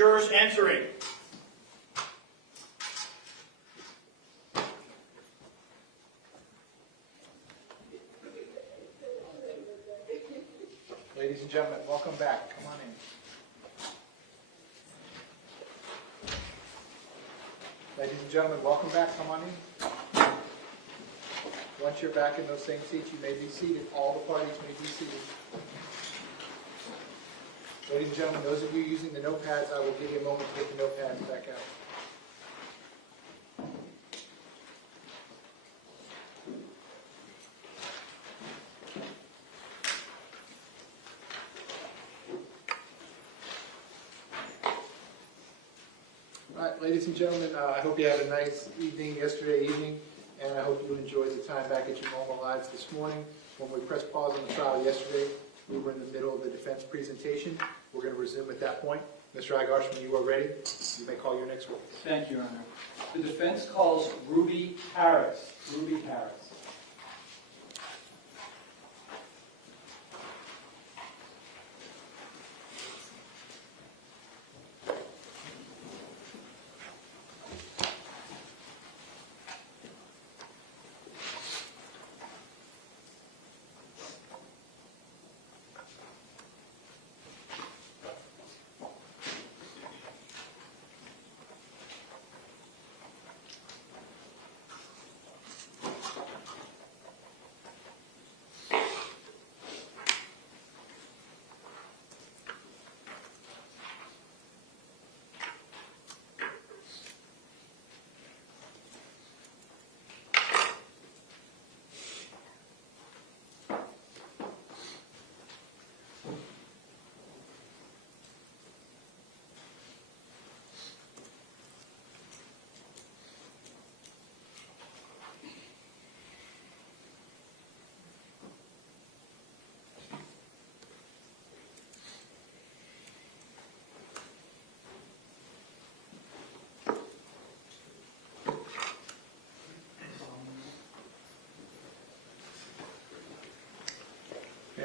Jurors entering. Ladies and gentlemen, welcome back. Come on in. Ladies and gentlemen, welcome back. Come on in. Once you're back in those same seats, you may be seated. All the parties may be seated. Ladies and gentlemen, those of you using the notepads, I will give you a moment to get the notepads back out. All right, ladies and gentlemen, I hope you had a nice evening yesterday evening, and I hope you enjoyed the time back at your normal lives this morning. When we pressed pause on the trial yesterday, we were in the middle of the defense presentation. We're going to resume at that point. Mr. Agash, when you are ready, you may call your next witness. Thank you, Your Honor. The defense calls Ruby Harris. Ruby Harris.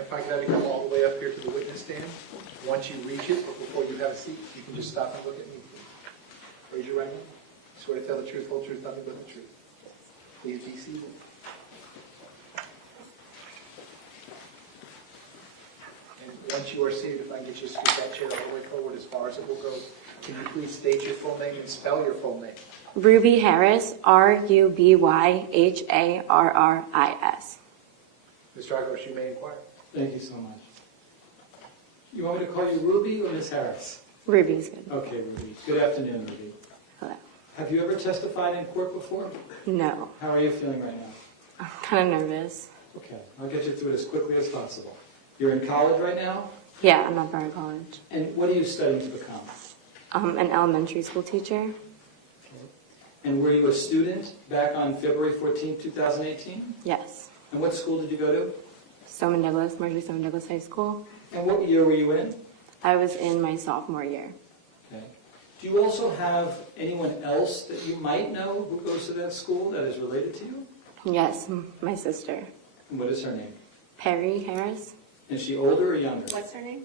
if I could have you come all the way up here to the witness stand. Once you reach it, but before you have a seat, you can just stop and look at me. Raise your right hand. Swear to tell the truth, whole truth, nothing but the truth. Please be seated. And once you are seated, if I can get you to scoot that chair all the way forward as far as it will go, can you please state your full name and spell your full name? Ruby Harris, Rubyharris. Mr. Agos, you may inquire. Thank you so much. You want me to call you Ruby or Miss Harris? Ruby's good. Okay, Ruby. Good afternoon, Ruby. Hello. Have you ever testified in court before? No, How are you feeling right now? I'm kind of nervous. Okay, I'll get you through it as quickly as possible. You're in college right now? Yeah, I'm at Parkland College. And what are you studying to become? An elementary school teacher. And were you a student back on February 14, 2018? Yes. And what school did you go to? Marjory Stoneman Douglas High School. And what year were you in? I was in my sophomore year. Okay. Do you also have anyone else that you might know who goes to that school that is related to you? Yes, my sister. And what is her name? Perry Harris. Is she older or younger? What's her name?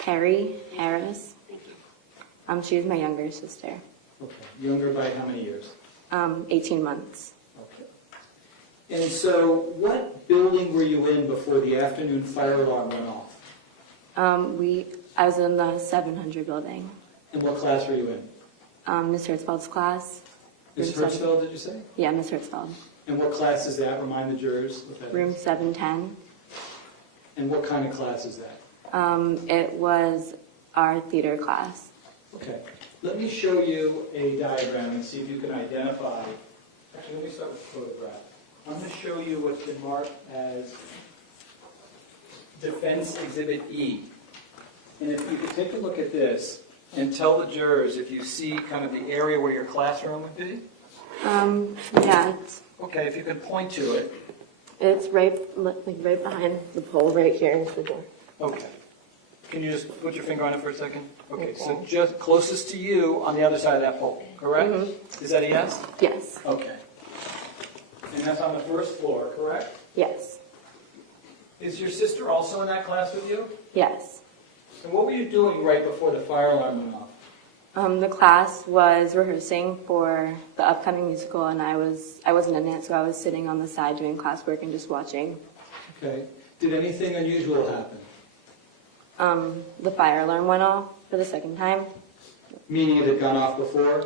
Perry Harris. Thank you. She was my younger sister. Okay. Younger by how many years? 18 months. Okay. And so what building were you in before the afternoon fire alarm went off? I was in the 700 building. And what class were you in? Miss Hertzfeld's class. Miss Room 7. Hertzfeld, did you say? Yeah, Miss Hertzfeld. And what class is that? Remind the jurors what that Room is. 710. And what kind of class is that? It was our theater class. Okay. Let me show you a diagram and see if you can identify. Actually, let me start with the photograph. I'm going to show you what's been marked as Defense Exhibit E. And if you could take a look at this and tell the jurors if you see kind of the area where your classroom would be. Yeah, Okay, if you could point to it. it's right behind the pole right here is the door. Okay. Can you just put your finger on it for a second? Okay, so just closest to you on the other side of that pole, correct? Is that a yes? Yes, Okay. And that's on the first floor, correct? yes, Is your sister also in that class with you? yes. And what were you doing right before the fire alarm went off? The class was rehearsing for the upcoming musical, and I wasn't in it, so I was sitting on the side doing classwork and just watching. Okay. Did anything unusual happen? The fire alarm went off for the second time. Meaning it had gone off before?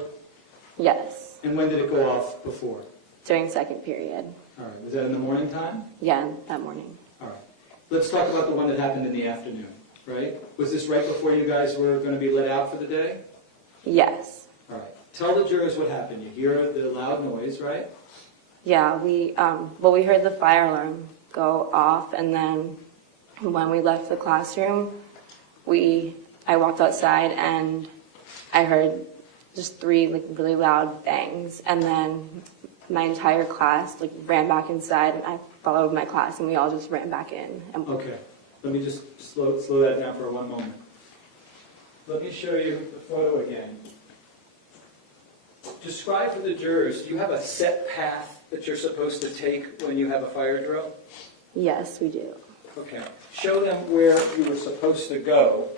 Yes, And when did it go off before? during second period. All right. Was that in the morning time? Yeah, that morning. All right. Let's talk about the one that happened in the afternoon, right? Was this right before you guys were going to be let out for the day? Yes. All right. Tell the jurors what happened. You hear the loud noise, right? Yeah, we heard the fire alarm go off, and then when we left the classroom, I walked outside and I heard just 3 really loud bangs, and then my entire class ran back inside, and I followed my class, and we all just ran back in. And Okay. Let me just slow that down for one moment. Let me show you the photo again. Describe to the jurors, do you have a set path that you're supposed to take when you have a fire drill? Yes, we do. Okay. Show them where you were supposed to go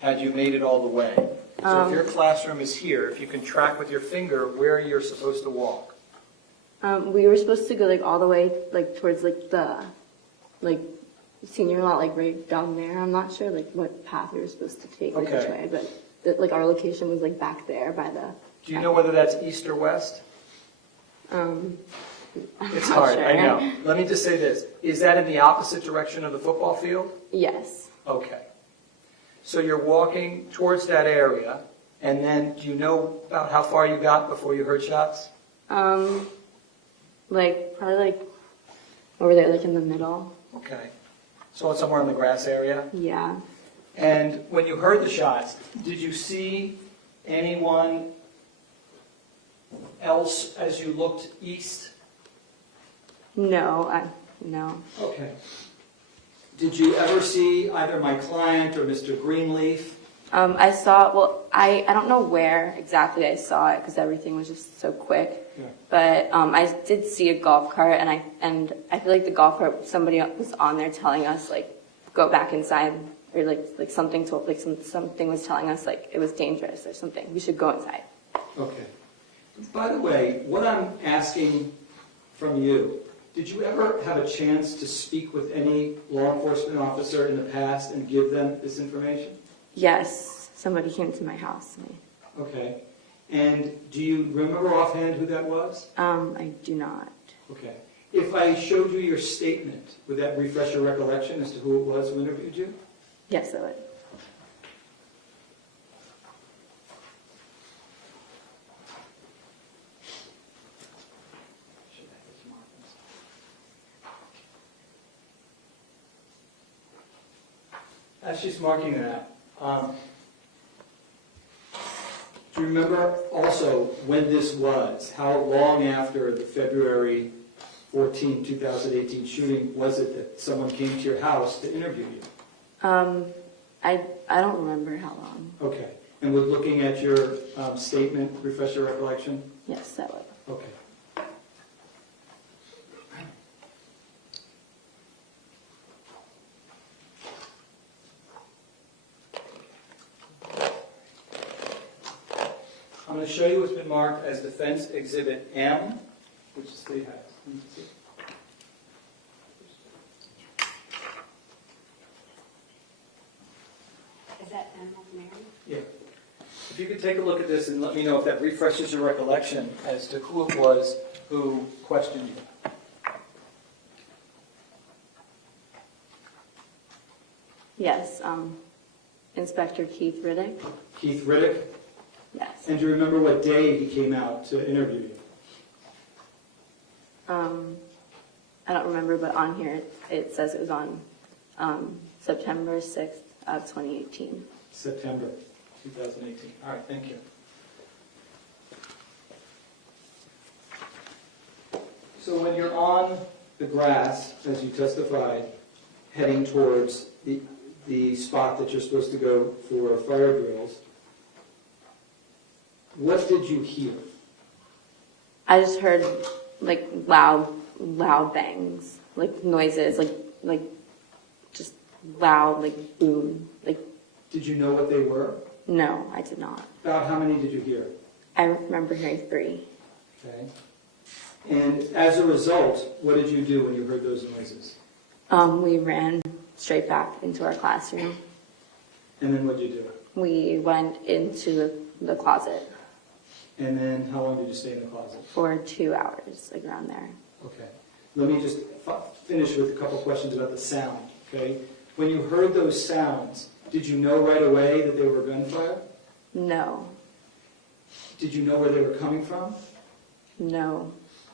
had you made it all the way. So if your classroom is here, if you can track with your finger where you're supposed to walk. We were supposed to go all the way towards the senior lot, right down there. I'm not sure what path we were supposed to take which Okay. way, but our location was back there by the. Do you know whether that's east or west? I'm It's not hard, sure. I know. Let me just say this. Is that in the opposite direction of the football field? Yes. Okay. So you're walking towards that area, and then do you know about how far you got before you heard shots? Probably over there, in the middle. Okay. So it's somewhere in the grass area? Yeah. And when you heard the shots, did you see anyone else as you looked east? No, no. Okay. Did you ever see either my client or Mr. Greenleaf? I saw, I don't know where exactly I saw it because everything was just so quick. Yeah. But I did see a golf cart, and I feel like the golf cart, somebody was on there telling us go back inside, or like something told, like something was telling us like it was dangerous or something. We should go inside. Okay. By the way, what I'm asking from you, did you ever have a chance to speak with any law enforcement officer in the past and give them this information? Yes, somebody came to my house. Okay. And do you remember offhand who that was? I do not. Okay. If I showed you your statement, would that refresh your recollection as to who it was who interviewed you? Yes, I would. As she's marking that, do you remember also when this was? How long after the February 14, 2018 shooting was it that someone came to your house to interview you? I don't remember how long. Okay. And would looking at your statement refresh your recollection? Yes, that would. Okay. I'm going to show you what's been marked as Defense Exhibit M, which the state has. Let me see. Is that Animal Mary? Yeah. If you could take a look at this and let me know if that refreshes your recollection as to who it was who questioned you. Yes, Inspector Keith Riddick. Keith Riddick. Yes. And do you remember what day he came out to interview you? I don't remember, but on here it says it was on September 6th of 2018. September 2018. All right, thank you. So when you're on the grass, as you testified, heading towards the spot that you're supposed to go for fire drills, what did you hear? I just heard like loud bangs, like noises, like just loud, like boom, like. Did you know what they were? No, I did not. About how many did you hear? I remember hearing 3. Okay. And as a result, what did you do when you heard those noises? We ran straight back into our classroom. And then what did you do? We went into the closet And then how long did you stay in the closet? for 2 hours, like around there. Okay. Let me just finish with a couple questions about the sound, okay? When you heard those sounds, did you know right away that they were gunfire? No, Did you know where they were coming from? no.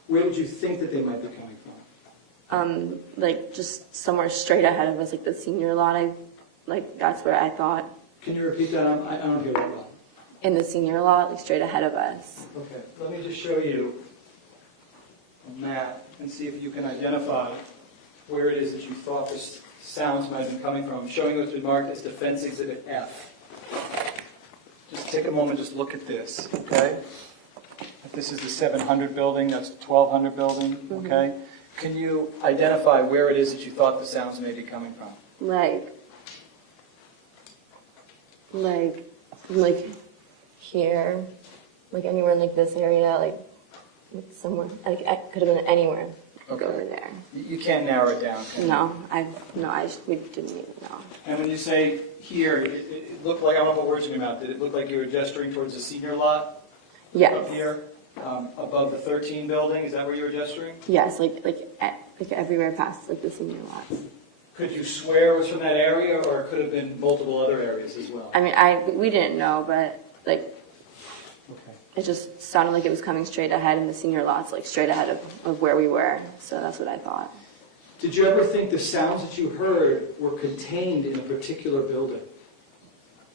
Where did you think that they might be coming from? Like just somewhere straight ahead of us, like the senior lot. That's where I thought. Can you repeat that? I don't hear that well. In the senior lot, like straight ahead of us. Okay. Let me just show you a map and see if you can identify where it is that you thought the sounds might have been coming from. I'm showing you what's been marked as Defense Exhibit F. Just take a moment, just look at this, okay? If this is the 700 building, that's the 1200 building, okay? Can you identify where it is that you thought the sounds may be coming from? Like here, like anywhere in like this area, like somewhere. Like I could have been anywhere. Okay. Over there. You can't narrow it down, can you? We didn't even know. And when you say here, it looked like, I don't know what words you mouth. Did it look like you were gesturing towards the senior lot? Yes. Up here, above the 13 building? Is that where you were gesturing? Yes, like everywhere past like the senior lots. Could you swear it was from that area, or it could have been multiple other areas as well? I mean, we didn't know, but like Okay. it just sounded like it was coming straight ahead in the senior lots, like straight ahead of where we were. So that's what I thought. Did you ever think the sounds that you heard were contained in a particular building?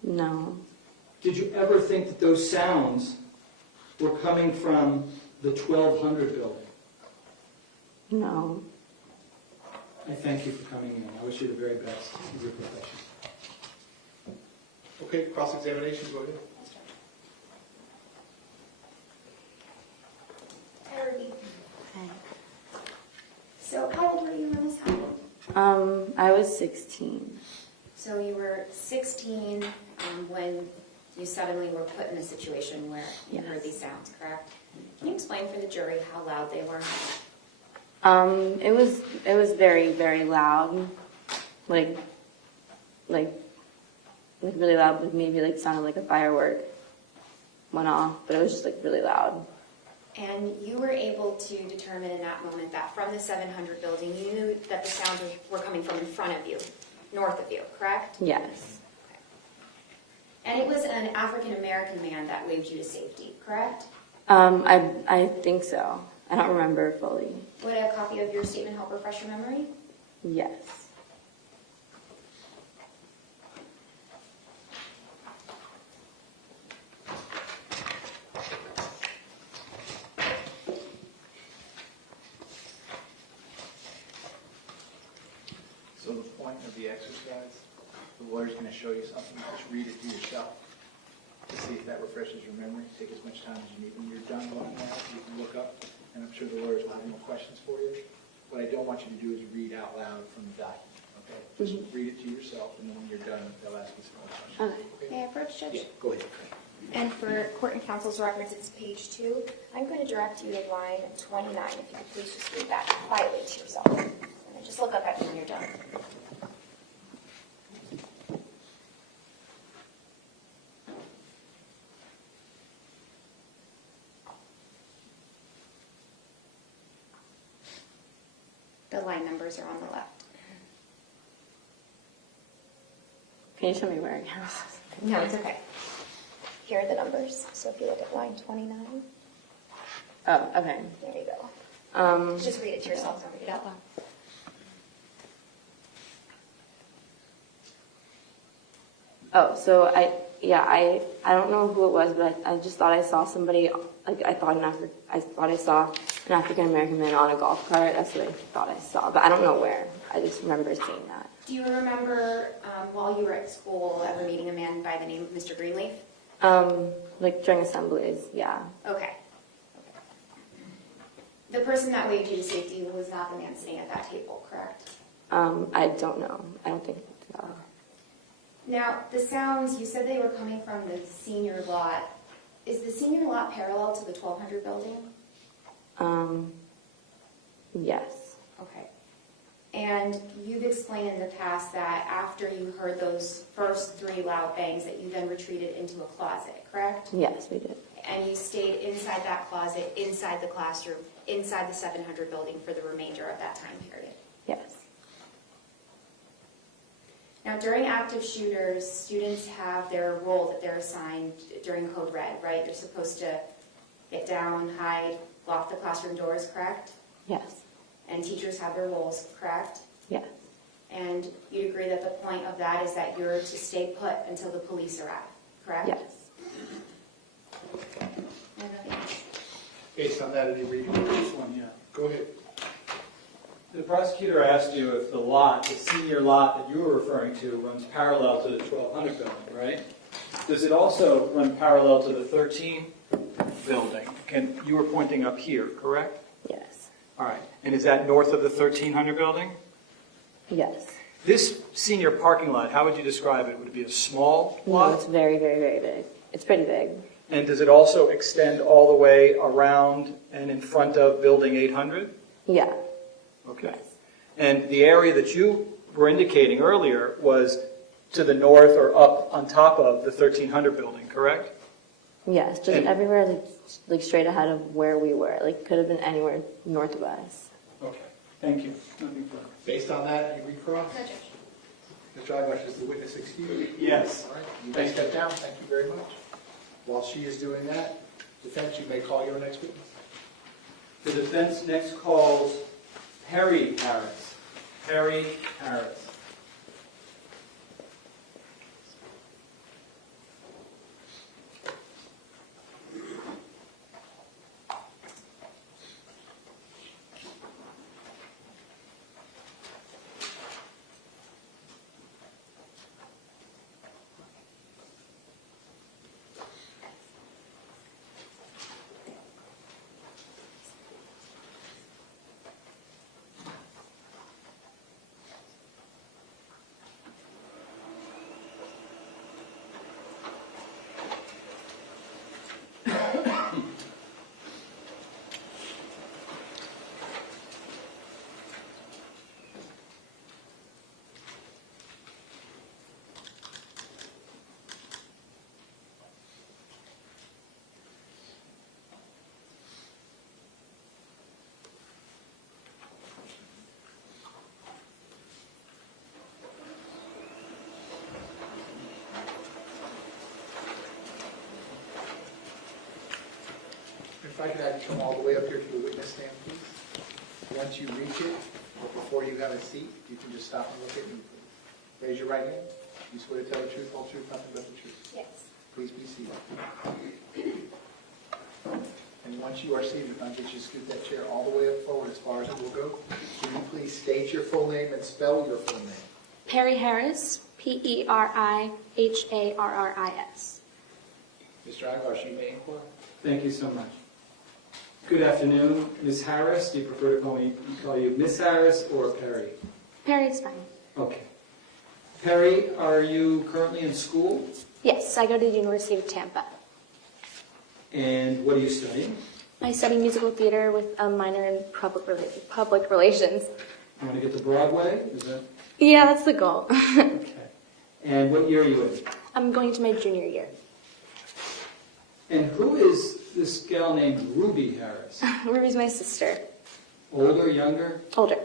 No, Did you ever think that those sounds were coming from the 1200 building? no. I thank you for coming in. I wish you the very best in your profession. Okay, cross-examination, go ahead. Parody. So how old were you when this happened? I was 16. So you were 16 when you suddenly were put in a situation where you heard Yes. these sounds, correct? Can you explain for the jury how loud they were? It was very, very loud, like really loud, like maybe like sounded like a firework went off, but it was just like really loud. And you were able to determine in that moment that from the 700 building, you knew that the sounds were coming from in front of you, north of you, correct? Yes, And it was an African-American man that waved you to safety, correct? I think so. I don't remember fully. Would a copy of your statement help refresh your memory? Yes. So the point of the exercise, the lawyer's going to show you something, just read it to yourself to see if that refreshes your memory. Take as much time as you need. When you're done looking at it, you can look up, and I'm sure the lawyers will have more questions for you. What I don't want you to do is read out loud from the document, okay? Just read it to yourself, and then when you're done, they'll ask you some more questions. Okay. May I approach, Judge? Yeah, go ahead. And for court and counsel's records, it's page 2. I'm going to direct you to line 29, if you could please just read that quietly to yourself. And then just look up at me when you're done. The line numbers are on the left. Can you show me where again? No, it's okay. Here are the numbers. So if you look at line 29, Oh, okay. there you go. Just read it to yourself, don't read it out loud. Oh, so I don't know who it was, but I just thought I saw somebody, like I thought I saw an African American man on a golf cart. That's what I thought I saw, but I don't know where. I just remember seeing that. Do you remember while you were at school ever meeting a man by the name of Mr. Greenleaf? Like during assemblies, yeah. Okay. The person that waved you to safety was not the man sitting at that table, correct? I don't know. I don't think. Now, the sounds, you said they were coming from the senior lot. Is the senior lot parallel to the 1200 building? Yes. Okay. And you've explained in the past that after you heard those first 3 loud bangs that you then retreated into a closet, correct? Yes, we did. And you stayed inside that closet, inside the classroom, inside the 700 building for the remainder of that time period. Yes. Now, during active shooters, students have their role that they're assigned during Code Red, right? They're supposed to get down, hide, lock the classroom doors, correct? Yes. And teachers have their roles, correct? Yes. And you'd agree that the point of that is that you're to stay put until the police arrive, correct? Yes. Anything else? Based on that, any reading? This one, yeah. Go ahead. The prosecutor asked you if the lot, the senior lot that you were referring to, runs parallel to the 1200 building, right? Does it also run parallel to the 13 building? You were pointing up here, correct? Yes. All right. And is that north of the 1300 building? Yes. This senior parking lot, how would you describe it? Would it be a small No, lot? it's very, very, very big. It's pretty big. And does it also extend all the way around and in front of building 800? Yeah. Okay. And the area that you were indicating earlier was to the north or up on top of the 1300 building, correct? Yes. Just And- everywhere, like straight ahead of where we were. Like could have been anywhere north of us. Okay. Thank you. Nothing further. Based on that, any recross? No, Judge. Ms. Drybush, is the witness excused? Yes. All right, you may step down. Thank you very much. While she is doing that, defense, you may call your next witness. The defense next calls Perry Harris. Perry Harris. I could have you come all the way up here to the witness stand, please. Once you reach it, or before you have a seat, you can just stop and look at me, please. Raise your right hand. You swear to tell the truth, whole truth, nothing but the truth. Yes. Please be seated. And once you are seated, I'll get you to scoot that chair all the way up forward as far as it will go. Can you please state your full name and spell your full name? Perry Harris, Periharris. Mr. Aguilar, you may inquire. Thank you so much. Good afternoon, Ms. Harris. Do you prefer to call you Miss Harris or Perry? Perry's fine. Okay. Perry, are you currently in school? Yes, I go to the University of Tampa. And what are you studying? I study musical theater with a minor in public relations. You want to get to Broadway? Is that Yeah, that's the goal. okay? And what year are you in? I'm going to my junior year. And who is this gal named Ruby Harris? Ruby's my sister. Older, younger? Older.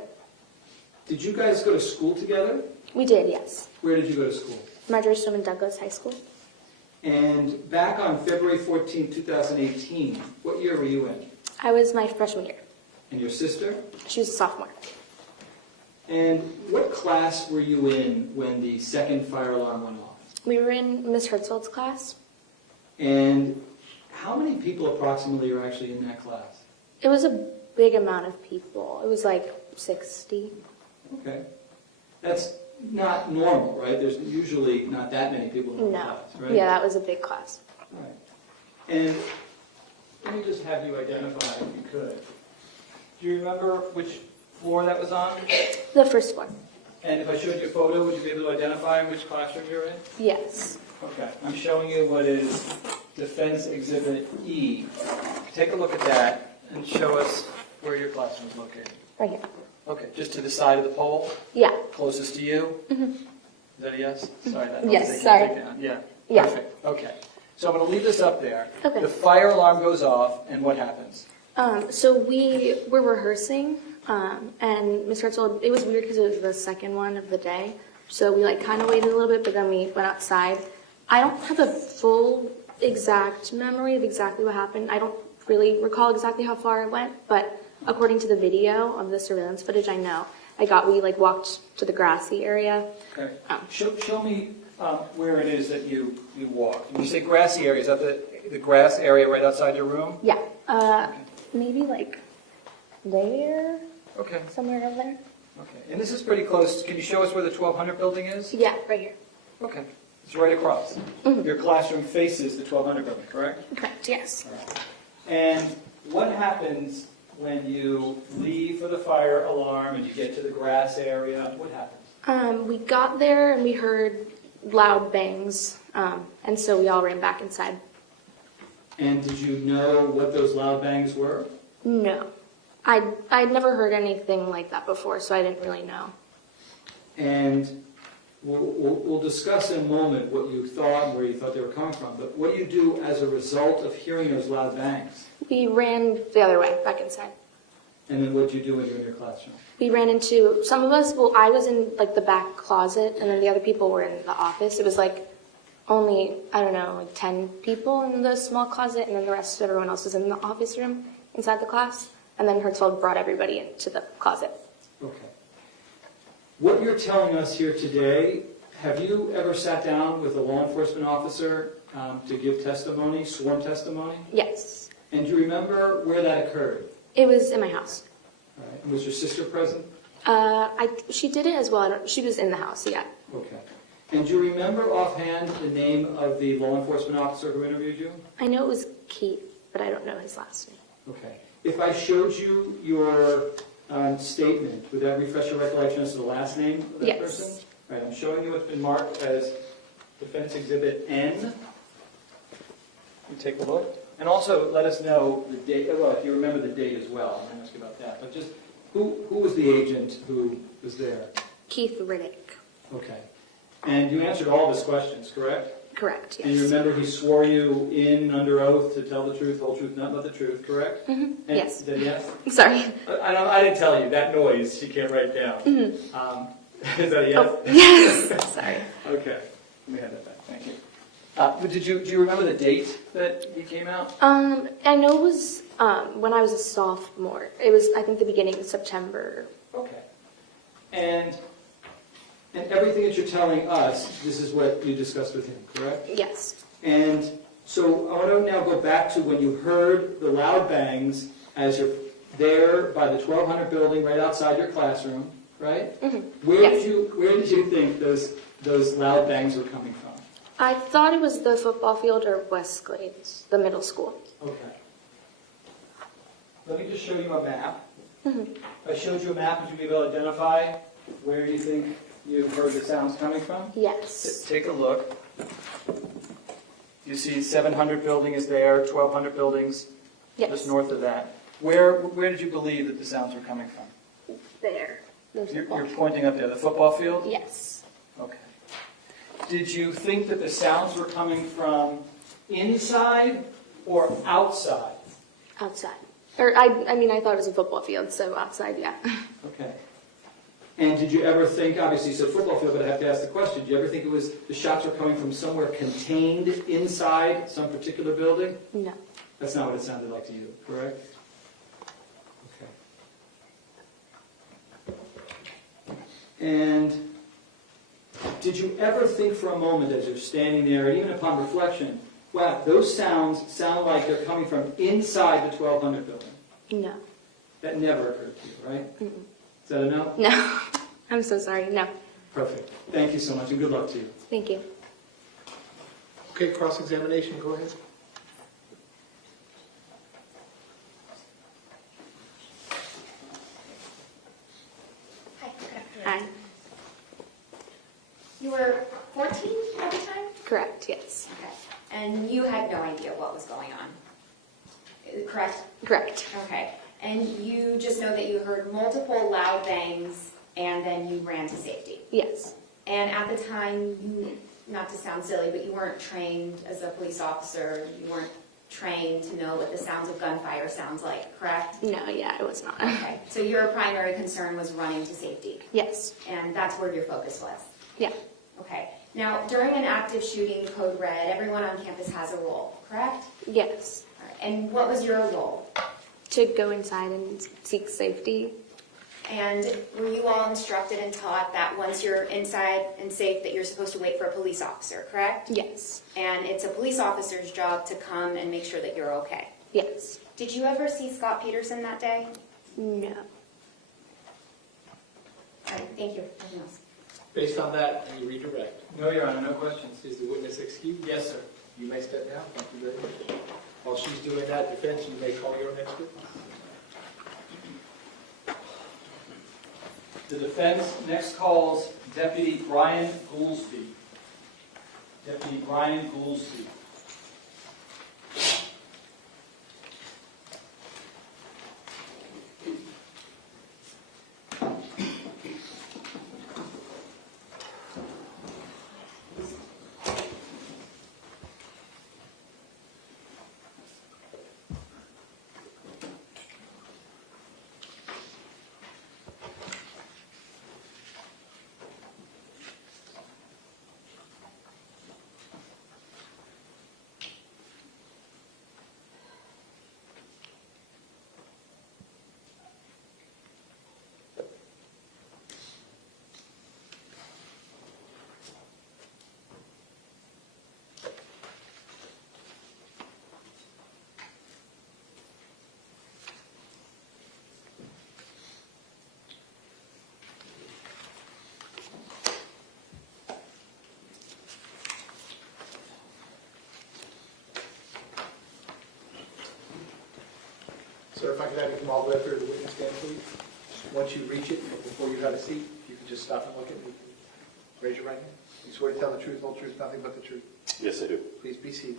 Did you guys go to school together? We did, yes. Where did you go to school? Marjory Stoneman Douglas High School. And back on February 14, 2018, what year were you in? I was my freshman year. And your sister? She was a sophomore. And what class were you in when the second fire alarm went off? We were in Miss Hertzfeld's class. And how many people approximately are actually in that class? It was a big amount of people. It was like 60. Okay. That's not normal, right? There's usually not that many people in the No. class, right? Yeah, that was a big class. Right. And let me just have you identify, if you could. Do you remember which floor that was on? The first floor. And if I showed you a photo, would you be able to identify which classroom you're in? Yes. Okay. I'm showing you what is Defense Exhibit E. Take a look at that and show us where your classroom is located. Right here. Okay, just to the side of the pole, Yeah. closest to you? Is that a yes? Sorry, that Yes, taking sorry. it down. Yeah. Yeah. Perfect. Okay. So I'm going to leave this up there. Okay. The fire alarm goes off, and what happens? So we were rehearsing, and Miss Hertzfeld, it was weird because it was the second one of the day. So we kind of waited a little bit, but then we went outside. I don't have a full exact memory of exactly what happened. I don't really recall exactly how far it went, but according to the video of the surveillance footage, I know. We walked to the grassy area. Okay. Show me where it is that you walked. When you say grassy area, is that the grass area right outside your room? Yeah. Maybe there, Okay. somewhere over there. Okay. And this is pretty close. Can you show us where the 1200 building is? Yeah, right here. Okay. It's right across. Your classroom faces the 1200 building, correct? Correct, yes. And what happens when you leave for the fire alarm and you get to the grass area? What happens? We got there and we heard loud bangs, and so we all ran back inside. And did you know what those loud bangs were? No. I'd never heard anything like that before, so I didn't really know. And we'll discuss in a moment what you thought and where you thought they were coming from. But what do you do as a result of hearing those loud bangs? We ran the other way, back inside. And then what did you do when you were in your classroom? We ran into, some of us, I was in the back closet, and then the other people were in the office. It was only, 10 people in the small closet, and then the rest of everyone else was in the office room inside the class. And then Hertzfeld brought everybody into the closet. Okay. What you're telling us here today, have you ever sat down with a law enforcement officer to give testimony, sworn testimony? Yes. And do you remember where that occurred? It was in my house. All right. And was your sister present? She did it as well. She was in the house, yeah. Okay. And do you remember offhand the name of the law enforcement officer who interviewed you? I know it was Keith, but I don't know his last name. Okay. If I showed you your statement, would that refresh your recollection as to the last name of that Yes. person? All right, I'm showing you what's been marked as Defense Exhibit N. You take a look. And also let us know the date, well, if you remember the date as well, I'm going to ask you about that. But just, who was the agent who was there? Keith Riddick. Okay. And you answered all of his questions, correct? Correct, yes. And you remember he swore you in under oath to tell the truth, whole truth, nothing but the truth, correct? Mm-hmm. And Yes. Is that yes? Sorry. I didn't tell you. That noise she can't write down. Mm-hmm. Is that a yes? Oh, yes. Sorry. Okay. Let me have that back. Thank you. Do you remember the date that he came out? I know it was when I was a sophomore. It was, I think, the beginning of September. Okay. And everything that you're telling us, this is what you discussed with him, correct? Yes. And so I want to now go back to when you heard the loud bangs as you're there by the 1200 building right outside your classroom, right? Mm-hmm. Where Yes. did you think those loud bangs were coming from? I thought it was the football field or Westglades, the middle school. Okay. Let me just show you a map. Mhm. If I showed you a map, would you be able to identify where you think you heard the sounds coming from? Yes. Take a look. You see 700 building is there, 1200 buildings Yes. just north of that. Where did you believe that the sounds were coming from? There. There's the You're ball. pointing up there, the football field? Yes. Okay. Did you think that the sounds were coming from inside or outside? Outside. Or I mean, I thought it was a football field, so outside, yeah. Okay. And did you ever think, obviously you said football field, but I have to ask the question, did you ever think it was the shots were coming from somewhere contained inside some particular building? No. That's not what it sounded like to you, correct? Okay. And did you ever think for a moment as you're standing there, and even upon reflection, wow, those sounds sound like they're coming from inside the 1200 building? No. That never occurred to you, right? Mm-mm. Is that a no? No. I'm so sorry. No. Perfect. Thank you so much, and good luck to you. Thank you. Okay, cross-examination, go ahead. Hi, good afternoon. Hi. You were 14 at the time? Correct. Yes. Okay. And you had no idea what was going on, correct? Correct. Okay. And you just know that you heard multiple loud bangs and then you ran to safety. Yes. And at the time, you, not to sound silly, but you weren't trained as a police officer. You weren't trained to know what the sounds of gunfire sounds like, correct? No. Yeah, it was not. Okay. So your primary concern was running to safety, Yes. and that's where your focus was. Yeah. Okay. Now, during an active shooting, code red, everyone on campus has a role, correct? Yes. All right. And what was your role? To go inside and seek safety. And were you all instructed and taught that once you're inside and safe that you're supposed to wait for a police officer, correct? Yes. And it's a police officer's job to come and make sure that you're okay. Yes. Did you ever see Scot Peterson that day? No. All right, thank you. Nothing else. Based on that, you redirect. No, Your Honor, no questions. Is the witness excused? Yes, sir. You may step down. Thank you very much. While she's doing that defense, you may call your next witness. The defense next calls Deputy Brian Goolsby. Deputy Brian Goolsby. Sir, if I could have you come all the way through the witness stand, please. Once you reach it, before you have a seat, if you could just stop and look at me. Raise your right hand. You swear to tell the truth, whole truth, nothing but the truth. Yes, I do. Please be seated.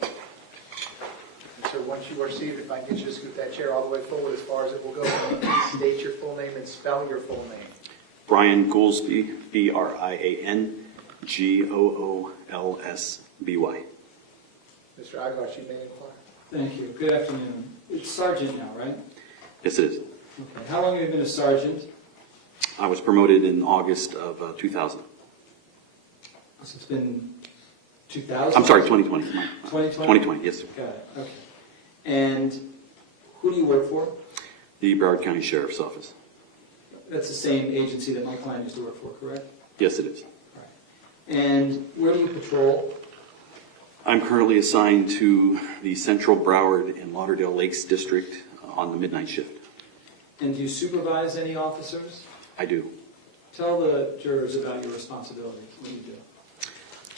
And sir, once you are seated, if I can get you to scoot that chair all the way forward as far as it will go, please state your full name and spell your full name. Brian Goolsby, BrianGoolsby. Mr. Aguilar, you may inquire. Thank you. Good afternoon. It's sergeant now, right? Yes, it is. Okay. How long have you been a sergeant? I was promoted in August of 2000. So it's been 2000? I'm sorry, 2020. 2020? 2020, yes, sir. Got it, okay. And who do you work for? The Broward County Sheriff's Office. That's the same agency that my client used to work for, correct? Yes, it is. All right. And where do you patrol? I'm currently assigned to the Central Broward and Lauderdale Lakes District on the midnight shift. And do you supervise any officers? I do. Tell the jurors about your responsibilities. What do you do?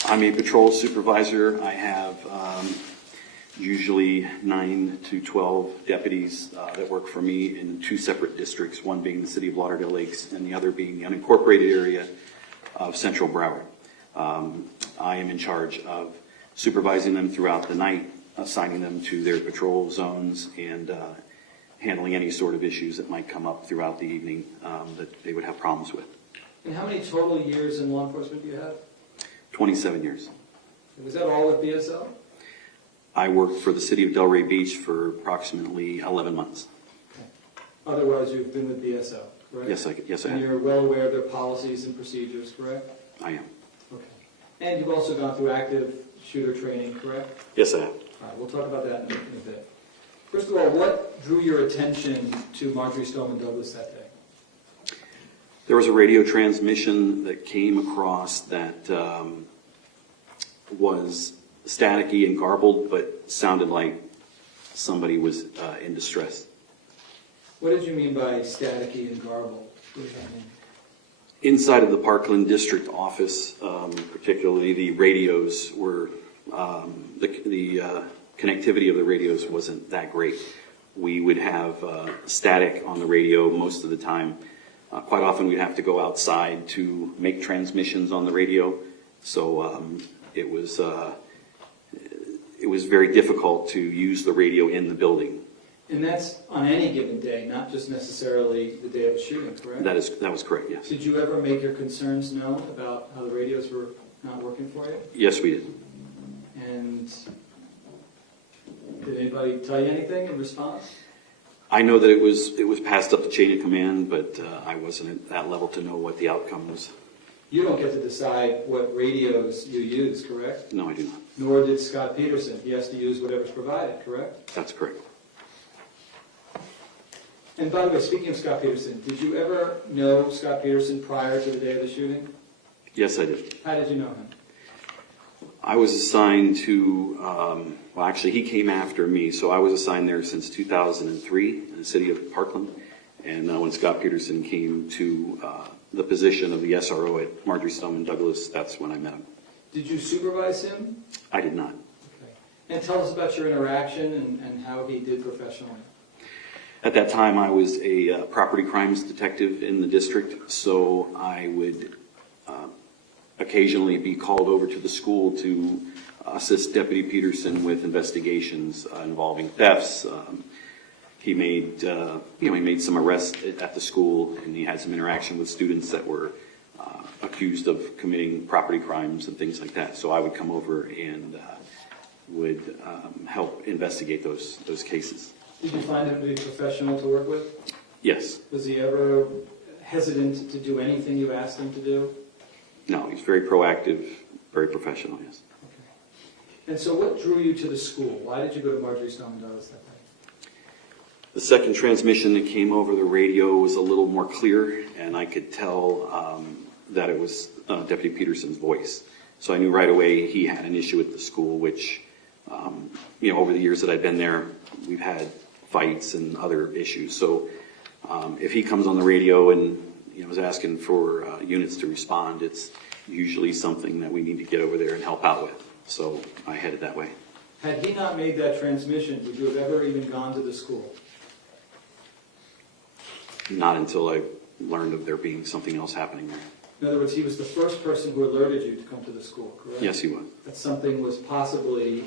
I'm a patrol supervisor. I have usually 9 to 12 deputies that work for me in 2 separate districts, one being the city of Lauderdale Lakes and the other being the unincorporated area of Central Broward. I am in charge of supervising them throughout the night, assigning them to their patrol zones, and handling any sort of issues that might come up throughout the evening that they would have problems with. And how many total years in law enforcement do you have? 27 years. Was that all with BSL? I worked for the city of Delray Beach for approximately 11 months. Okay. Otherwise, you've been with BSL, correct? Yes, I And have. you're well aware of their policies and procedures, correct? I am. Okay. And you've also gone through active shooter training, correct? Yes, I have. All right, we'll talk about that in a bit. First of all, what drew your attention to Marjory Stoneman Douglas that day? There was a radio transmission that came across that was staticky and garbled, but sounded like somebody was in distress. What did you mean by staticky and garbled? What does that mean? Inside of the Parkland district office, particularly the radios were, the connectivity of the radios wasn't that great. We would have static on the radio most of the time. Quite often we'd have to go outside to make transmissions on the radio, so it was very difficult to use the radio in the building. And that's on any given day, not just necessarily the day of a shooting, correct? That was correct, yes. Did you ever make your concerns known about how the radios were not working for you? Yes, we did. And did anybody tell you anything in response? I know that it was passed up the chain of command, but I wasn't at that level to know what the outcome was. You don't get to decide what radios you use, correct? No, I do not. Nor did Scot Peterson. He has to use whatever's provided, correct? That's correct. And by the way, speaking of Scot Peterson, did you ever know Scot Peterson prior to the day of the shooting? Yes, I did. How did you know him? I was assigned to, well, actually, he came after me, so I was assigned there since 2003 in the city of Parkland. And when Scot Peterson came to the position of the SRO at Marjory Stoneman Douglas, that's when I met him. Did you supervise him? I did not. Okay. And tell us about your interaction and how he did professionally. At that time, I was a property crimes detective in the district, so I would occasionally be called over to the school to assist Deputy Peterson with investigations involving thefts. He made some arrests at the school, and he had some interaction with students that were accused of committing property crimes and things like that. So I would come over and would help investigate those cases. Did you find him to be professional to work with? Yes. Was he ever hesitant to do anything you asked him to do? No, he's very proactive, very professional, yes. Okay. And so what drew you to the school? Why did you go to Marjory Stoneman Douglas that day? The second transmission that came over the radio was a little more clear, and I could tell that it was Deputy Peterson's voice. So I knew right away he had an issue at the school, which, over the years that I've been there, we've had fights and other issues. So if he comes on the radio and is asking for units to respond, it's usually something that we need to get over there and help out with. So I headed that way. Had he not made that transmission, would you have ever even gone to the school? Not until I learned of there being something else happening there. In other words, he was the first person who alerted you to come to the school, correct? Yes, he was. That something was possibly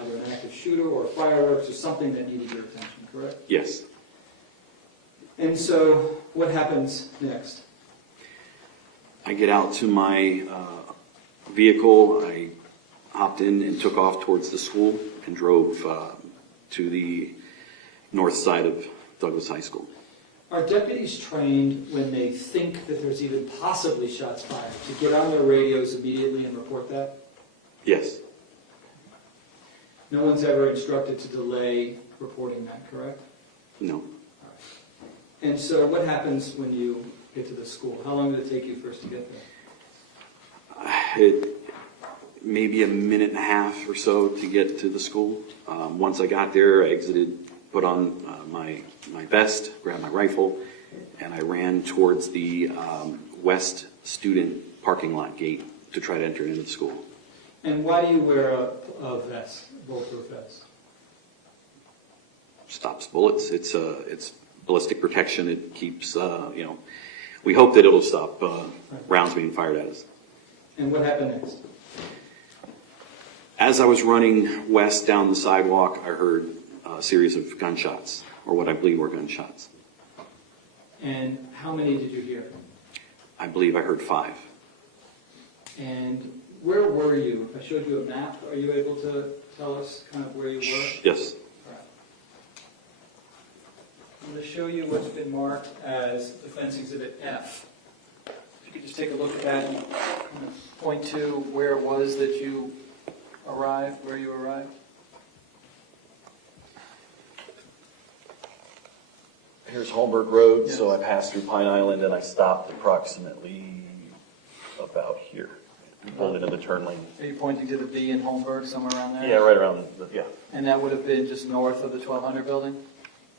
either an active shooter or fireworks or something that needed your attention, correct? Yes. And so what happens next? I get out to my vehicle, I hopped in and took off towards the school and drove to the north side of Douglas High School. Are deputies trained when they think that there's even possibly shots fired to get on their radios immediately and report that? Yes, No one's ever instructed to delay reporting that, correct? no. And so what happens when you get to the school? How long did it take you first to get there? It, maybe a minute and a half or so to get to the school. Once I got there, I exited, put on my vest, grabbed my rifle, and I ran towards the west student parking lot gate to try to enter into the school. And why do you wear a vest, bulletproof vest? Stops bullets. It's ballistic protection. It keeps, we hope that it'll stop rounds being fired at us. And what happened next? As I was running west down the sidewalk, I heard a series of gunshots, or what I believe were gunshots. And how many did you hear? I believe I heard 5. And where were you? If I showed you a map, are you able to tell us kind of where you were? Yes. All right. I'm going to show you what's been marked as Defense Exhibit F. If you could just take a look at that and kind of point to where it was that you arrived, where you arrived. Here's Holmberg Road, Yes. so I passed through Pine Island and I stopped approximately about here. Pulled into the turn lane. Are you pointing to the B in Holmberg, somewhere around there? Yeah, right around, yeah, And that would have been just north of the 1200 building?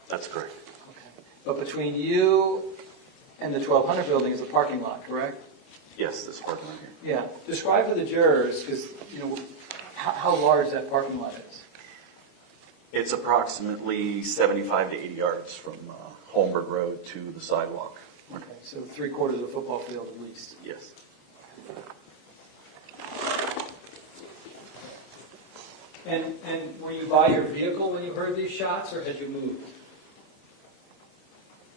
that's correct. Okay. But between you and the 1200 building is a parking lot, correct? Yes, this parking lot here. Yeah. Describe to the jurors, because, how large that parking lot is. It's approximately 75 to 80 yards from Holmberg Road to the sidewalk. Okay, so 3/4 of the football field at least. Yes. And were you by your vehicle when you heard these shots, or had you moved?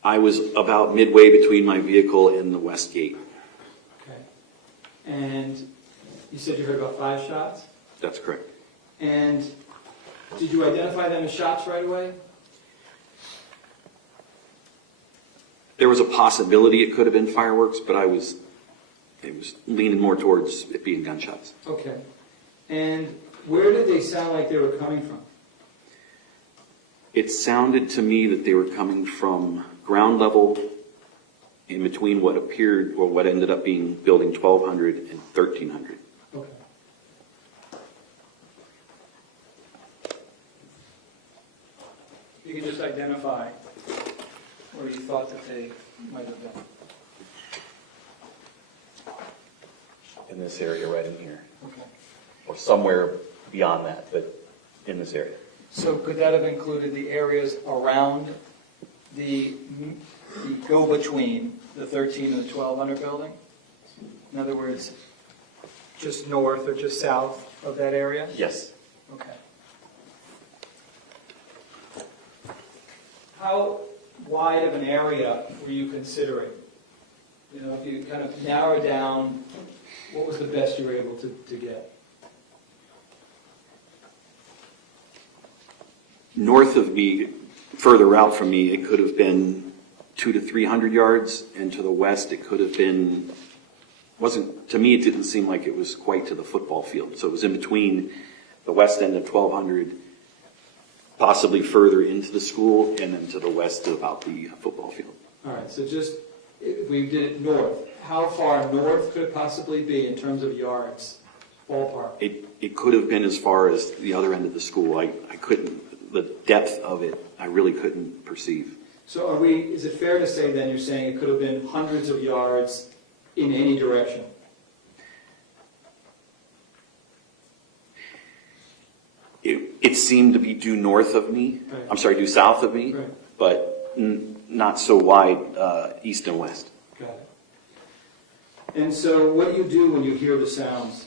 I was about midway between my vehicle and the west gate. Okay. And you said you heard about 5 shots? That's correct. And did you identify them as shots right away? There was a possibility it could have been fireworks, but it was leaning more towards it being gunshots. Okay. And where did they sound like they were coming from? It sounded to me that they were coming from ground level in between what appeared, or what ended up being building 1200 and 1300. Okay. You can just identify where you thought that they might have been. In this area right in here, Okay. or somewhere beyond that, but in this area. So could that have included the areas around the go-between the 13 and the 1200 building? In other words, just north or just south of that area? Yes. Okay. How wide of an area were you considering? If you kind of narrow down, what was the best you were able to get? North of me, further out from me, it could have been 200 to 300 yards, and to the west it could have been, to me it didn't seem like it was quite to the football field. So it was in between the west end of 1200, possibly further into the school, and then to the west of about the football field. All right, so just, if we did it north, how far north could it possibly be in terms of yards, ballpark? It could have been as far as the other end of the school. I couldn't, the depth of it, I really couldn't perceive. So is it fair to say then you're saying it could have been hundreds of yards in any direction? It seemed to be due north of me, Right. I'm sorry, due south of me, Right. but not so wide east and west. Got it. And so what do you do when you hear the sounds?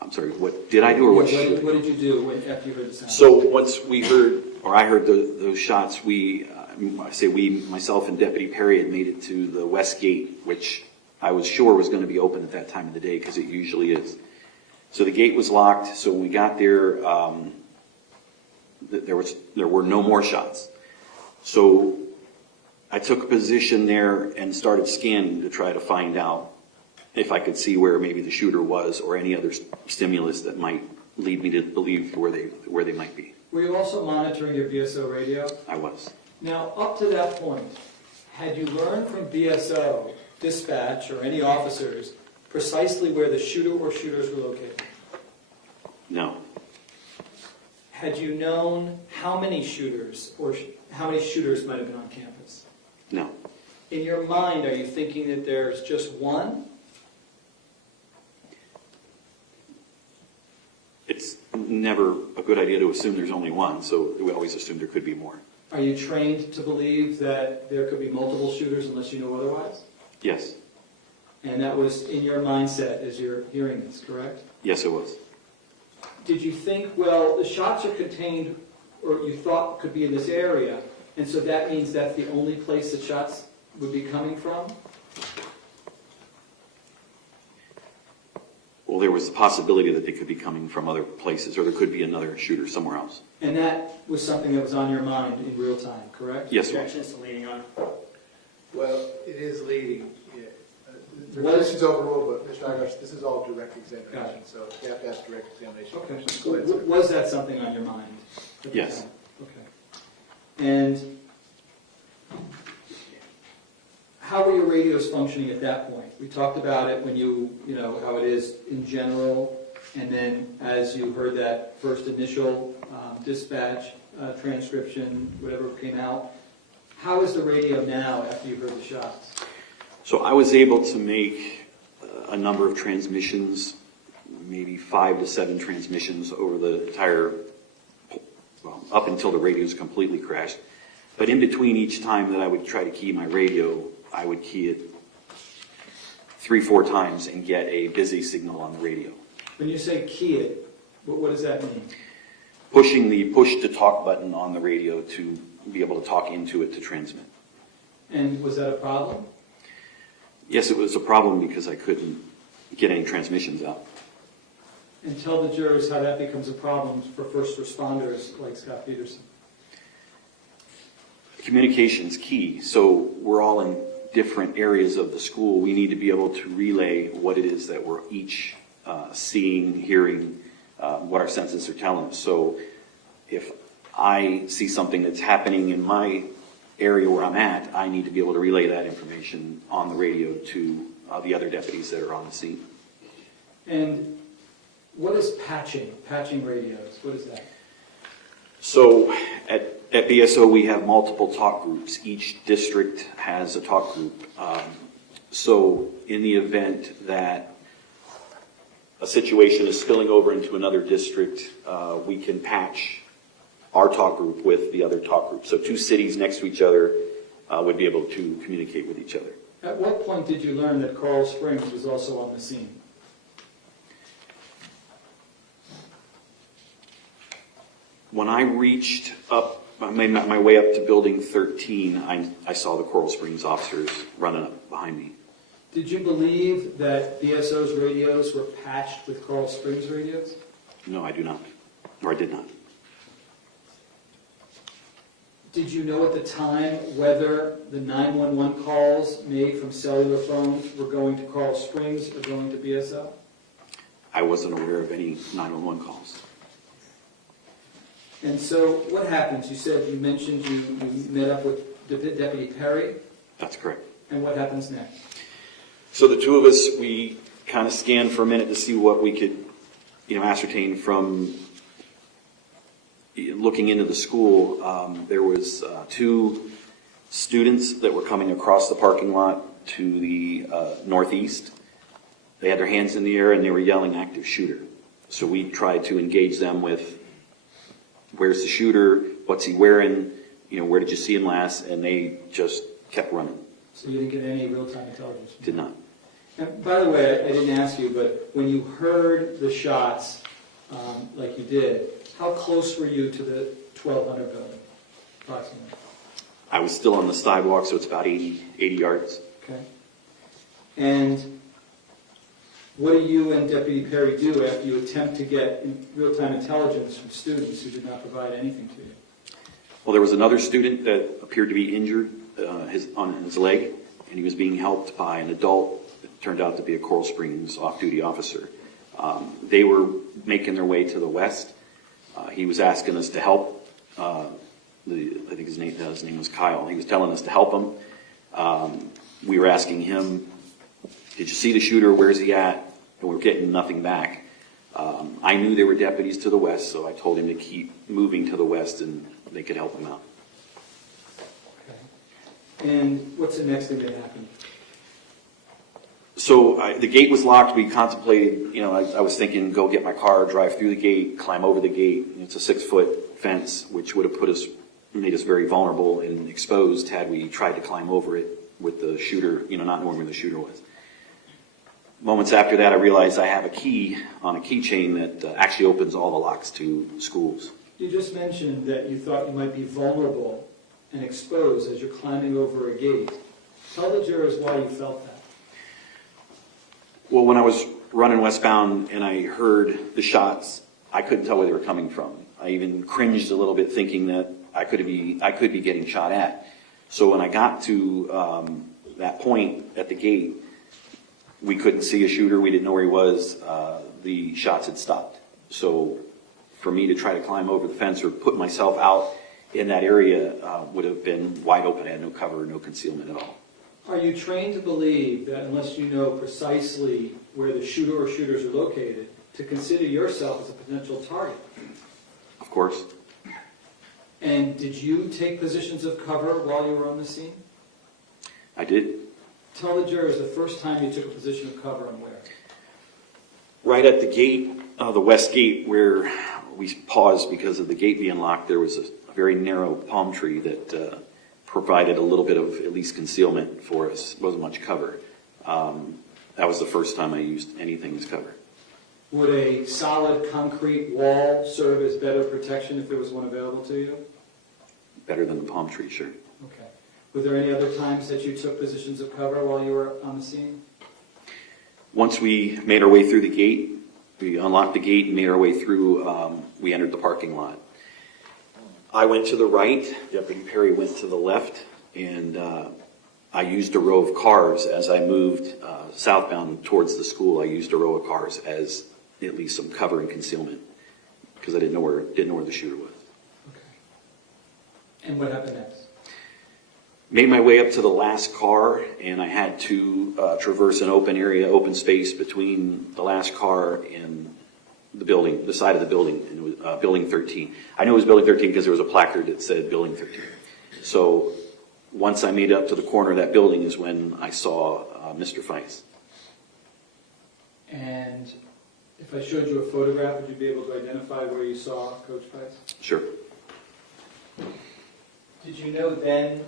I'm sorry, what did I do or what? What did you do after you heard the sounds? So once we heard, or I heard those shots, myself and Deputy Perry had made it to the west gate, which I was sure was going to be open at that time of the day because it usually is. So the gate was locked. So when we got there, there were no more shots. So I took a position there and started scanning to try to find out if I could see where maybe the shooter was or any other stimulus that might lead me to believe where they might be. Were you also monitoring your BSO radio? I was. Now, up to that point, had you learned from BSO, dispatch, or any officers precisely where the shooter or shooters were located? No. Had you known how many shooters or how many shooters might have been on campus? No. In your mind, are you thinking that there's just one? It's never a good idea to assume there's only one, so we always assume there could be more. Are you trained to believe that there could be multiple shooters unless you know otherwise? Yes. And that was in your mindset as you're hearing this, correct? Yes, it was. Did you think, well, the shots are contained, or you thought could be in this area, and so that means that's the only place the shots would be coming from? Well, there was the possibility that they could be coming from other places, or there could be another shooter somewhere else. And that was something that was on your mind in real time, correct? Yes, it was. Objections to leading on. Well, it is leading, yeah. The What is- question's overruled, but Mr. Irish, this is all direct Got examination, it. so you have to ask direct examination. Okay. Go ahead, sir. Was that something on your mind? at the Yes. time? Okay. And how were your radios functioning at that point? We talked about it when you know, how it is in general, and then as you heard that first initial dispatch, transcription, whatever came out. How is the radio now after you heard the shots? So I was able to make a number of transmissions, maybe 5 to 7 transmissions over the entire, well, up until the radios completely crashed. But in between each time that I would try to key my radio, I would key it 3-4 times and get a busy signal on the radio. When you say key it, what does that mean? Pushing the push to talk button on the radio to be able to talk into it to transmit. And was that a problem? Yes, it was a problem because I couldn't get any transmissions out. And tell the jurors how that becomes a problem for first responders like Scot Peterson. Communication's key. So we're all in different areas of the school. We need to be able to relay what it is that we're each seeing, hearing, what our senses are telling us. So if I see something that's happening in my area where I'm at, I need to be able to relay that information on the radio to the other deputies that are on the scene. And what is patching? Patching radios, what is that? So at BSO, we have multiple talk groups. Each district has a talk group. So in the event that a situation is spilling over into another district, we can patch our talk group with the other talk group. So 2 cities next to each other would be able to communicate with each other. At what point did you learn that Coral Springs was also on the scene? When I reached up, I made my way up to building 13, I saw the Coral Springs officers running up behind me. Did you believe that BSO's radios were patched with Coral Springs radios? No, I do not, or I did not. Did you know at the time whether the 911 calls made from cellular phones were going to Coral Springs or going to BSO? I wasn't aware of any 911 calls. And so what happens? You mentioned you met up with Deputy Perry, That's correct. and what happens next? So the 2 of us, we kind of scanned for a minute to see what we could, ascertain from looking into the school. There was 2 students that were coming across the parking lot to the northeast. They had their hands in the air and they were yelling active shooter. So we tried to engage them with, where's the shooter? What's he wearing? Where did you see him last? And they just kept running. So you didn't get any real-time intelligence? Did not. And by the way, I didn't ask you, but when you heard the shots, like you did, how close were you to the 1200 building, approximately? I was still on the sidewalk, so it's about 80 yards. Okay. And what do you and Deputy Perry do after you attempt to get real-time intelligence from students who did not provide anything to you? Well, there was another student that appeared to be injured on his leg, and he was being helped by an adult that turned out to be a Coral Springs off-duty officer. They were making their way to the west. He was asking us to help. I think his name was Kyle. He was telling us to help him. We were asking him, did you see the shooter? Where's he at? And we're getting nothing back. I knew there were deputies to the west, so I told him to keep moving to the west and they could help him out. Okay. And what's the next thing that happened? So the gate was locked. We contemplated, I was thinking, go get my car, drive through the gate, climb over the gate. It's a 6-foot fence, which would have made us very vulnerable and exposed had we tried to climb over it with the shooter, not knowing where the shooter was. Moments after that, I realized I have a key on a keychain that actually opens all the locks to schools. You just mentioned that you thought you might be vulnerable and exposed as you're climbing over a gate. Tell the jurors why you felt that. Well, when I was running westbound and I heard the shots, I couldn't tell where they were coming from. I even cringed a little bit thinking that I could be getting shot at. So when I got to that point at the gate, we couldn't see a shooter. We didn't know where he was. The shots had stopped. So for me to try to climb over the fence or put myself out in that area would have been wide open. I had no cover, no concealment at all. Are you trained to believe that unless you know precisely where the shooter or shooters are located, to consider yourself as a potential target? Of course. And did you take positions of cover while you were on the scene? I did. Tell the jurors the first time you took a position of cover and where. Right at the gate, the west gate, where we paused because of the gate being locked, there was a very narrow palm tree that provided a little bit of at least concealment for us. It wasn't much cover. That was the first time I used anything as cover. Would a solid concrete wall serve as better protection if there was one available to you? Better than the palm tree, sure. Okay. Were there any other times that you took positions of cover while you were on the scene? Once we made our way through the gate, we unlocked the gate and made our way through, we entered the parking lot. I went to the right, Deputy Perry went to the left, and I used a row of cars as I moved southbound towards the school. I used a row of cars as at least some cover and concealment because I didn't know where the shooter was. Okay. And what happened next? Made my way up to the last car, and I had to traverse an open area, open space between the last car and the building, the side of the building, and it was Building 13. I knew it was Building 13 because there was a placard that said Building 13. So once I made it up to the corner of that building is when I saw Mr. Feist. And if I showed you a photograph, would you be able to identify where you saw Coach Feist? Sure. Did you know then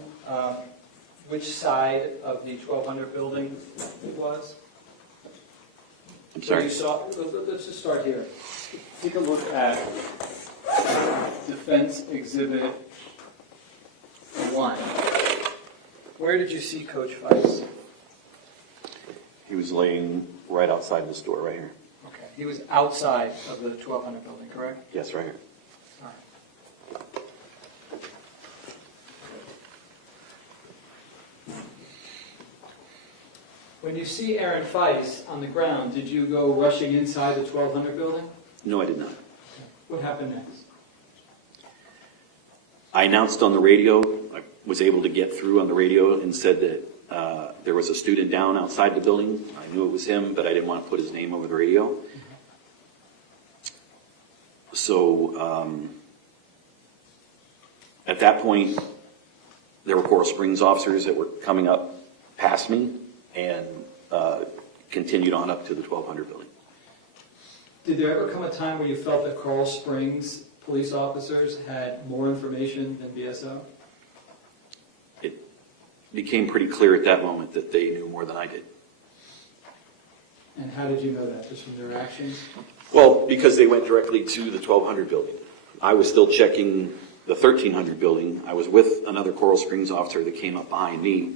which side of the 1200 building it was? I'm Where sorry. you saw, let's just start here. Take a look at Defense Exhibit 1. Where did you see Coach Feist? He was laying right outside the store, right here. Okay. He was outside of the 1200 building, correct? Yes, right here. All right. When you see Aaron Feist on the ground, did you go rushing inside the 1200 building? No, I did not. What happened next? I announced on the radio, I was able to get through on the radio and said that there was a student down outside the building. I knew it was him, but I didn't want to put his name over the radio. So at that point, there were Coral Springs officers that were coming up past me and continued on up to the 1200 building. Did there ever come a time where you felt that Coral Springs police officers had more information than BSO? It became pretty clear at that moment that they knew more than I did. And how did you know that? Just from their actions? Well, because they went directly to the 1200 building. I was still checking the 1300 building. I was with another Coral Springs officer that came up behind me,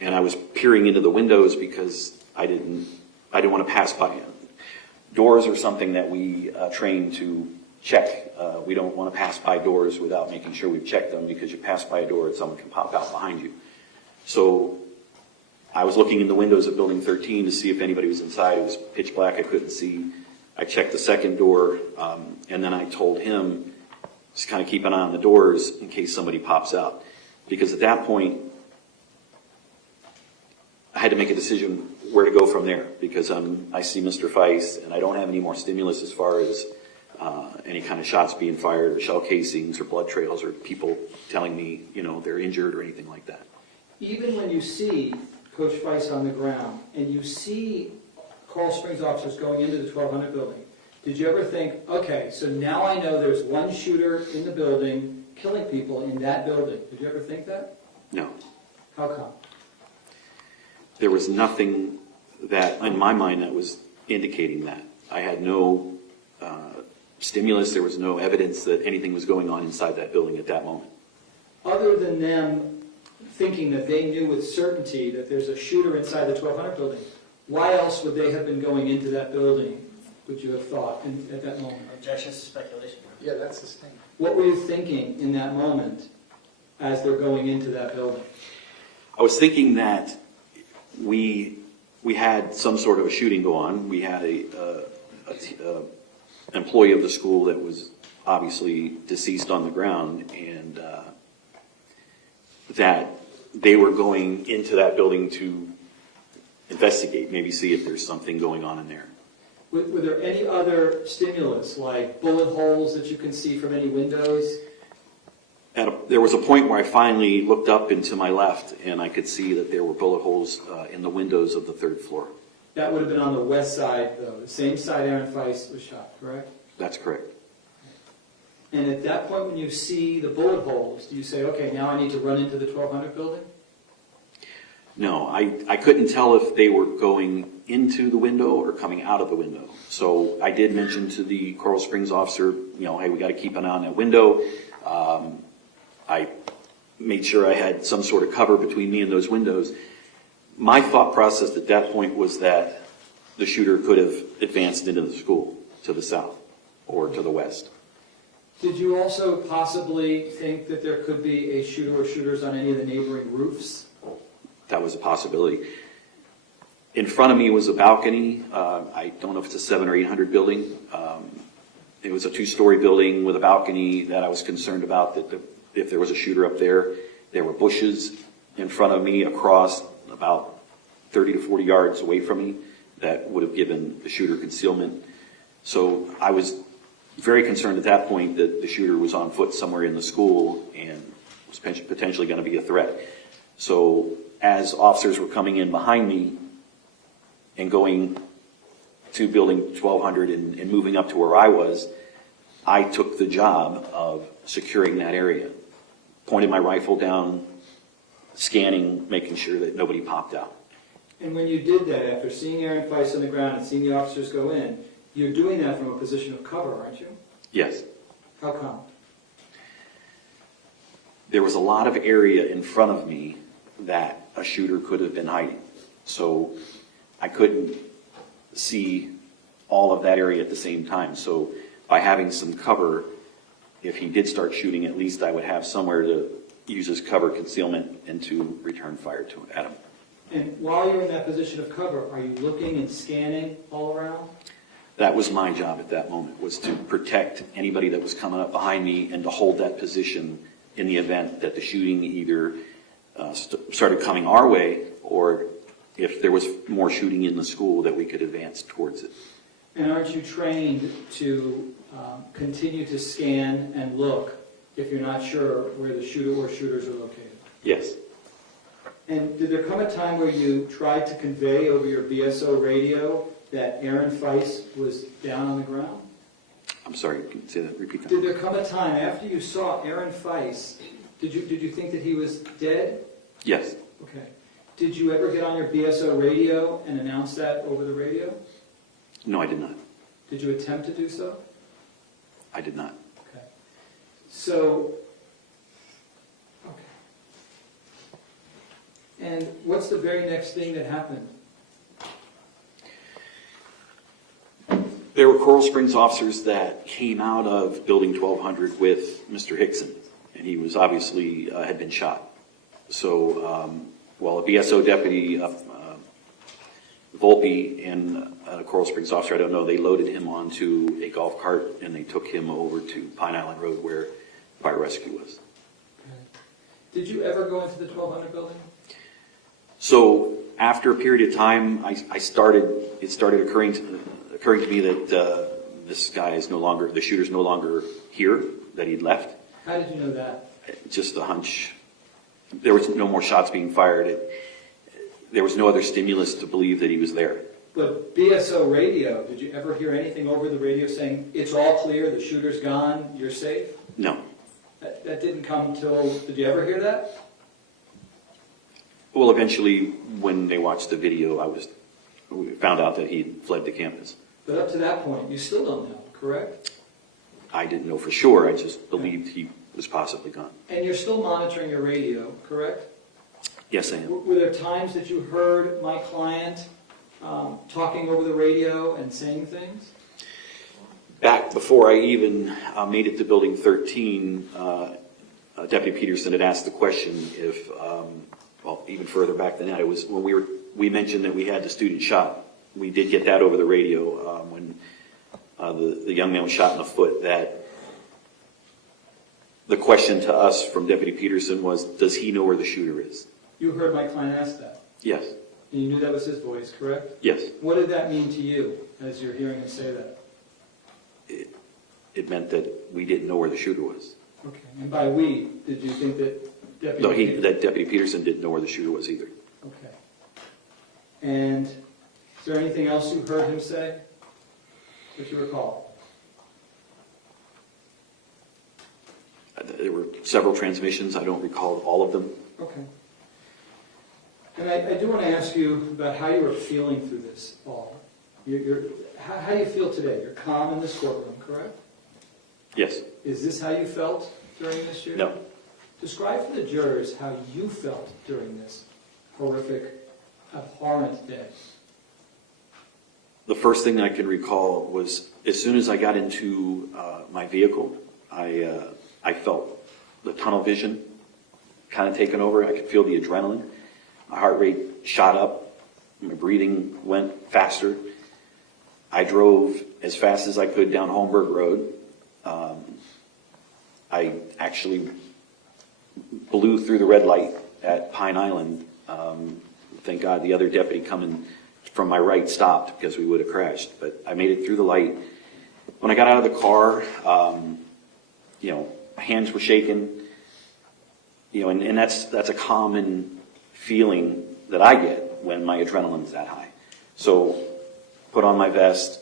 and I was peering into the windows because I didn't want to pass by him. Doors are something that we train to check. We don't want to pass by doors without making sure we've checked them, because you pass by a door and someone can pop out behind you. So I was looking in the windows of building 13 to see if anybody was inside. It was pitch black, I couldn't see. I checked the second door, and then I told him, just kind of keep an eye on the doors in case somebody pops out. Because at that point, I had to make a decision where to go from there, because I see Mr. Feist, and I don't have any more stimulus as far as any kind of shots being fired, or shell casings, or blood trails, or people telling me, they're injured or anything like that. Even when you see Coach Feist on the ground, and you see Coral Springs officers going into the 1200 building, did you ever think, okay, so now I know there's one shooter in the building killing people in that building? Did you ever think that? No. How come? There was nothing that, in my mind, that was indicating that. I had no stimulus. There was no evidence that anything was going on inside that building at that moment. Other than them thinking that they knew with certainty that there's a shooter inside the 1200 building, why else would they have been going into that building, would you have thought at that moment? Objections to speculation. Yeah, that's his thing. What were you thinking in that moment as they're going into that building? I was thinking that we had some sort of a shooting go on. We had a employee of the school that was obviously deceased on the ground, and that they were going into that building to investigate, maybe see if there's something going on in there. Were there any other stimulus, like bullet holes that you can see from any windows? There was a point where I finally looked up and to my left, and I could see that there were bullet holes in the windows of the third floor. That would have been on the west side, though, the same side Aaron Feist was shot, correct? That's correct. And at that point, when you see the bullet holes, do you say, okay, now I need to run into the 1200 building? No, I couldn't tell if they were going into the window or coming out of the window. So I did mention to the Coral Springs officer, hey, we got to keep an eye on that window. I made sure I had some sort of cover between me and those windows. My thought process at that point was that the shooter could have advanced into the school to the south or to the west. Did you also possibly think that there could be a shooter or shooters on any of the neighboring roofs? That was a possibility. In front of me was a balcony. I don't know if it's a 700 or 800 building. It was a 2-story building with a balcony that I was concerned about, that if there was a shooter up there. There were bushes in front of me across about 30 to 40 yards away from me that would have given the shooter concealment. So I was very concerned at that point that the shooter was on foot somewhere in the school and was potentially going to be a threat. So as officers were coming in behind me and going to building 1200 and moving up to where I was, I took the job of securing that area. Pointed my rifle down, scanning, making sure that nobody popped out. And when you did that, after seeing Aaron Feist on the ground and seeing the officers go in, you're doing that from a position of cover, aren't you? Yes. How come? There was a lot of area in front of me that a shooter could have been hiding. So I couldn't see all of that area at the same time. So by having some cover, if he did start shooting, at least I would have somewhere to use as cover concealment and to return fire at him. And while you're in that position of cover, are you looking and scanning all around? That was my job at that moment, was to protect anybody that was coming up behind me and to hold that position in the event that the shooting either started coming our way, or if there was more shooting in the school, that we could advance towards it. And aren't you trained to continue to scan and look if you're not sure where the shooter or shooters are located? Yes. And did there come a time where you tried to convey over your BSO radio that Aaron Feist was down on the ground? I'm sorry, can you say that? Repeat that. Did there come a time after you saw Aaron Feist, did you think that he was dead? Yes. Okay. Did you ever get on your BSO radio and announce that over the radio? No, I did not. Did you attempt to do so? I did not. Okay. So, okay. And what's the very next thing that happened? There were Coral Springs officers that came out of Building 1200 with Mr. Hickson, and he was obviously had been shot. So while a BSO deputy, Volpe, and a Coral Springs officer, I don't know, they loaded him onto a golf cart and they took him over to Pine Island Road where fire rescue was. Did you ever go into the 1200 building? So after a period of time, it started occurring to me that this guy is no longer, the shooter's no longer here, that he'd left. How did you know that? Just a hunch. There was no more shots being fired. There was no other stimulus to believe that he was there. But BSO radio, did you ever hear anything over the radio saying, it's all clear, the shooter's gone, you're safe? No. That didn't come till, did you ever hear that? Well, eventually, when they watched the video, we found out that he'd fled the campus. But up to that point, you still don't know, correct? I didn't know for sure. I just believed he was possibly gone. And you're still monitoring your radio, correct? Yes, I am. Were there times that you heard my client talking over the radio and saying things? Back before I even made it to Building 13, Deputy Peterson had asked the question if, well, even further back than that, it was when we mentioned that we had the student shot. We did get that over the radio when the young man was shot in the foot. That the question to us from Deputy Peterson was, does he know where the shooter is? You heard my client ask that. Yes. And you knew that was his voice, correct? Yes. What did that mean to you as you're hearing him say that? It meant that we didn't know where the shooter was. Okay. And by we, did you think that Deputy No, that Deputy Peterson didn't know where the shooter was either. Okay. And is there anything else you heard him say that you recall? There were several transmissions. I don't recall all of them. Okay. And I do want to ask you about how you were feeling through this all. How do you feel today? You're calm in this courtroom, correct? Yes. Is this how you felt during this shooting? No. Describe for the jurors how you felt during this horrific, abhorrent day. The first thing that I can recall was as soon as I got into my vehicle, I felt the tunnel vision kind of taken over. I could feel the adrenaline. My heart rate shot up. My breathing went faster. I drove as fast as I could down Holmberg Road. I actually blew through the red light at Pine Island. Thank God the other deputy coming from my right stopped because we would have crashed. But I made it through the light. When I got out of the car, my hands were shaking. And that's a common feeling that I get when my adrenaline's that high. So put on my vest,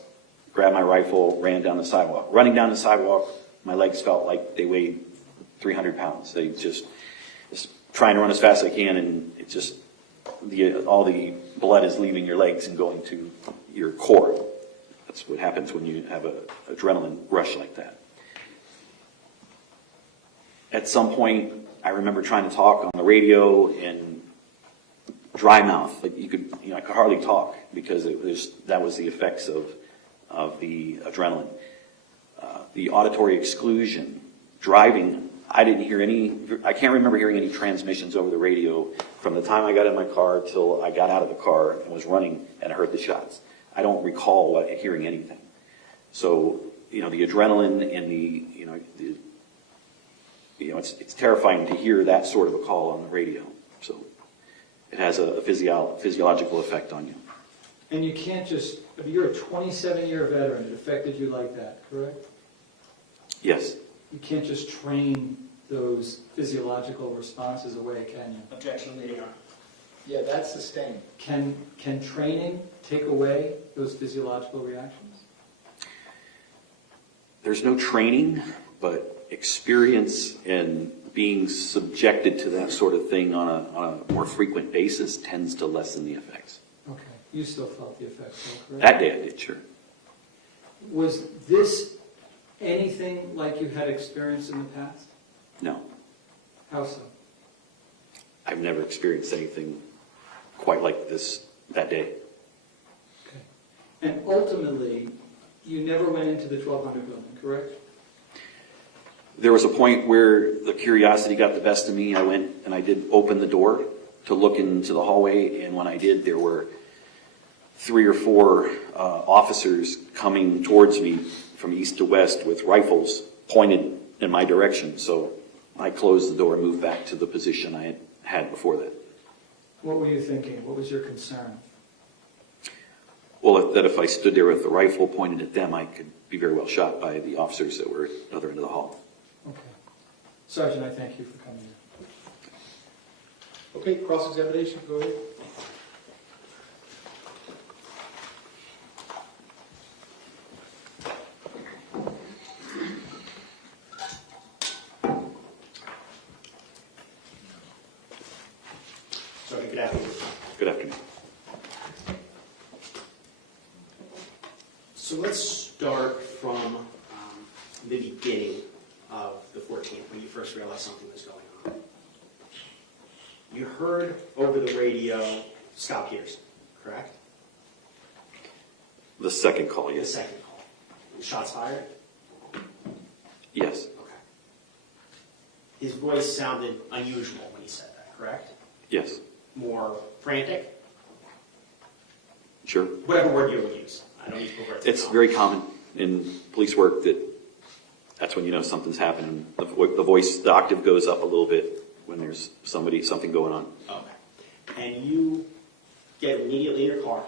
grabbed my rifle, ran down the sidewalk. Running down the sidewalk, my legs felt like they weighed 300 pounds. They just trying to run as fast as I can, and it just, all the blood is leaving your legs and going to your core. That's what happens when you have an adrenaline rush like that. At some point, I remember trying to talk on the radio and dry mouth. Like I could hardly talk because that was the effects of the adrenaline. The auditory exclusion, driving, I can't remember hearing any transmissions over the radio from the time I got in my car till I got out of the car and was running and heard the shots. I don't recall hearing anything. So, the adrenaline and it's terrifying to hear that sort of a call on the radio. So it has a physiological effect on you. And you can't you're a 27-year veteran. It affected you like that, correct? Yes. You can't just train those physiological responses away, can you? Objection, Leading Honor. Yeah, that's sustained. Can training take away those physiological reactions? There's no training, but experience and being subjected to that sort of thing on a more frequent basis tends to lessen the effects. Okay. You still felt the effects, though, correct? That day I did, sure. Was this anything like you had experienced in the past? No. How so? I've never experienced anything quite like this that day. Okay. And ultimately, You never went into the 1200 building, correct? There was a point where the curiosity got the best of me. I went and I did open the door to look into the hallway, and when I did, there were 3 or 4 officers coming towards me from east to west with rifles pointed in my direction. So I closed the door and moved back to the position I had before that. What were you thinking? What was your concern? Well, that if I stood there with the rifle pointed at them, I could be very well shot by the officers that were at the other end of the hall. Okay. Sergeant, I thank you for coming in. Okay, cross-examination, go ahead. Sergeant, good afternoon. Good afternoon. So let's start from the beginning of the 14th, when you first realized something was going on. You heard over the radio Scot Peterson, correct? The second call, The yes. second call. And shots fired? Yes, Okay. His voice sounded unusual when he said that, correct? yes, More frantic? sure. Whatever word you would use. I don't need to revert to It's the very common in police work that that's when you know something's happening. The voice, the octave goes up a little bit when there's something going on. Okay. And you get immediately in your car,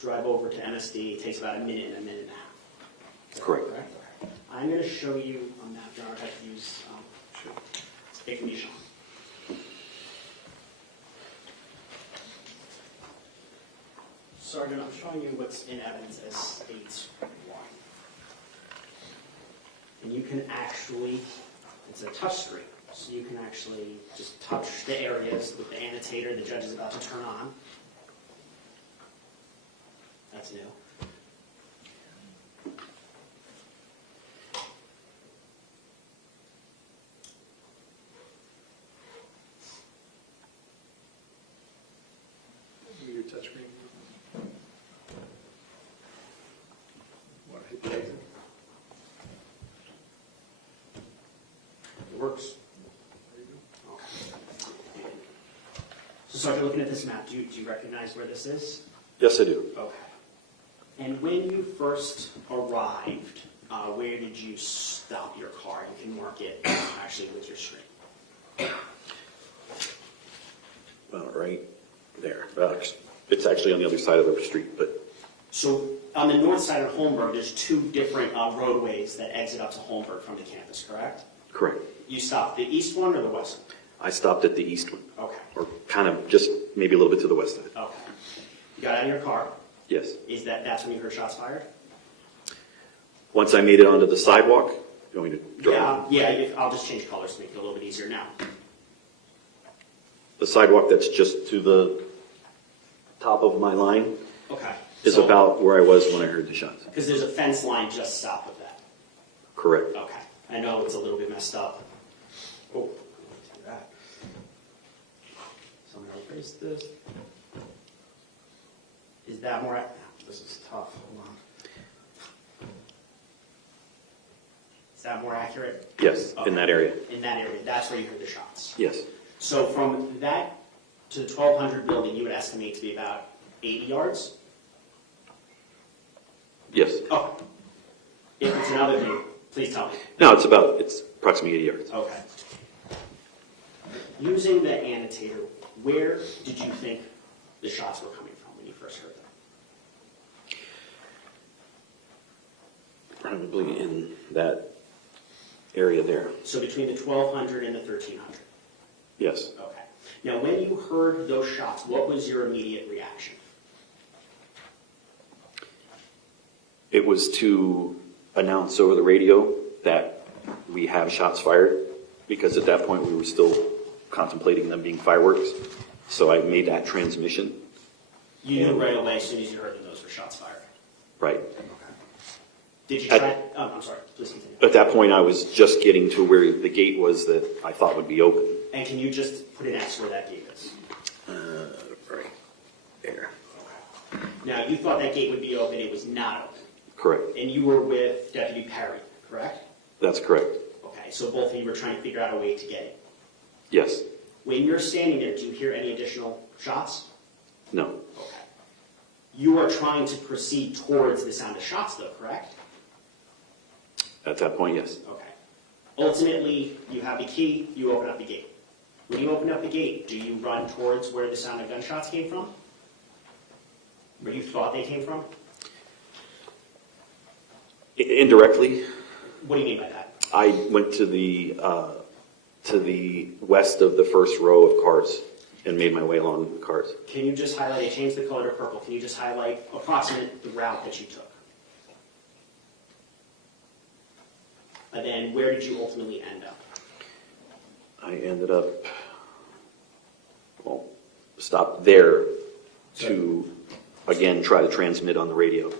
drive over to MSD. It takes about a minute and a half. Correct. Okay. I'm going to show you on that jar how to use it can be shown. Sergeant, I'm showing you what's in evidence as states 1. And you can actually, it's a touch screen, so you can actually just touch the areas with the annotator the judge is about to turn on. That's new. Your touchscreen. Want to hit the exit? It works. There you go. Okay. So Sergeant, looking at this map, do you recognize where this is? Yes, I do. Okay. And when you first arrived, where did you stop your car? You can mark it actually with your screen. Well, right there. It's actually on the other side of the street, but So on the north side of Holmberg, there's 2 different roadways that exit up to Holmberg from the campus, correct? correct. You stopped the east one or the west one? I stopped at the east one, Okay. or kind of just maybe a little bit to the west of it. Okay. You got out of your car. Yes. That's when you heard shots fired? Once I made it onto the sidewalk, going to drive. Yeah, I'll just change colors to make it a little bit easier now. The sidewalk that's just to the top of my line Okay. is So- about where I was when I heard the shots. Because there's a fence line just south of that. Correct. Okay. I know it's a little bit messed up. Oh, do that. So I'm going to erase this. Is that more? This is tough. Hold on. Is that more accurate? Yes, in that area. In that area. That's where you heard the shots. Yes. So from that to the 1200 building, you would estimate to be about 80 yards? Yes. Oh. If it's another view, please tell me. No, it's approximately 80 yards. Okay. Using the annotator, where did you think the shots were coming from when you first heard them? Probably in that area there. So between the 1200 and the 1300? Yes. Okay. Now, when you heard those shots, what was your immediate reaction? It was to announce over the radio that we have shots fired, because at that point we were still contemplating them being fireworks. So I made that transmission. You knew right away as soon as you heard that those were shots fired? Right. Okay. Did you try? I'm sorry. Please continue. At that point, I was just getting to where the gate was that I thought would be open. And can you just put an X where that gate is? Right there. Okay. Now, you thought that gate would be open. It was not open. Correct. And you were with Deputy Perry, correct? That's correct. Okay, so both of you were trying to figure out a way to get it. Yes. When you're standing there, do you hear any additional shots? No. Okay. You are trying to proceed towards the sound of shots, though, correct? At that point, yes. Okay. Ultimately, you have the key, you open up the gate. When you open up the gate, do you run towards where the sound of gunshots came from? Where you thought they came from? Indirectly, What do you mean by that? I went to the west of the first row of cars and made my way along the cars. Can you just highlight, I changed the color to purple, can you just highlight approximate the route that you took? And then where did you ultimately end up? I ended up, well, stopped there to, again, try to transmit on the radio.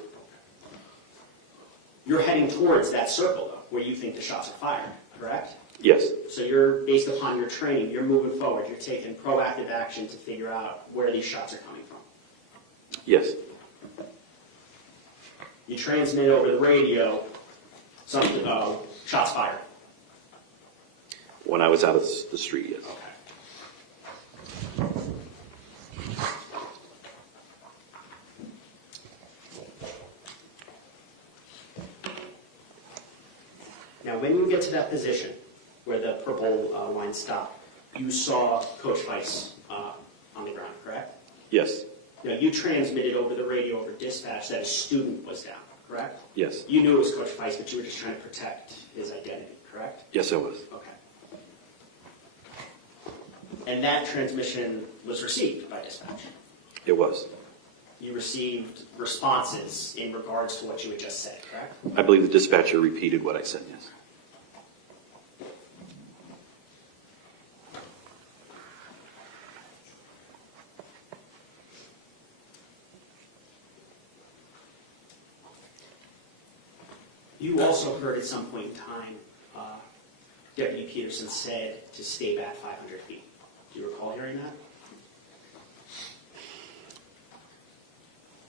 You're heading towards that circle, though, where you think the shots are fired, correct? Yes, So you're, based upon your training, you're moving forward, you're taking proactive action to figure out where these shots are coming from. yes, You transmit over the radio, something, shots fired. when I was out of the street, yes. Okay. Now, when you get to that position where the purple line stopped, you saw Coach Weiss on the ground, correct? Yes, Now, you transmitted over the radio over dispatch that a student was down, correct? yes, You knew it was Coach Weiss, but you were just trying to protect his identity, correct? yes, I was. Okay. And that transmission was received by dispatch. It was. You received responses in regards to what you had just said, correct? I believe the dispatcher repeated what I said, yes. You also heard at some point in time, Deputy Peterson said to stay back 500 feet. Do you recall hearing that?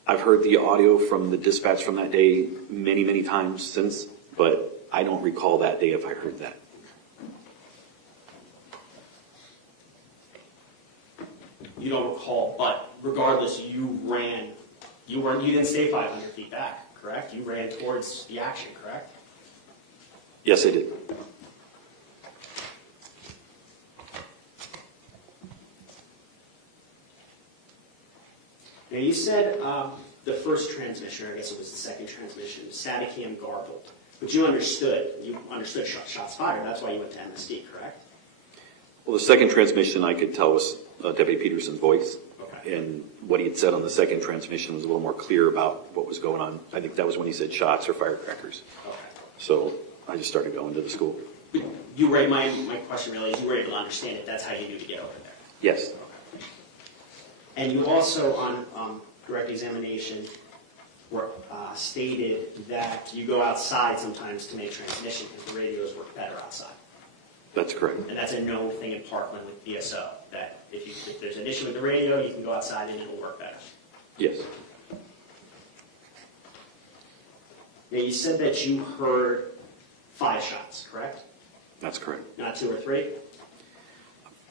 I've heard the audio from the dispatch from that day many, many times since, but I don't recall that day if I heard that. You don't recall, but regardless, you ran. You didn't stay 500 feet back, correct? You ran towards the action, correct? Yes, I did. Now, you said the first transmission, or I guess it was the second transmission, Staticam garbled. But you understood shots fired. That's why you went to MSD, correct? Well, the second transmission I could tell was Deputy Peterson's voice. Okay. And what he had said on the second transmission was a little more clear about what was going on. I think that was when he said shots or firecrackers. Okay. So I just started going to the school. You were, my question really is, you were able to understand it. That's how you knew to get over there. Yes, And you also, on direct examination, were stated that you go outside sometimes to make transmission because the radios work better outside. that's correct. And that's a known thing in Parkland with DSO, that if there's an issue with the radio, you can go outside and it'll work better. Yes, Now, you said that you heard 5 shots, correct? that's correct. Not 2 or 3?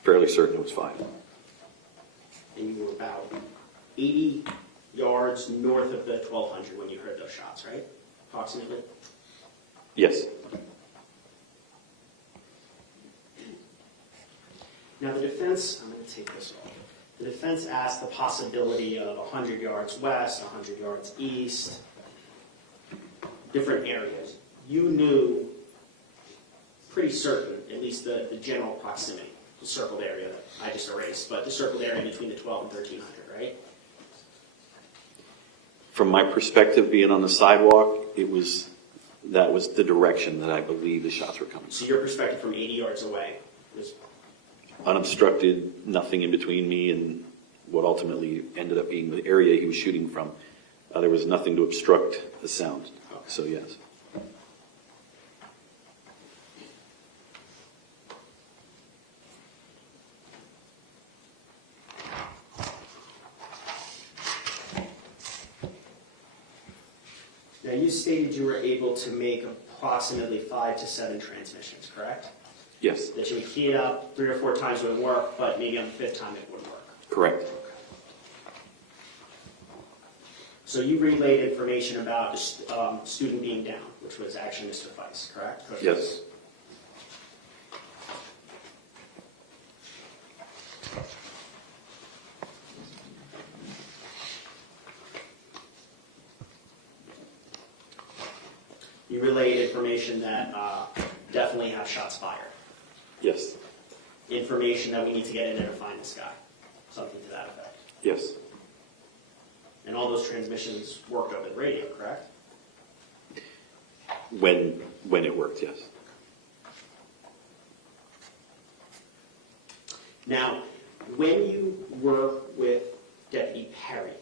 Fairly certain it was 5. And you were about 80 yards north of the 1200 when you heard those shots, right? Approximately? Yes, Now, the defense, I'm going to take this off. The defense asked the possibility of 100 yards west, 100 yards east, different areas. You knew pretty certain, at least the general proximity, the circled area that I just erased, but the circled area between the 12 and 1300, right? from my perspective, being on the sidewalk, that was the direction that I believe the shots were coming. So your perspective from 80 yards away was, Unobstructed, nothing in between me and what ultimately ended up being the area he was shooting from. There was nothing to obstruct the sound. So yes. now Now, you stated you were able to make approximately 5 to 7 transmissions, correct? Yes, That you would key it up 3 or 4 times wouldn't work, but maybe on the 5th time it would work. correct. So you relayed information about the student being down, which was actually Mr. Weiss, correct? Coach Yes. Weiss. You relayed information that definitely have shots fired. Yes, Information that we need to get in there to find this guy. Something to that effect. yes, And all those transmissions worked over the radio, correct? when it worked, yes. Now, when you were with Deputy Perry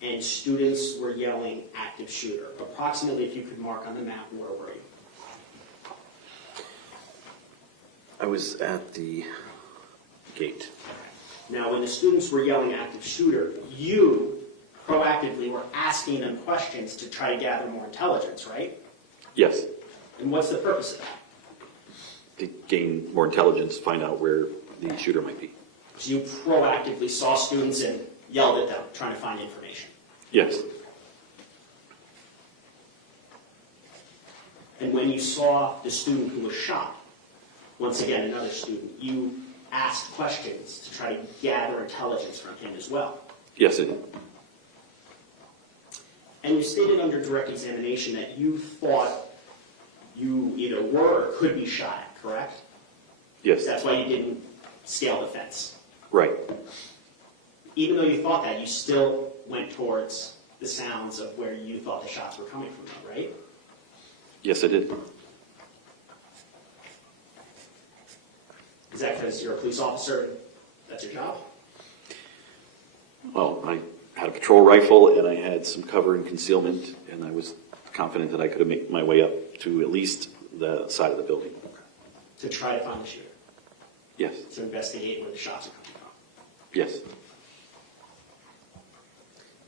and students were yelling active shooter, approximately, if you could mark on the map, where were you? I was at the gate. Now, when the students were yelling active shooter, you proactively were asking them questions to try to gather more intelligence, right? Yes, And what's the purpose of that? to gain more intelligence, find out where the shooter might be. So you proactively saw students and yelled at them, trying to find information. Yes, And when you saw the student who was shot, once again, another student, you asked questions to try to gather intelligence from him as well. yes, it did. And you stated under direct examination that you thought you either were or could be shot at, correct? Yes, That's why you didn't scale the fence. right. Even though you thought that, you still went towards the sounds of where you thought the shots were coming from, though, right? Yes, I did. Is that because you're a police officer and that's your job? Well, I had a patrol rifle and I had some cover and concealment, and I was confident that I could have made my way up to at least the side of the building. To try to find the shooter, Yes, to investigate where the shots are coming from. yes,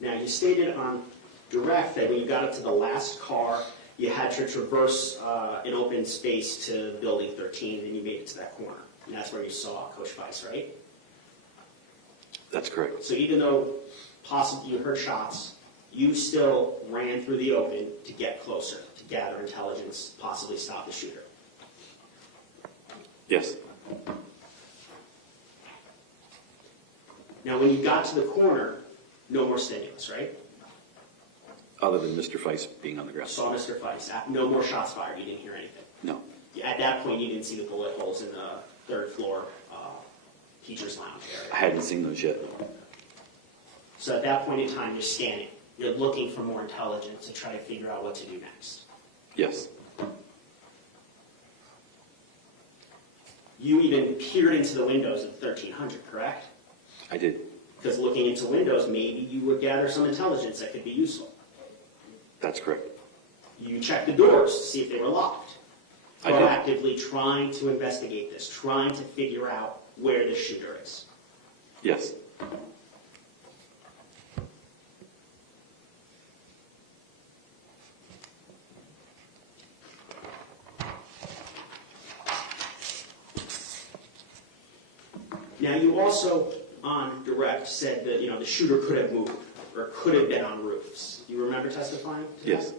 Now, you stated on direct that when you got up to the last car, you had to traverse an open space to building 13, and you made it to that corner. And that's where you saw Coach Weiss, right? that's correct. So even though possibly you heard shots, you still ran through the open to get closer, to gather intelligence, possibly stop the shooter. Yes, Now, when you got to the corner, no more stimulus, right? other than Mr. Weiss being on the ground. Saw Mr. Weiss. No more shots fired. You didn't hear anything. No, At that point, you didn't see the bullet holes in the third floor teacher's lounge I area. hadn't seen those yet. So at that point in time, you're scanning. You're looking for more intelligence to try to figure out what to do next. Yes, You even peered into the windows of the 1300, correct? I did. Because looking into windows, maybe you would gather some intelligence that could be useful. That's correct. You checked the doors to see if they were locked. I did. Proactively trying to investigate this, trying to figure out where the shooter is. Yes, Now, you also, on direct, said that, the shooter could have moved or could have been on roofs. You remember testifying to that? yes,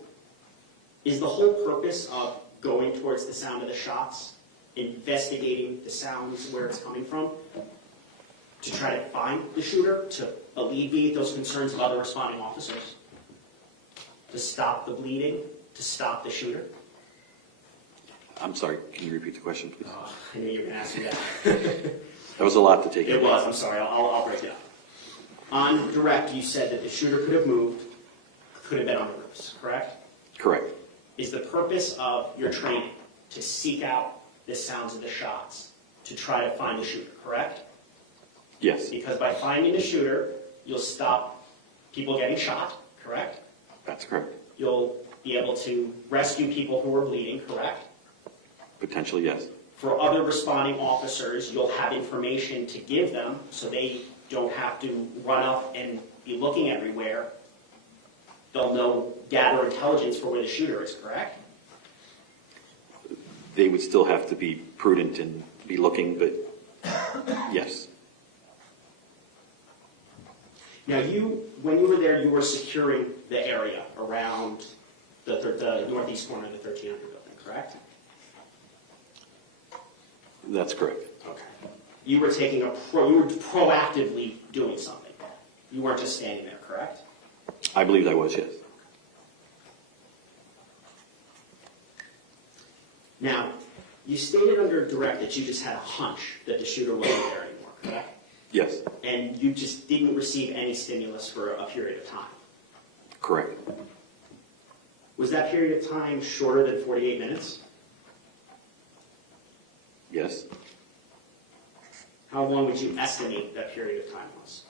Is the whole purpose of going towards the sound of the shots, investigating the sounds where it's coming from, to try to find the shooter, to alleviate those concerns of other responding officers, to stop the bleeding, to stop the shooter? I'm sorry, can you repeat the question, please? I knew you were going to ask me that. That was a lot to take in. It was, I'm sorry, I'll break it up. On direct, you said that the shooter could have moved, could have been on the roofs, correct? Correct. Is the purpose of your training to seek out the sounds of the shots, to try to find the shooter, correct? Yes, Because by finding the shooter, you'll stop people getting shot, correct? that's correct. You'll be able to rescue people who are bleeding, correct? Potentially, yes. For other responding officers, you'll have information to give them so they don't have to run up and be looking everywhere they'll gather intelligence for where the shooter is, correct? They would still have to be prudent and be looking, but yes. Now, when you were there, you were securing the area around the northeast corner of the 1300 building, correct? That's correct. Okay. You were you were proactively doing something. You weren't just standing there, correct? I believe I was, yes. Now, you stated under direct that you just had a hunch that the shooter wasn't there anymore, correct? Yes, And you just didn't receive any stimulus for a period of time. correct. Was that period of time shorter than 48 minutes? Yes. How long would you estimate that period of time was?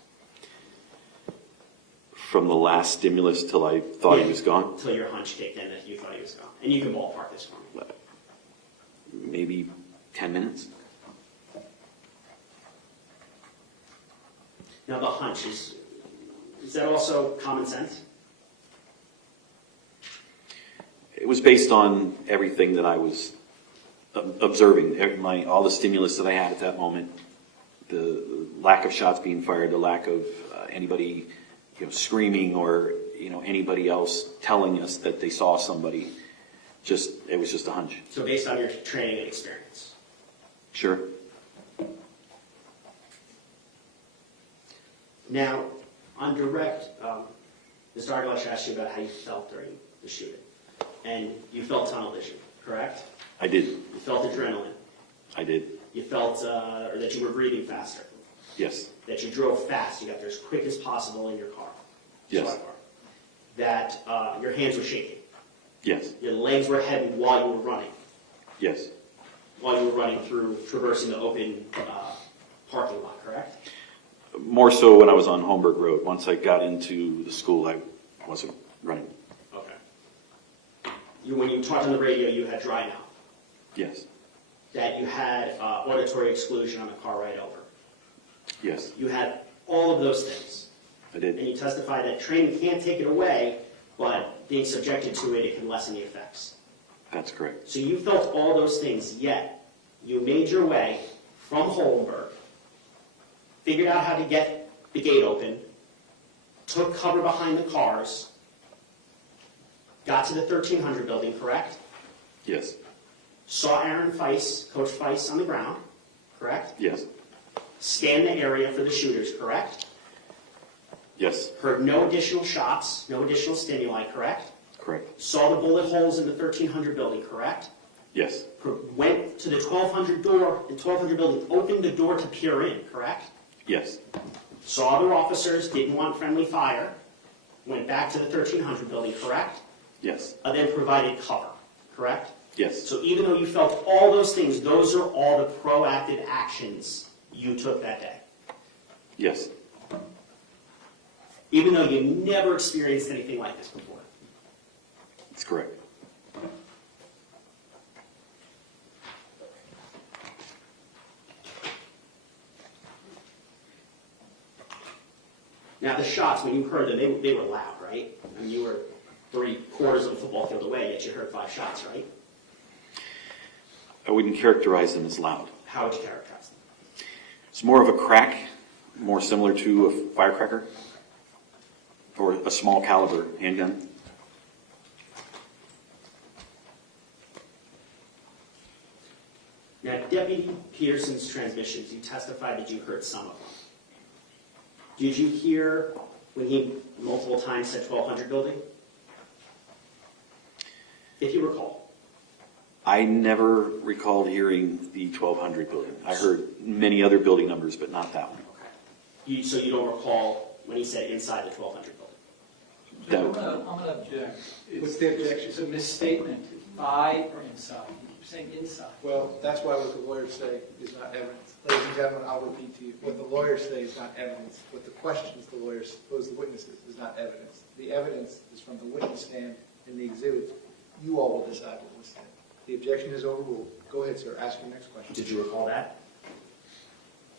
From the last stimulus till I thought he was gone, Until your hunch kicked in that you thought he was gone. And you can ballpark this for me. maybe 10 minutes. Now the hunch, is that also common sense? It was based on everything that I was observing, all the stimulus that I had at that moment, the lack of shots being fired, the lack of anybody screaming or anybody else telling us that they saw somebody. It was just a hunch. So based on your training and experience. Sure. Now, on direct, Mr. Argalash asked you about how you felt during the shooting. And you felt tunnel vision, correct? I did. You felt adrenaline. I did. You felt or that you were breathing faster. Yes. That you drove fast. You got there as quick as possible in your car. Yes. Squad car. That your hands were shaking. Yes. Your legs were heavy while you were running. Yes. While you were running through, traversing the open parking lot, correct? More so when I was on Holmberg Road. Once I got into the school, I wasn't running. Okay. When you talked on the radio, you had dry mouth. Yes. That you had auditory exclusion on the car ride over. Yes. You had all of those things. I did. And you testified that training can't take it away, but being subjected to it, it can lessen the effects. That's correct. So you felt all those things, yet you made your way from Holmberg, figured out how to get the gate open, took cover behind the cars, got to the 1300 building, correct? Yes. Saw Aaron Feiss, Coach Feiss on the ground, correct? Yes. Scanned the area for the shooters, correct? Yes. Heard no additional shots, no additional stimuli, correct? Correct. Saw the bullet holes in the 1300 building, correct? Yes. Went to the 1200 door, the 1200 building, opened the door to peer in, correct? Yes. Saw other officers, didn't want friendly fire, went back to the 1300 building, correct? Yes. Then provided cover, correct? Yes. So even though you felt all those things, those are all the proactive actions you took that day. Yes. Even though you never experienced anything like this before. That's correct. Now the shots, when you heard them, they were loud, right? I mean, you were 3/4 of the football field away, yet you heard 5 shots, right? I wouldn't characterize them as loud. How would you characterize them? It's more of a crack, more similar to a firecracker or a small caliber handgun. Now, Deputy Peterson's transmissions, you testified that you heard some of them. Did you hear when he multiple times said 1200 building? If you recall. I never recalled hearing the 1200 building. I heard many other building numbers, but not that one. Okay. So you don't recall when he said inside the 1200 building? I'm going to object. What's the objection? It's a misstatement. By or inside. You keep saying inside. Well, that's why what the lawyers say is not evidence. Ladies and gentlemen, I'll repeat to you. What the lawyers say is not evidence. What the questions the lawyers pose the witnesses is not evidence. The evidence is from the witness stand and the exhibits. You all will decide what was said. The objection is overruled. Go ahead, sir. Ask your next question. Did you recall that?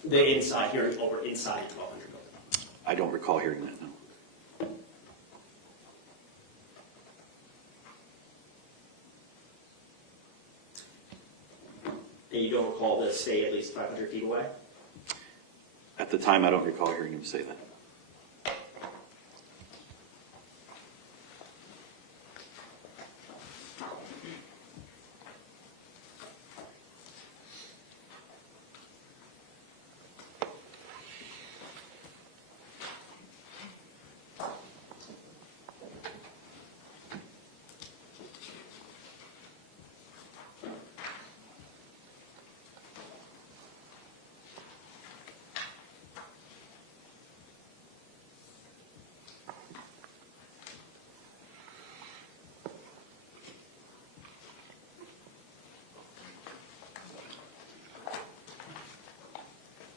The inside, hearing over inside the 1200 building. I don't recall hearing that, no. And you don't recall to stay at least 500 feet away? At the time, I don't recall hearing him say that.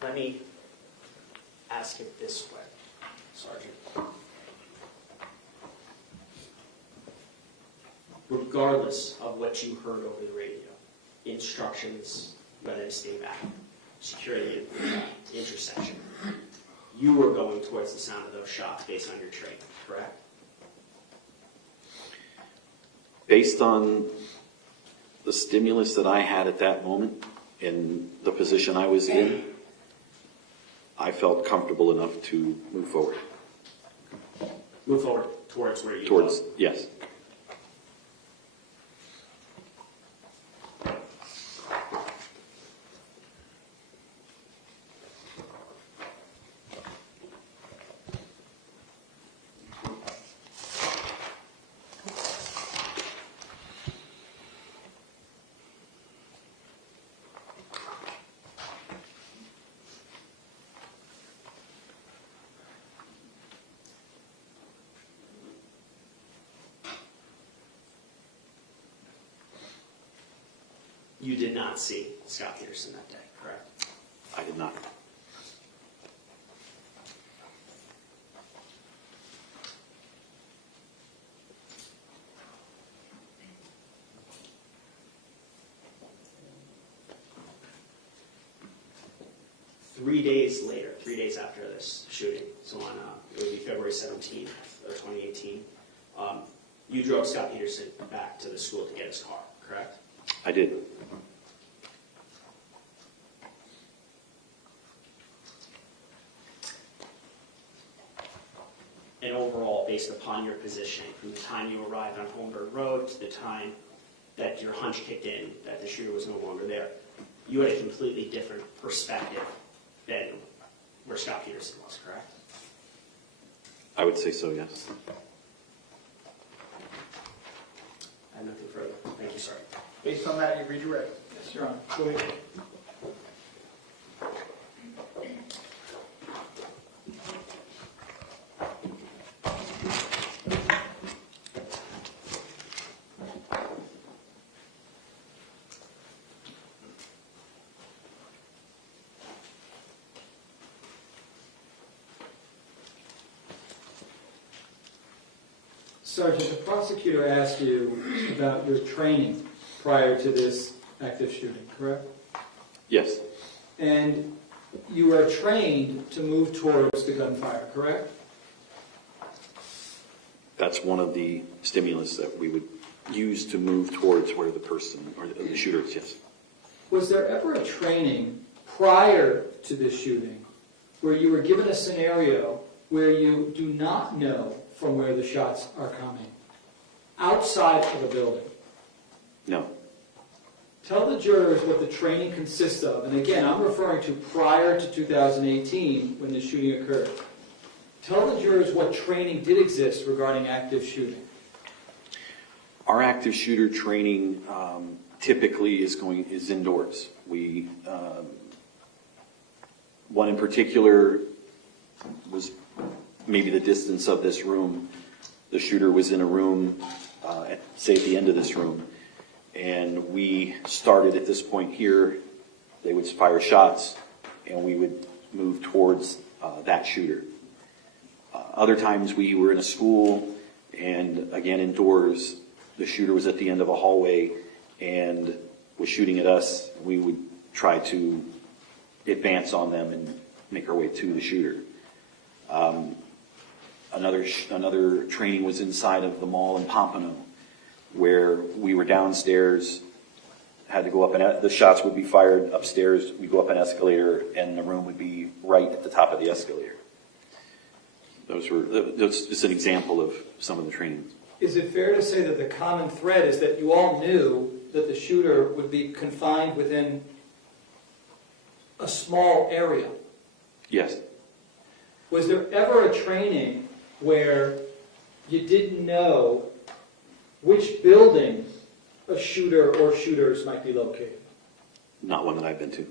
Let me ask it this way, Sergeant. Regardless of what you heard over the radio, instructions, whether to stay back, security intersection, you were going towards the sound of those shots based on your training, correct? Based on the stimulus that I had at that moment and the position I was in, I felt comfortable enough to move forward. Move forward towards where you Towards, go. yes. You did not see Scot Peterson that day, correct? I did not. Three days later, 3 days after this shooting, so on, it would be February 17th of 2018, you drove Scot Peterson back to the school to get his car, correct? I did. And overall, based upon your positioning, from the time you arrived on Holmberg Road to the time that your hunch kicked in, that the shooter was no longer there, you had a completely different perspective than where Scot Peterson was, correct? I would say so, yes. I have nothing further. Thank you, sir. Based on that, you redirect. Yes, Your Honor. Go ahead. Sergeant, the prosecutor asked you about your training prior to this active shooting, correct? Yes, And you are trained to move towards the gunfire, correct? that's one of the stimulus that we would use to move towards where the person or the shooter is, yes. Was there ever a training prior to this shooting where you were given a scenario where you do not know from where the shots are coming, outside of a building? No, Tell the jurors what the training consists of. And again, I'm referring to prior to 2018 when the shooting occurred. Tell the jurors what training did exist regarding active shooting. our active shooter training typically is indoors. We, one in particular was maybe the distance of this room. The shooter was in a room, say at the end of this room, and we started at this point here. They would fire shots, and we would move towards that shooter. Other times we were in a school, and again indoors, the shooter was at the end of a hallway and was shooting at us. We would try to advance on them and make our way to the shooter. Another training was inside of the mall in Pompano, where we were downstairs had to go up, and the shots would be fired upstairs. We go up an escalator, and the room would be right at the top of the escalator. That's just an example of some of the training. Is it fair to say that the common thread is that you all knew that the shooter would be confined within a small area? Yes. Was there ever a training where you didn't know which building a shooter or shooters might be located? Not one that I've been to.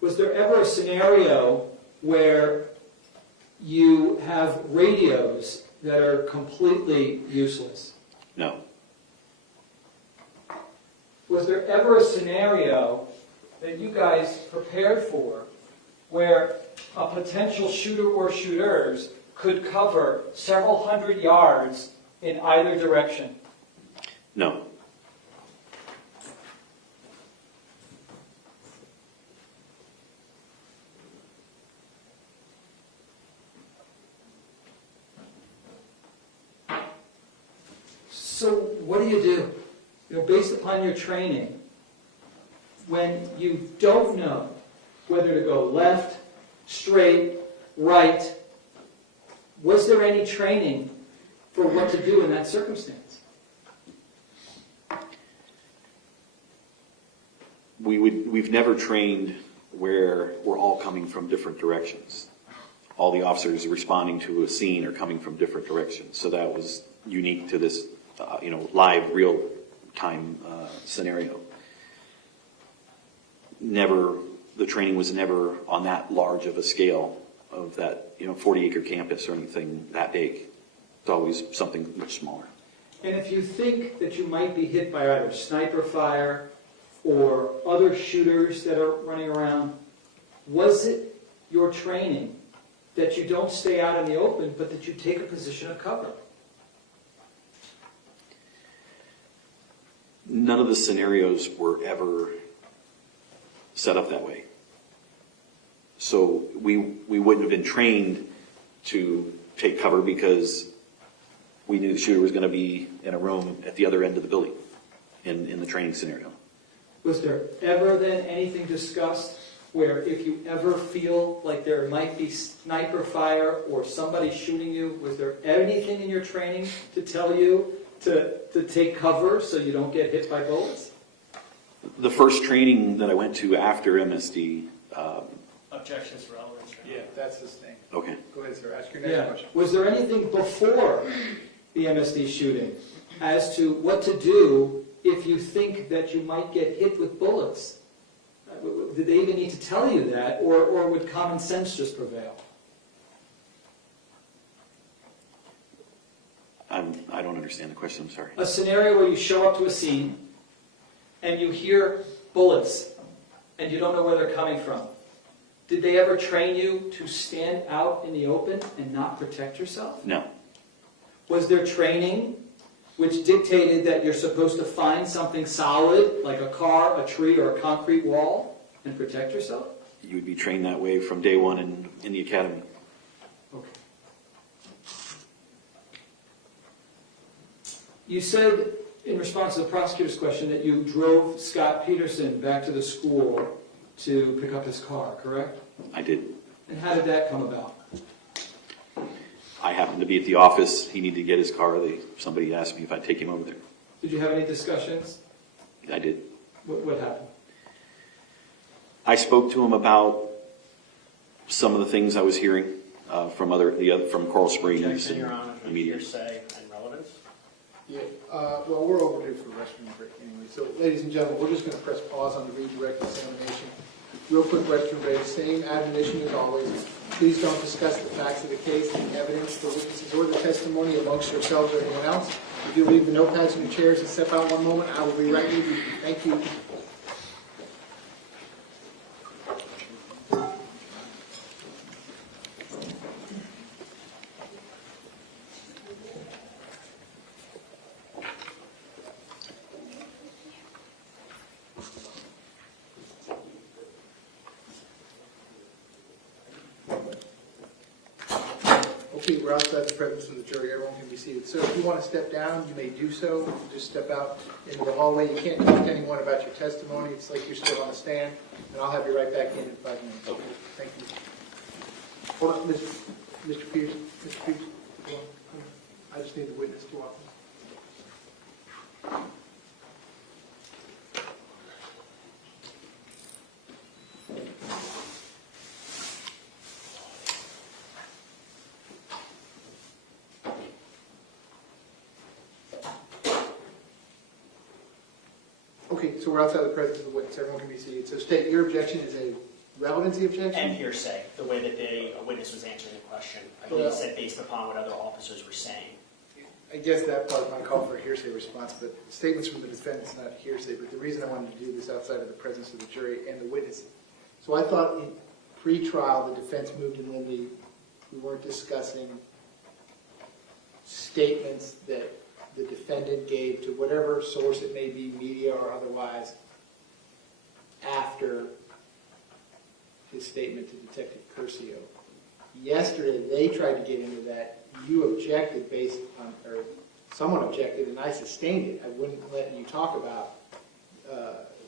Was there ever a scenario where you have radios that are completely useless? No. Was there ever a scenario that you guys prepared for where a potential shooter or shooters could cover several hundred yards in either direction? No. So what do? You know, based upon your training, when you don't know whether to go left, straight, right, was there any training for what to do in that circumstance? We've never trained where we're all coming from different directions. All the officers responding to a scene are coming from different directions. So that was unique to this, live, real-time scenario. The training was never on that large of a scale of that, 40-acre campus or anything that big. It's always something much smaller. And if you think that you might be hit by either sniper fire or other shooters that are running around, was it your training that you don't stay out in the open, but that you take a position of cover? None of the scenarios were ever set up that way. So we wouldn't have been trained to take cover because we knew the shooter was going to be in a room at the other end of the building in the training scenario. Was there ever then anything discussed where if you ever feel like there might be sniper fire or somebody shooting you, was there anything in your training to tell you to take cover so you don't get hit by bullets? The first training that I went to after MSD. Objections to relevance. Yeah, that's his thing. Okay. Go ahead, sir. Ask your next question. Was there anything before the MSD shooting as to what to do if you think that you might get hit with bullets? Did they even need to tell you that, or would common sense just prevail? I don't understand the question, I'm sorry. A scenario where you show up to a scene and you hear bullets and you don't know where they're coming from. Did they ever train you to stand out in the open and not protect yourself? No. Was there training which dictated that you're supposed to find something solid, like a car, a tree, or a concrete wall, and protect yourself? You would be trained that way from day one in the academy. Okay. You said, in response to the prosecutor's question, that you drove Scot Peterson back to the school to pick up his car, correct? I did. And how did that come about? I happened to be at the office. He needed to get his car. Somebody asked me if I'd take him over there. Did you have any discussions? I did. What happened? I spoke to him about some of the things I was hearing from Coral Springs Objection, and Your Honor, the media. hearsay and relevance. Yeah, well, we're overdue for restroom break anyway. So, ladies and gentlemen, we're just going to press pause on the redirect examination. Real quick restroom break. Same admonition as always. Please don't discuss the facts of the case, the evidence, the witnesses, or the testimony amongst yourselves or anyone else. If you leave the notepads in your chairs and step out one moment, I will be right with you. Thank you. Key, we're outside the presence of the jury, everyone can be seated. So if you want to step down, you may do so, just step out into the hallway. You can't talk to anyone about your testimony, it's like you're still on the stand, and I'll have you right back in 5 minutes. Okay. Thank you. Hold on, Mr. Peterson, Mr. Peterson, come on. I just need the witness to walk in. Okay, so we're outside the presence of the witness, everyone can be seated. So state, your objection is a relevancy objection? And hearsay, the way that a witness was answering the question. I believe it said based upon what other officers were saying. I guess that part might call for a hearsay response, but statements from the defendant's not hearsay. But the reason I wanted to do this outside of the presence of the jury and the witness. So I thought in pre-trial, the defense moved in limine. We weren't discussing statements that the defendant gave to whatever source it may be, media or otherwise, after his statement to Detective Curcio. Yesterday, they tried to get into that. You objected based on, or someone objected, and I sustained it. I wouldn't let you talk about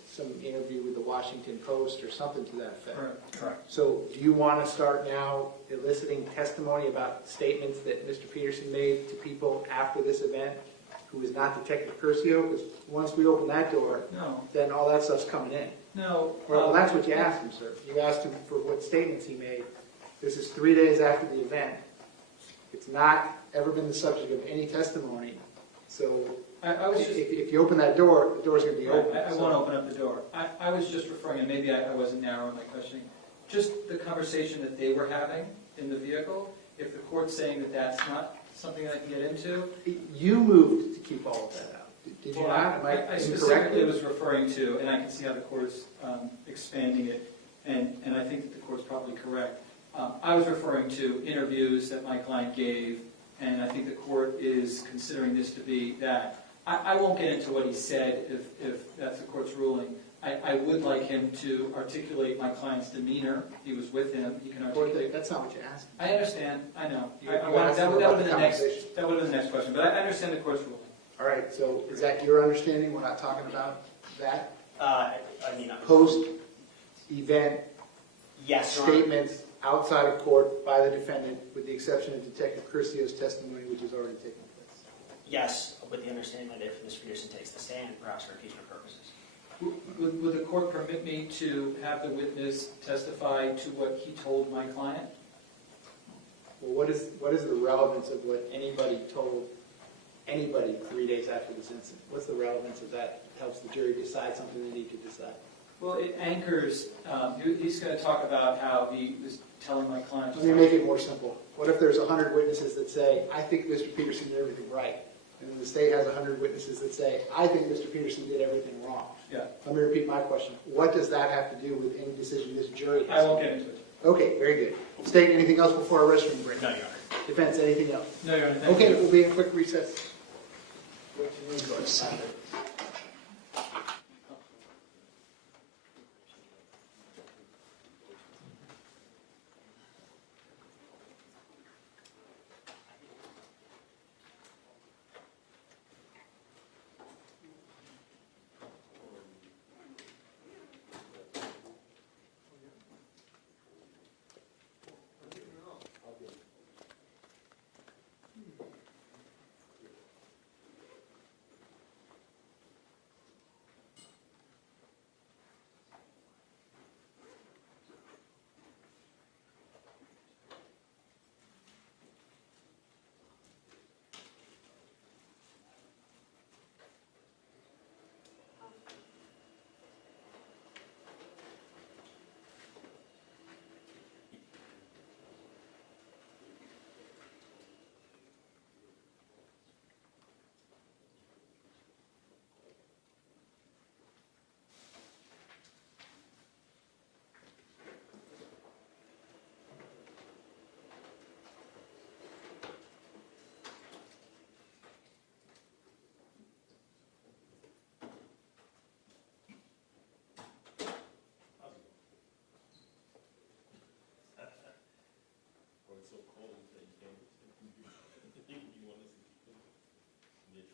some interview with the Washington Post or something to that effect. Correct. So do you want to start now eliciting testimony about statements that Mr. Peterson made to people after this event who is not Detective Curcio? Because once we open that door, No, then all that stuff's coming in. no. Well, that's what you asked him, sir. You asked him for what statements he made. This is 3 days after the event. It's not ever been the subject of any testimony. So I was just. if you open that door, the door's going to be open. I won't open up the door. I was just referring, and maybe I wasn't narrow in my questioning, just the conversation that they were having in the vehicle. If the court's saying that that's not something I can get into. You moved to keep all of that out. Did you Well, not? Am I incorrect? specifically was referring to, and I can see how the court is expanding it, and I think that the court's probably correct. I was referring to interviews that my client gave, and I think the court is considering this to be that. I won't get into what he said if that's the court's ruling. I would like him to articulate my client's demeanor. He was with him. He can articulate. That's not what you asked. I understand. I know. You That asked him would about have been the the next. conversation. That would have been the next question. But I understand the court's ruling. All right, so is that your understanding? We're not talking about that? I mean, Post-event yes, Your Honor. statements outside of court by the defendant, with the exception of Detective Curcio's testimony, which has already taken place. Yes, with the understanding that if Mr. Peterson takes the stand, perhaps for impeachment purposes. Would the court permit me to have the witness testify to what he told my client? Well, what is the relevance of what anybody told anybody 3 days after this incident? What's the relevance of that? Helps the jury decide something they need to decide. Well, it anchors, he's going to talk about how he was telling my client. Let me make it more simple. What if there's 100 witnesses that say, I think Mr. Peterson did everything right? And then the state has 100 witnesses that say, I think Mr. Peterson did everything wrong. Yeah. Let me repeat my question. What does that have to do with any decision this jury has? I won't get into it. Okay, very good. State, anything else before our restroom break? No, Your Honor. Defense, anything else? No, Your Honor, thank Okay, you. we'll be in a quick recess.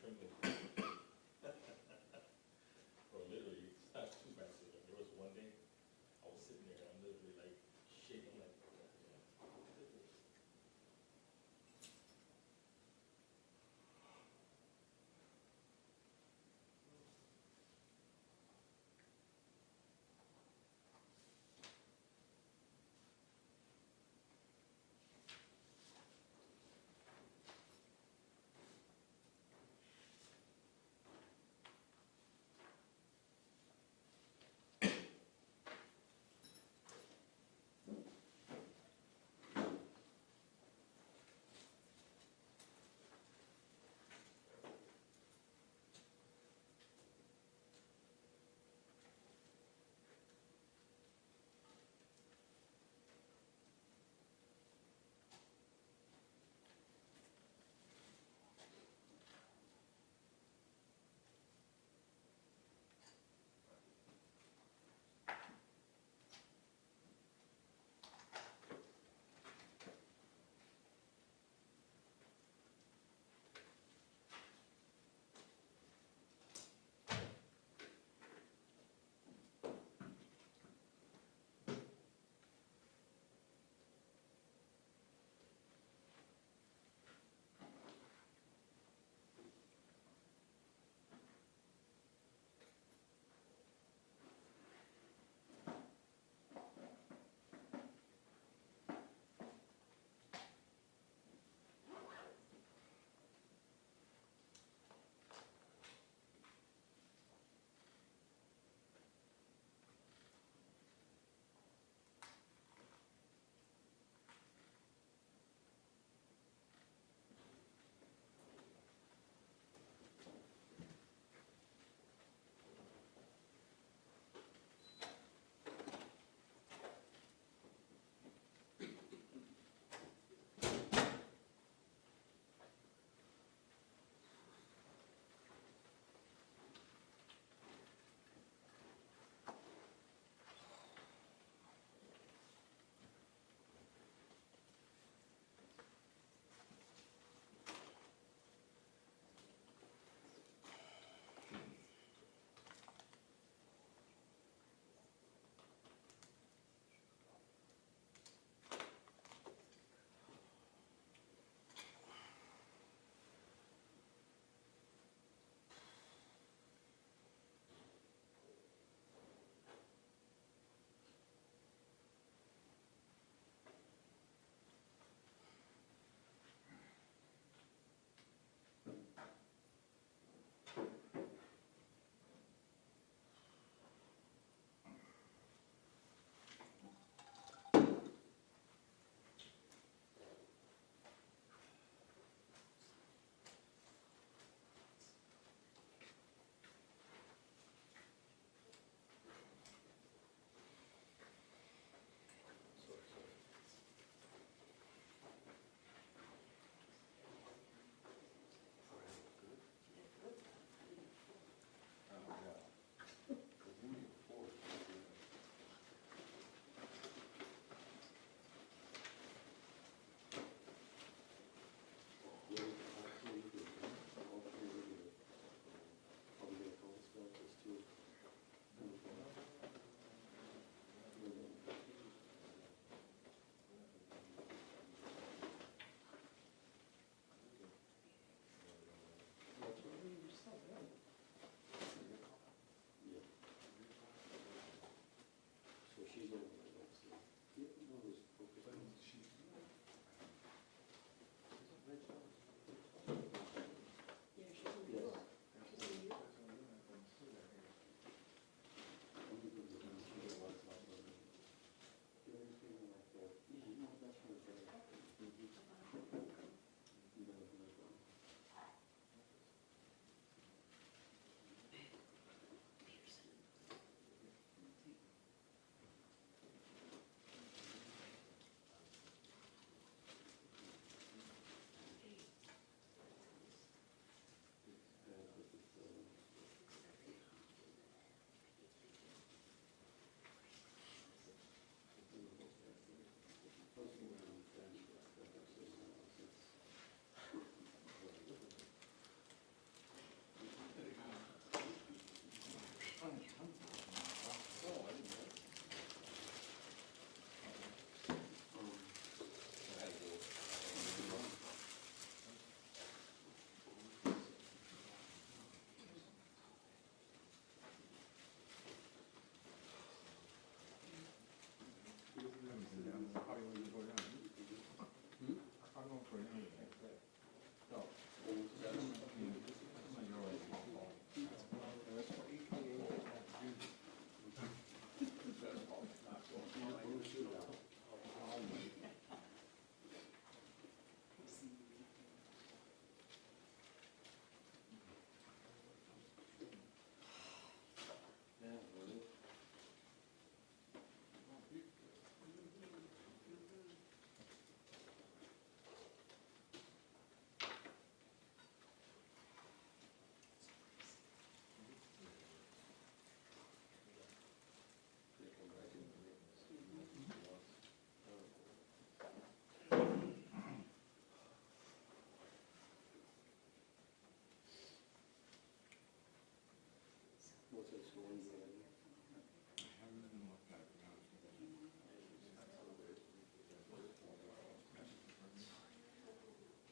trembling. Or literally, it's not too bad. There was one day, I was sitting there, I'm literally like shaking like.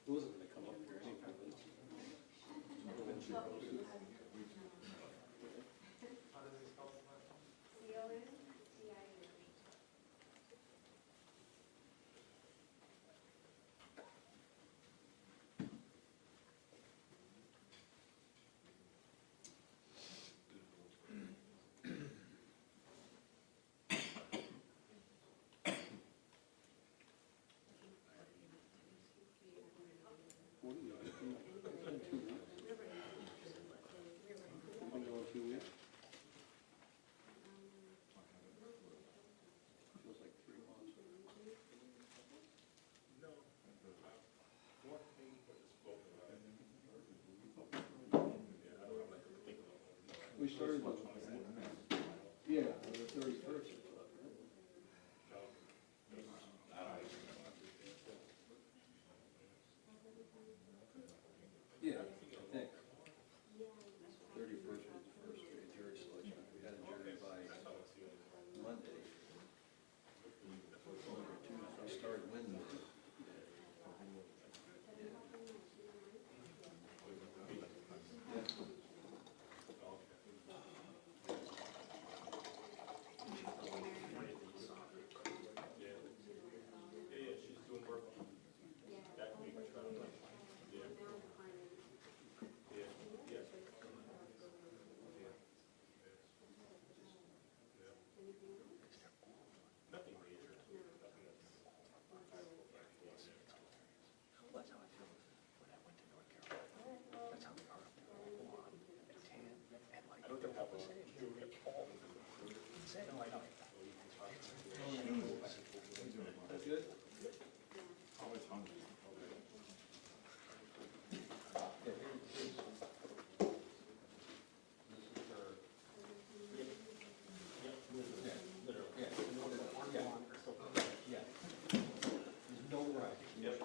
It wasn't gonna come up here anyway. We started, yeah, the 31st. Yeah, I think. 31st was the first jury selection. We had a jury by Monday. We started Wednesday. That's good? Always hungry. Yeah. There's no right. Yep.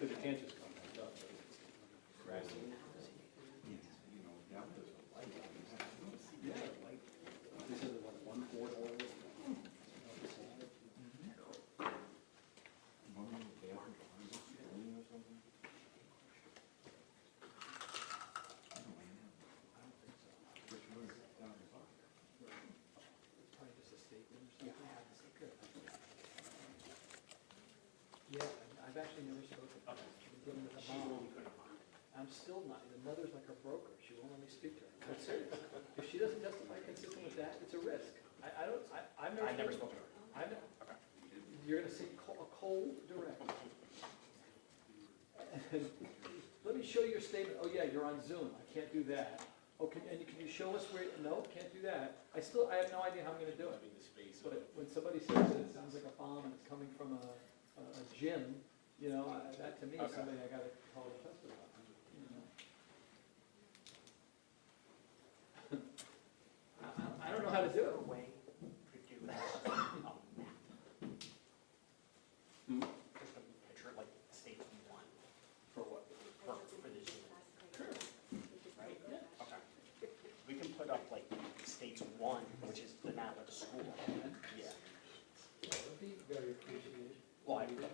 Because you can't just come back up. Yeah. This is like one porthole. Probably just a statement or something. Yeah, I've actually never spoken. I've been dealing with a mom. I'm still not, the mother's like a broker, she won't let me speak to her. I'm serious. If she doesn't justify consistent with that, it's a risk. I've never spoken to her. You're gonna see a cold direct. And let me show you your statement, oh yeah, you're on Zoom, I can't do that. Oh, can you show us where, no, can't do that. I have no idea how I'm gonna do it. But when somebody says that it sounds like a bomb and it's coming from a gym, you know, that to me is somebody I gotta call a test about. You know? I don't know how to do it. Just a picture like stage one. For what? For the Zoom. Right? Yeah. Okay. We can put up like stage one, which is the map of the school. Yeah. That would be very appreciated. Well, I wanted to.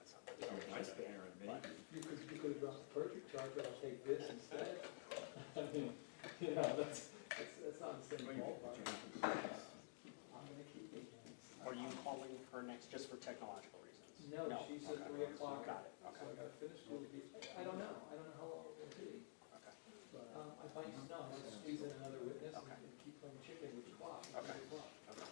That's not. That's the Aaron, You could have dropped the perjury charge, but I'll take this instead. I mean, you know, that's not the same ballpark. I'm gonna keep it. Are you calling her next just for technological reasons? No, she's at 3 o'clock. Got it, So okay. I gotta finish school. I don't know how long it will be. Okay. But, I might know, I'll just squeeze in another witness Okay. and keep playing chicken with the clock. Okay. Okay. Okay.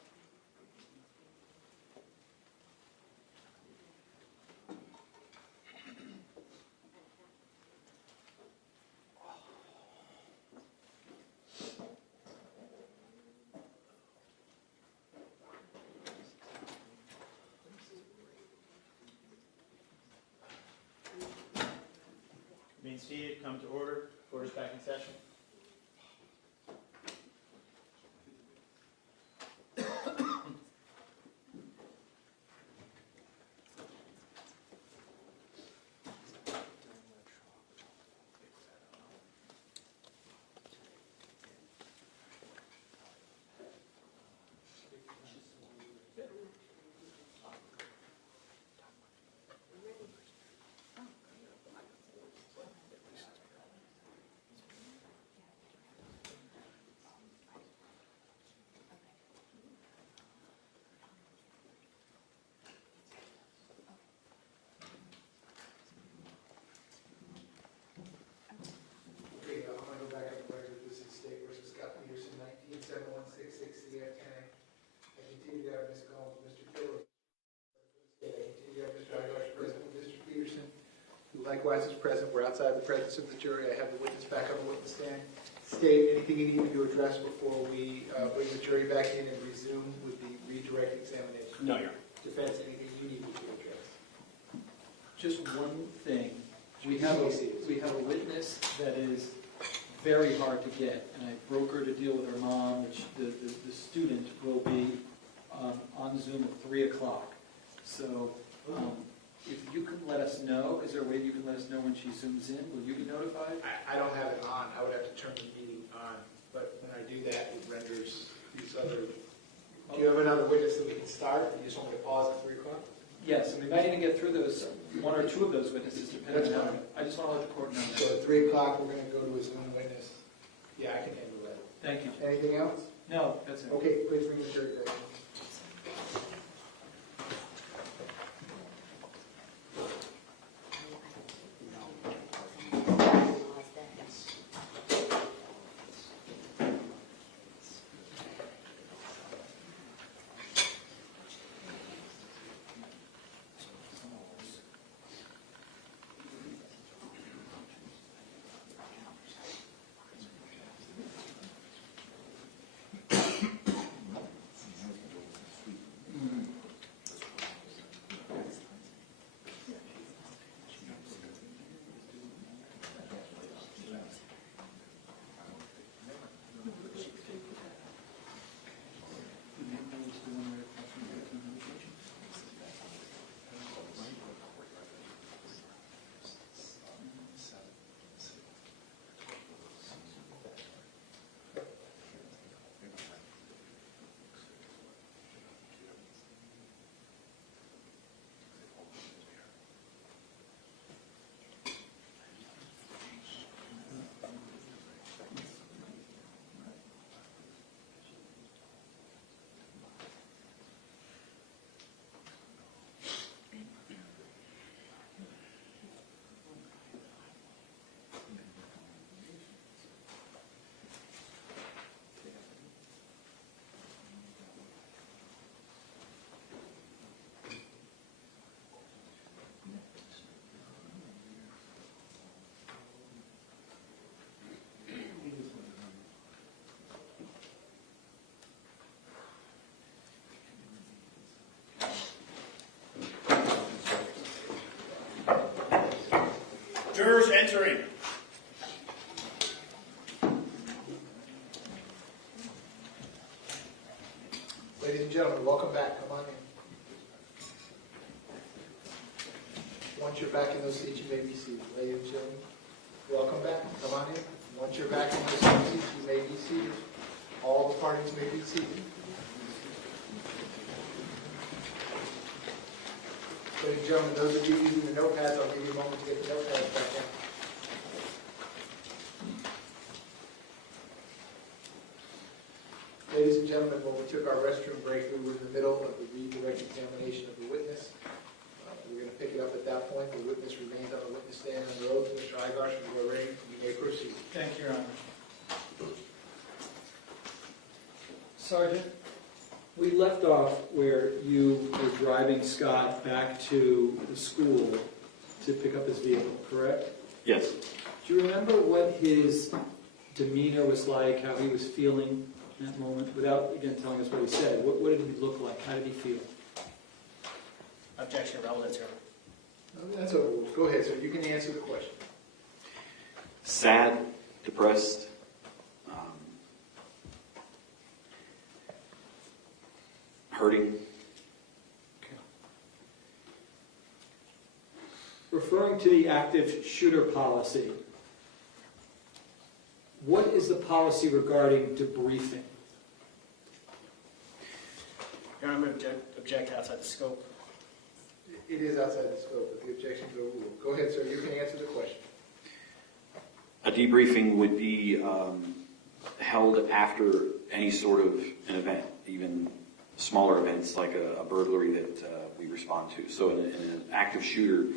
Remain seated, come to order. Court is back in session. Okay, I'm gonna go back on the record. This is State versus Scot Peterson, 197166 CF10A. I continue to have Ms. Gomes, Mr. Taylor. I continue to have Mr. Eilers present with Mr. Peterson, who likewise is present. We're outside the presence of the jury. I have the witness back on the witness stand. State, anything you need me to address before we bring the jury back in and resume with the redirect examination? No, Your Honor. Defense, anything you need me to address? Just one thing. We have a witness that is very hard to get, and I brokered a deal with her mom, which the student will be on Zoom at 3 o'clock. So if you can let us know, is there a way you can let us know when she zooms in? Will you be notified? I don't have it on. I would have to turn the meeting on, but when I do that, it renders these other... Do you have another witness that we can start? You just want me to pause at 3 o'clock? Yes, and we might even get through those, one or two of those witnesses, depending That's on... fine. I just want to let the court know So that. at 3 o'clock, we're going to go to a Zoom witness. Yeah, I can handle that. Thank you. Anything else? No, that's it. Okay, please bring the jury back in. Jurors entering. Ladies and gentlemen, welcome back. Come on in. Once you're back in those seats, you may be seated. Ladies and gentlemen, welcome back. Come on in. Once you're back in those seats, you may be seated. All the parties may be seated. Ladies and gentlemen, those of you using the notepads, I'll give you a moment to get the notepads back in. Ladies and gentlemen, when we took our restroom break, we were in the middle of the redirect examination of the witness. We're going to pick it up at that point. The witness remains on the witness stand under oath. Mr. Igosh, when you are ready, you may proceed. Thank you, Your Honor. Sergeant, we left off where you were driving Scott back to the school to pick up his vehicle, correct? Yes. Do you remember what his demeanor was like, how he was feeling in that moment, without, again, telling us what he said? What did he look like? How did he feel? Objection of relevance, Your Honor. That's over. Go ahead, sir. You can answer the question. Sad, depressed, hurting. Referring to the active shooter policy, what is the policy regarding debriefing? Your Honor, I'm going to object outside the scope. It is outside the scope, but the objection is overruled. Go ahead, sir. You can answer the question. A debriefing would be held after any sort of an event, even smaller events like a burglary that we respond to. So in an active shooter,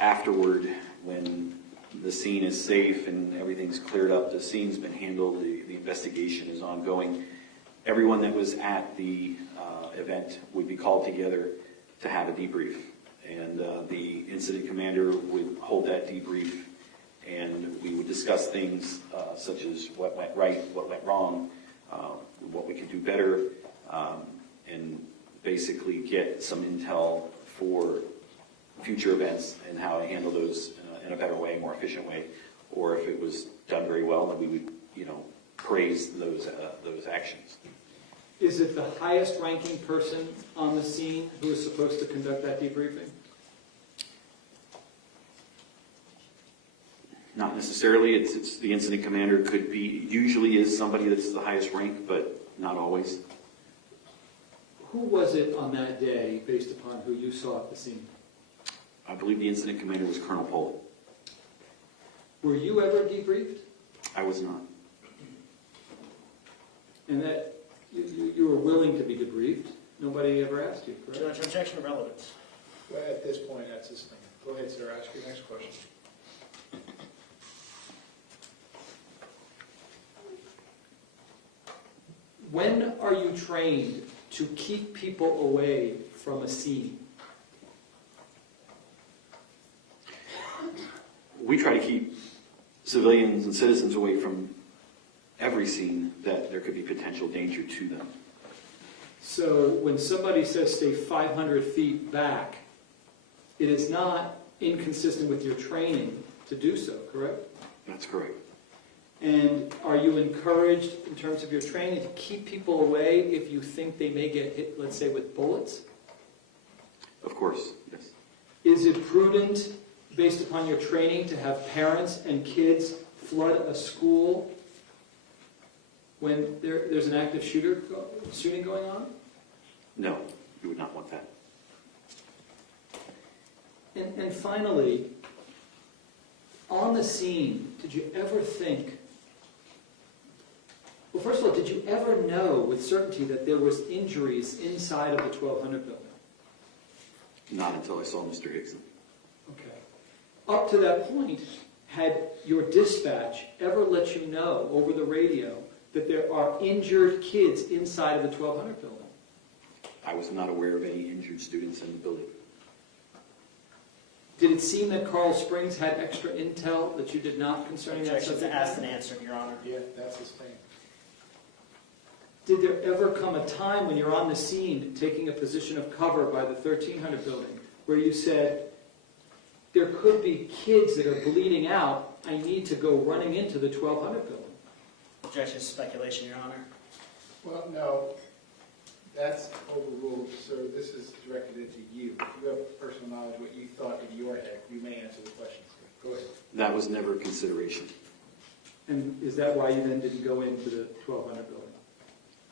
afterward, when the scene is safe and everything's cleared up, the scene's been handled, the investigation is ongoing, everyone that was at the event would be called together to have a debrief. And the incident commander would hold that debrief, and we would discuss things such as what went right, what went wrong, what we could do better, and basically get some intel for future events and how to handle those in a better way, more efficient way. Or if it was done very well, then we would, praise those actions. Is it the highest ranking person on the scene who is supposed to conduct that debriefing? Not necessarily. It's the incident commander could be, usually is somebody that's the highest rank, but not always. Who was it on that day, based upon who you saw at the scene? I believe the incident commander was Colonel Pohl. Were you ever debriefed? I was not. And that you were willing to be debriefed? Nobody ever asked you, correct? Judge, objection of relevance. Well, at this point, that's his thing. Go ahead, sir. Ask your next question. When are you trained to keep people away from a scene? We try to keep civilians and citizens away from every scene that there could be potential danger to them. So when somebody says stay 500 feet back, it is not inconsistent with your training to do so, correct? That's correct. And are you encouraged in terms of your training to keep people away if you think they may get hit, let's say, with bullets? Of course, yes. Is it prudent, based upon your training, to have parents and kids flood a school when there's an active shooting going on? No, you would not want that. And finally, on the scene, did you ever think, well, first of all, did you ever know with certainty that there was injuries inside of the 1200 building? Not until I saw Mr. Hickson. Okay. Up to that point, had your dispatch ever let you know over the radio that there are injured kids inside of the 1200 building? I was not aware of any injured students in the building. Did it seem that Carl Springs had extra intel that you did not concerning that Objection to subject ask and matter? answer, Your Honor. Yeah, that's his thing. Did there ever come a time when you're on the scene taking a position of cover by the 1300 building where you said, there could be kids that are bleeding out. I need to go running into the 1200 building. Objection is speculation, Your Honor. Well, no, that's overruled, so this is directed at you. If you have personal knowledge, what you thought in your head, you may answer the question. Go ahead. That was never a consideration. And is that why you then didn't go into the 1200 building?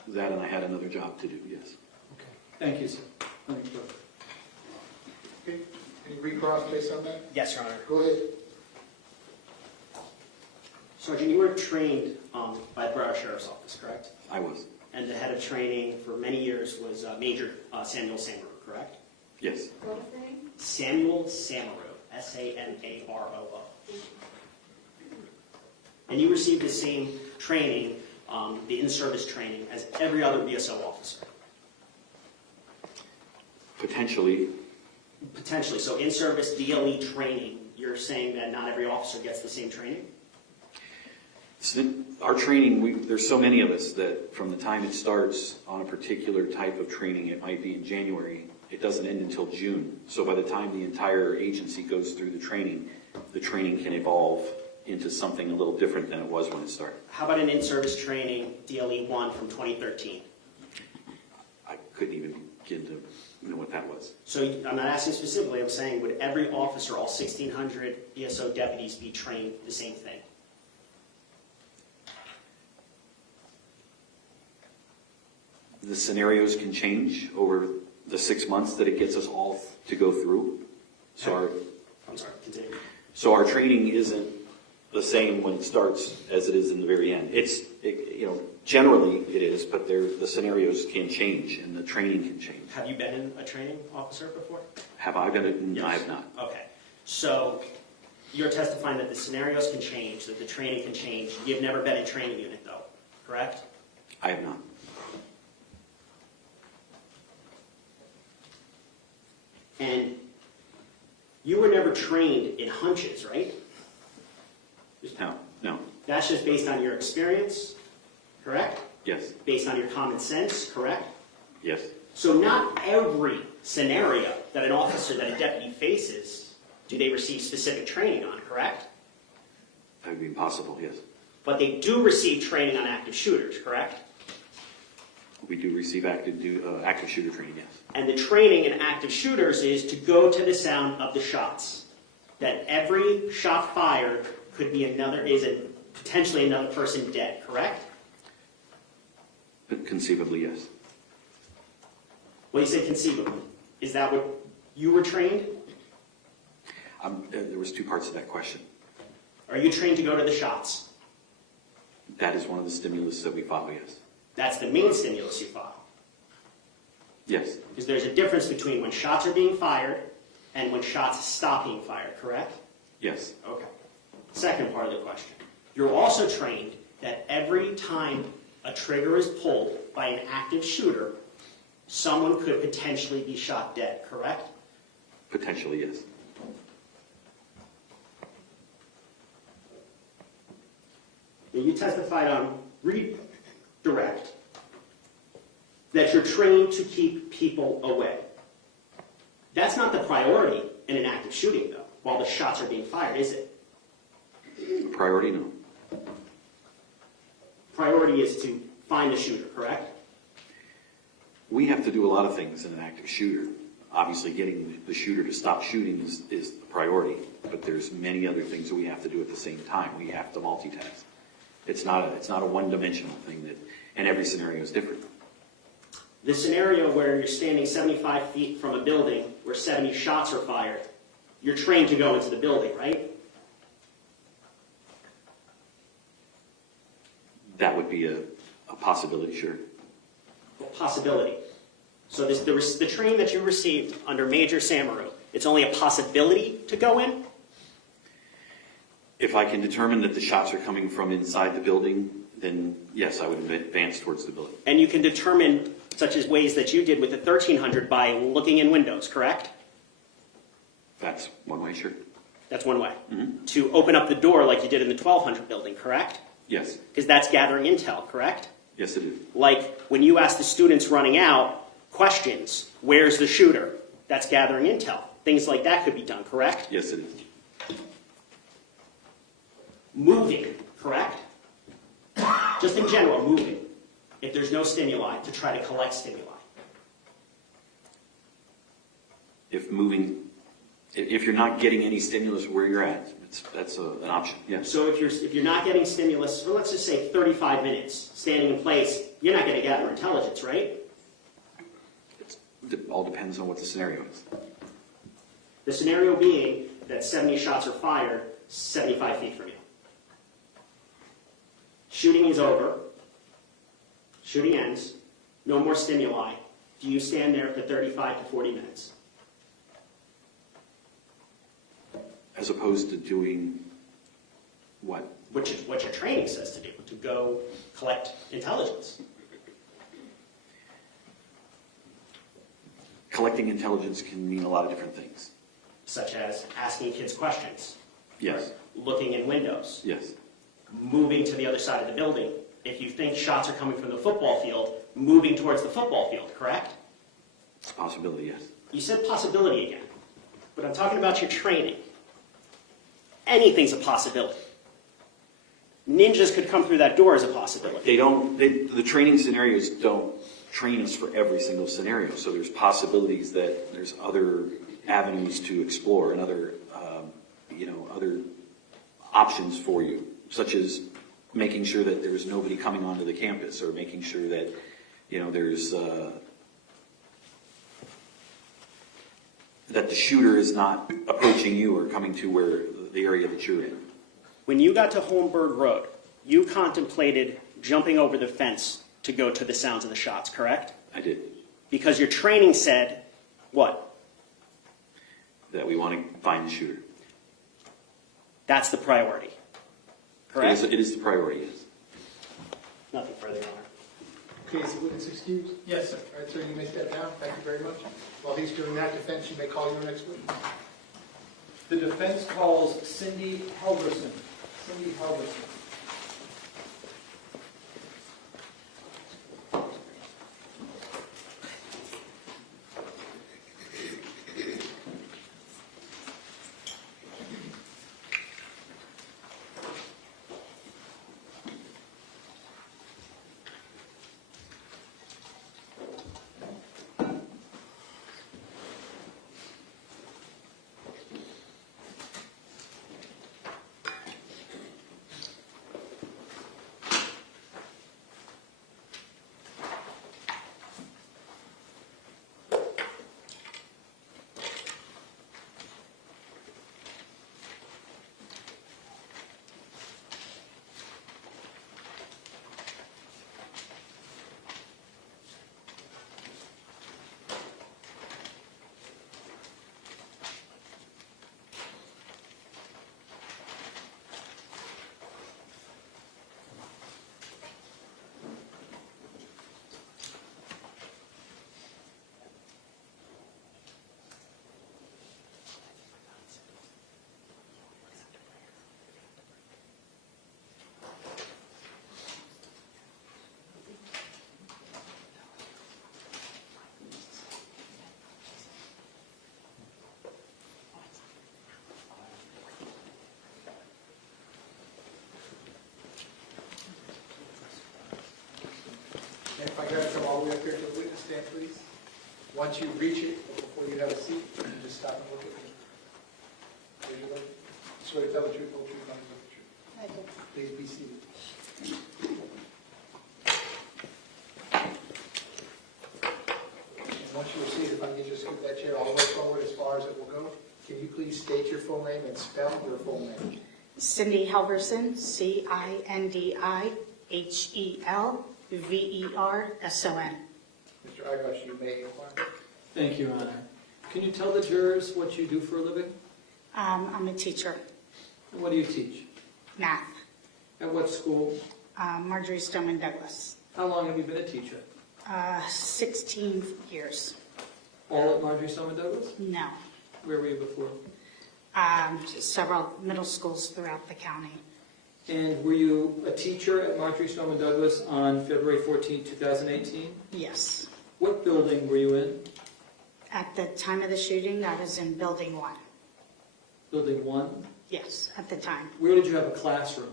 That and I had another job to do, yes. Okay. Thank you, sir. Nothing further. Okay, any recross based on that? Yes, Your Honor. Go ahead. Sergeant, you were trained by the Borough Sheriff's Office, correct? I was. And the head of training for many years was Major Samuel Samaroo, correct? Yes. What was the name? Samuel Samaroo, S-A-M-A-R-O-O. And you received the same training, the in-service training, as every other BSO officer. Potentially. Potentially. So in-service DLE training, you're saying that not every officer gets the same training? Our training, there's so many of us that from the time it starts on a particular type of training, it might be in January, it doesn't end until June. So by the time the entire agency goes through the training can evolve into something a little different than it was when it started. How about an in-service training, DLE 1 from 2013? I couldn't even begin to know what that was. So I'm not asking specifically, I'm saying would every officer, all 1,600 BSO deputies be trained the same thing? The scenarios can change over the 6 months that it gets us all to go through. I'm sorry, continue. So our training isn't the same when it starts as it is in the very end. Generally it is, but the scenarios can change and the training can change. Have you been a training officer before? Have I been it? Yes. I have not. Okay. So you're testifying that the scenarios can change, that the training can change. You've never been in a training unit though, correct? I have not. And you were never trained in hunches, right? No. That's just based on your experience, correct? Yes. Based on your common sense, correct? Yes. So not every scenario that an officer, that a deputy faces, do they receive specific training on, correct? That would be impossible, yes. But they do receive training on active shooters, correct? We do receive active shooter training, yes. And the training in active shooters is to go to the sound of the shots. That every shot fired could be potentially another person dead, correct? Conceivably, yes. Well, you said conceivably. Is that what you were trained? There was two parts to that question. Are you trained to go to the shots? That is one of the stimulus that we follow, yes. That's the main stimulus you follow. Yes. Because there's a difference between when shots are being fired and when shots stop being fired, correct? Yes. Okay. Second part of the question. You're also trained that every time a trigger is pulled by an active shooter, someone could potentially be shot dead, correct? Potentially, yes. Now, you testified on redirect that you're trained to keep people away. That's not the priority in an active shooting, though, while the shots are being fired, is it? Priority, no. Priority is to find the shooter, correct? We have to do a lot of things in an active shooter. Obviously, getting the shooter to stop shooting is the priority, but there's many other things that we have to do at the same time. We have to multitask. It's not a one-dimensional thing, and every scenario is different. The scenario where you're standing 75 feet from a building where 70 shots are fired, you're trained to go into the building, right? That would be a possibility, sure. A possibility. So the training that you received under Major Samaroo, it's only a possibility to go in? If I can determine that the shots are coming from inside the building, then yes, I would advance towards the building. And you can determine such as ways that you did with the 1300 by looking in windows, correct? That's one way, sure. That's one way. Mm-hmm. To open up the door like you did in the 1200 building, correct? Yes. Because that's gathering intel, correct? Yes, it is. Like when you ask the students running out questions, where's the shooter? That's gathering intel. Things like that could be done, correct? Yes, it is. Moving, correct? Just in general, moving. If there's no stimuli, to try to collect stimuli. If you're not getting any stimulus where you're at, that's an option, yes. So if you're not getting stimulus for, let's just say, 35 minutes, standing in place, you're not going to gather intelligence, right? It all depends on what the scenario is. The scenario being that 70 shots are fired 75 feet from you. Shooting is over. Shooting ends. No more stimuli. Do you stand there for 35 to 40 minutes? As opposed to doing what? Which is what your training says to do, to go collect intelligence. Collecting intelligence can mean a lot of different things. Such as asking kids questions. Yes. Looking in windows. Yes. Moving to the other side of the building. If you think shots are coming from the football field, moving towards the football field, correct? It's a possibility, yes. You said possibility again, but I'm talking about your training. Anything's a possibility. Ninjas could come through that door as a possibility. The training scenarios don't train us for every single scenario, so there's possibilities that there's other avenues to explore and other options for you, such as making sure that there's nobody coming onto the campus, or making sure that there's that the shooter is not approaching you or coming to where the area that you're in. When you got to Holmberg Road, you contemplated jumping over the fence to go to the sounds of the shots, correct? I did. Because your training said what? That we want to find the shooter. That's the priority, correct? It is the priority, yes. Nothing further, Your Honor. Okay, is the witness excused? Yes, sir. All right, sir, you may step down. Thank you very much. While he's doing that defense, you may call your next witness. The defense calls Cindy Helverson. Cindy Helverson. And if I got to come all the way up here to the witness stand, please. Once you reach it, before you have a seat, you just stop and look at me. There you go. Swear to tell the truth, whole truth, nothing but the truth. I do. Please be seated. And once you're seated, if I can just scoot that chair all the way forward as far as it will go. Can you please state your full name and spell your full name? Cindy Helverson, CINDIHELVERSON. Mr. Eilers, you may inquire. Thank you, Your Honor. Can you tell the jurors what you do for a living? I'm a teacher, And what do you teach? math, At what school? Marjory Stoneman Douglas. How long have you been a teacher? 16 years. All at Marjory Stoneman Douglas? No. Where were you before? Several middle schools throughout the county. And were you a teacher at Marjory Stoneman Douglas on February 14, 2018? Yes. What building were you in? At the time of the shooting, I was in Building 1. Building 1? Yes, at the time, Where did you have a classroom?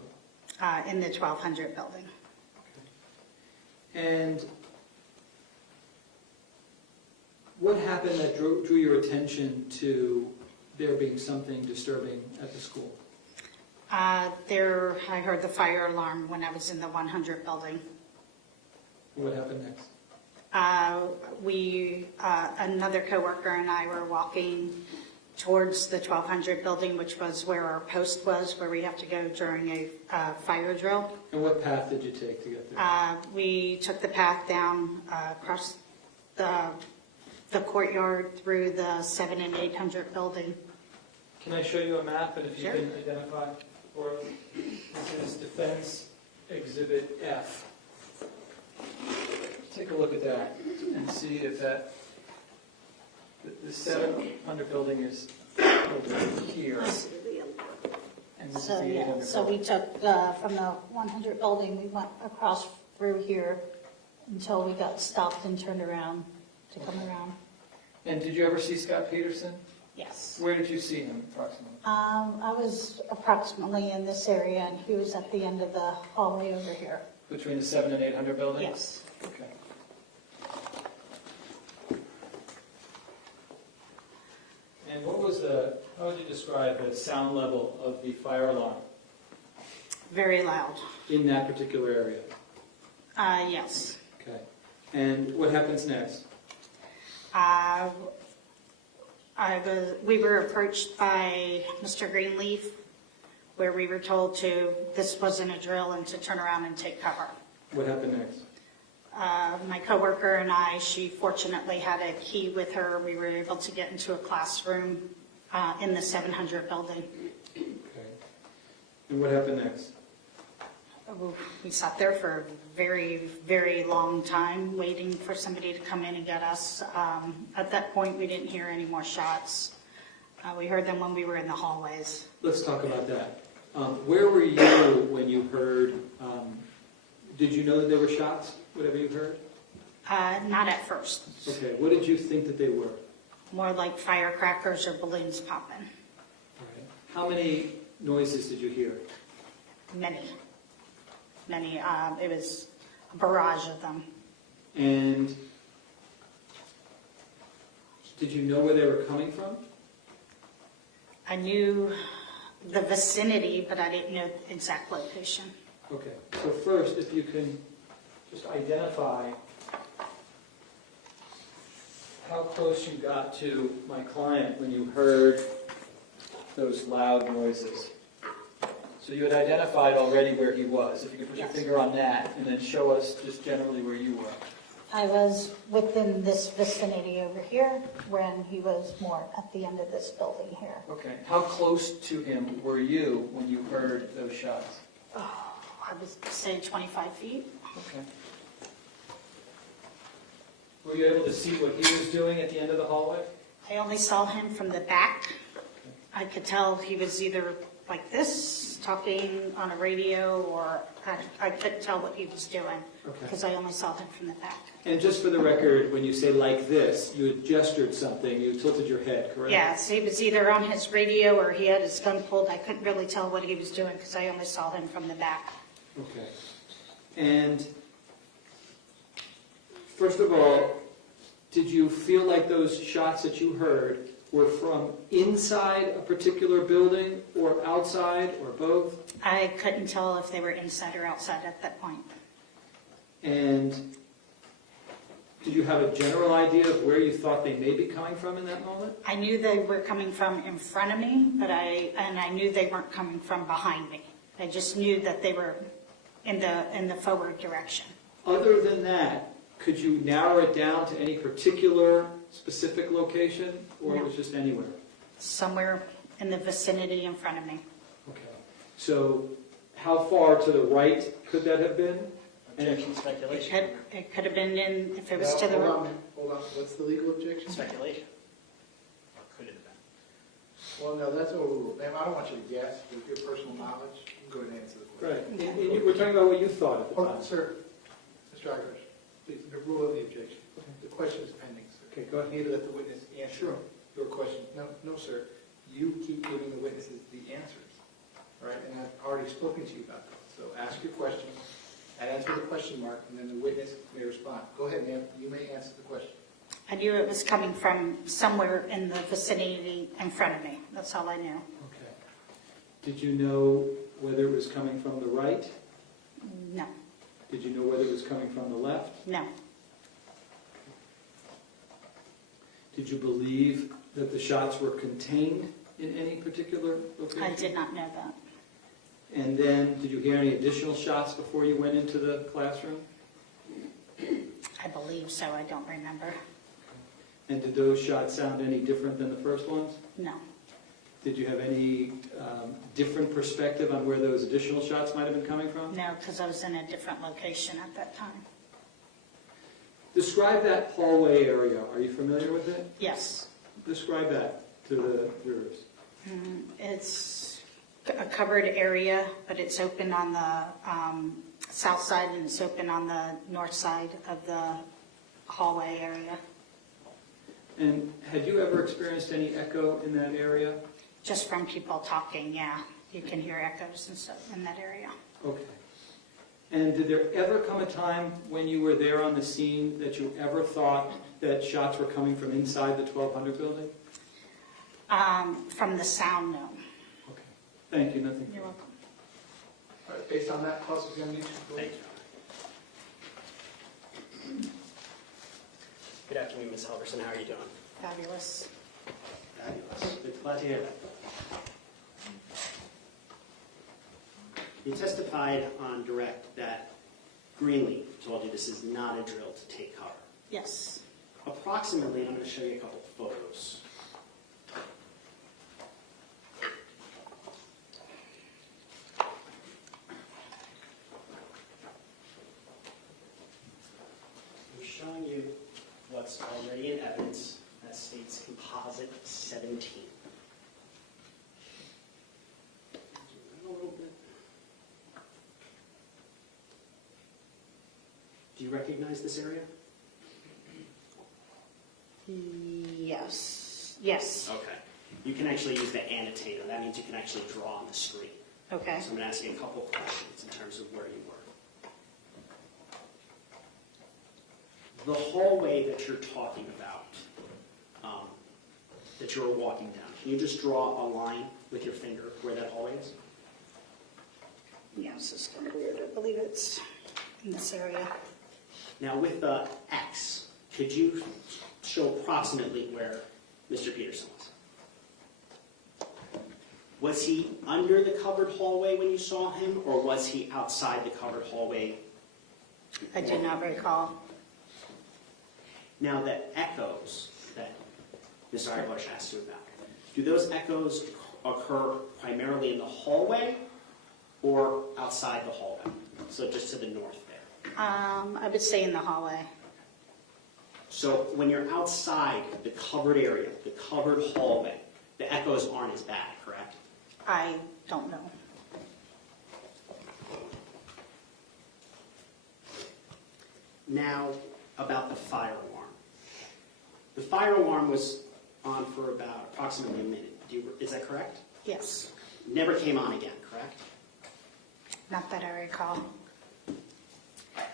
in the 1200 building. And what happened that drew your attention to there being something disturbing at the school? I heard the fire alarm when I was in the 100 building. What happened next? Another coworker and I were walking towards the 1200 building, which was where our post was, where we have to go during a fire drill. And what path did you take to get there? We took the path down across the courtyard through the 700 and 800 building. Can I show you a map, and if you Sure. can identify for us? This is Defense Exhibit F. Take a look at that and see if that, the 700 building is over here. And this is So, the yeah, 800 so we building. took from the 100 building, we went across through here until we got stopped and turned around to come around. And did you ever see Scot Peterson? Yes. Where did you see him approximately? I was approximately in this area, and he was at the end of the hallway over here. Between the 700 and 800 building? Yes. Okay. And what was how would you describe the sound level of the fire alarm Very loud. in that particular area? Yes. Okay. And what happens next? We were approached by Mr. Greenleaf, where we were told this wasn't a drill and to turn around and take cover. What happened next? My coworker and I, she fortunately had a key with her. We were able to get into a classroom in the 700 building. Okay. And what happened next? We sat there for a very, very long time waiting for somebody to come in and get us. At that point, we didn't hear any more shots. We heard them when we were in the hallways. Let's talk about that. Where were you when you heard, did you know that there were shots, whatever you heard? Not at first. Okay, what did you think that they were? More like firecrackers or balloons popping. All right. How many noises did you hear? Many. It was a barrage of them. And did you know where they were coming from? I knew the vicinity, but I didn't know the exact location. Okay, so first, if you can just identify how close you got to my client when you heard those loud noises. So you had identified already where he was. If you could put your Yes. finger on that and then show us just generally where you were. I was within this vicinity over here when he was more at the end of this building here. Okay, how close to him were you when you heard those shots? I would say 25 feet. Okay. Were you able to see what he was doing at the end of the hallway? I only saw him from the back. I could tell he was either like this, talking on a radio, or I couldn't tell what he was doing Okay. because I only saw him from the back. And just for the record, when you say like this, you had gestured something, you tilted your head, correct? Yes, he was either on his radio or he had his gun pulled. I couldn't really tell what he was doing because I only saw him from the back. Okay. And first of all, did you feel like those shots that you heard were from inside a particular building or outside or both? I couldn't tell if they were inside or outside at that point. And did you have a general idea of where you thought they may be coming from in that moment? I knew they were coming from in front of me, but I knew they weren't coming from behind me. I just knew that they were in the forward direction. Other than that, could you narrow it down to any particular specific location, or it was just anywhere? Somewhere in the vicinity in front of me. Okay. So how far to the right could that have been? Objection, speculation. It could have been if it was to the Hold right. on, hold on. What's the legal objection? Speculation. Or could it have been? Well, no, that's overruled. Ma'am, I don't want you to guess with your personal knowledge. You can go ahead and answer the question. Right. And we're talking about what you thought at the Hold time. on, sir. Mr. Irish, please, the rule of the objection. The question is pending, sir. Okay, go ahead and let the witness answer your question. No, sir. You keep giving the witnesses the answers, all right? And I've already spoken to you about that. So ask your question, and answer the question mark, and then the witness may respond. Go ahead, ma'am. You may answer the question. I knew it was coming from somewhere in the vicinity in front of me. That's all I knew. Okay. Did you know whether it was coming from the right? No, Did you know whether it was coming from the left? no, Did you believe that the shots were contained in any particular location? I did not know that. And then, did you hear any additional shots before you went into the classroom? I believe so, I don't remember. And did those shots sound any different than the first ones? No, Did you have any different perspective on where those additional shots might have been coming from? no, because I was in a different location at that time. Describe that hallway area. Are you familiar with it? Yes. Describe that to the jurors. It's a covered area, but it's open on the south side and it's open on the north side of the hallway area. And had you ever experienced any echo in that area? Just from people talking, yeah. You can hear echoes and stuff in that area. Okay. And did there ever come a time when you were there on the scene that you ever thought that shots were coming from inside the 1200 building? From the sound, no. Okay. Thank you. Nothing. You're welcome. All right, based on that cross-examination, Thank you. Good afternoon, Ms. Halverson. How are you doing? Fabulous. Fabulous. Good. Glad to hear that. You testified on direct that Greenleaf told you this is not a drill to take cover. Yes. Approximately, I'm going to show you a couple of photos. I'm showing you what's already in evidence that states composite 17. A little bit. Do you recognize this area? Yes. Yes. Okay. You can actually use the annotator. That means you can actually draw on the screen. Okay. So I'm going to ask you a couple questions in terms of where you were. The hallway that you're talking about, that you were walking down, can you just draw a line with your finger where that hallway is? Yeah, this is kind of weird. I believe it's in this area. Now with the X, could you show approximately where Mr. Peterson was? Was he under the covered hallway when you saw him, or was he outside the covered hallway? I do not recall. Now the echoes that Ms. Eierbush asked you about, do those echoes occur primarily in the hallway or outside the hallway? So just to the north there. I would say in the hallway. So when you're outside the covered area, the covered hallway, the echoes aren't as bad, correct? I don't know. Now, about the fire alarm. The fire alarm was on for about approximately a minute. Is that correct? Yes. Never came on again, correct? Not that I recall.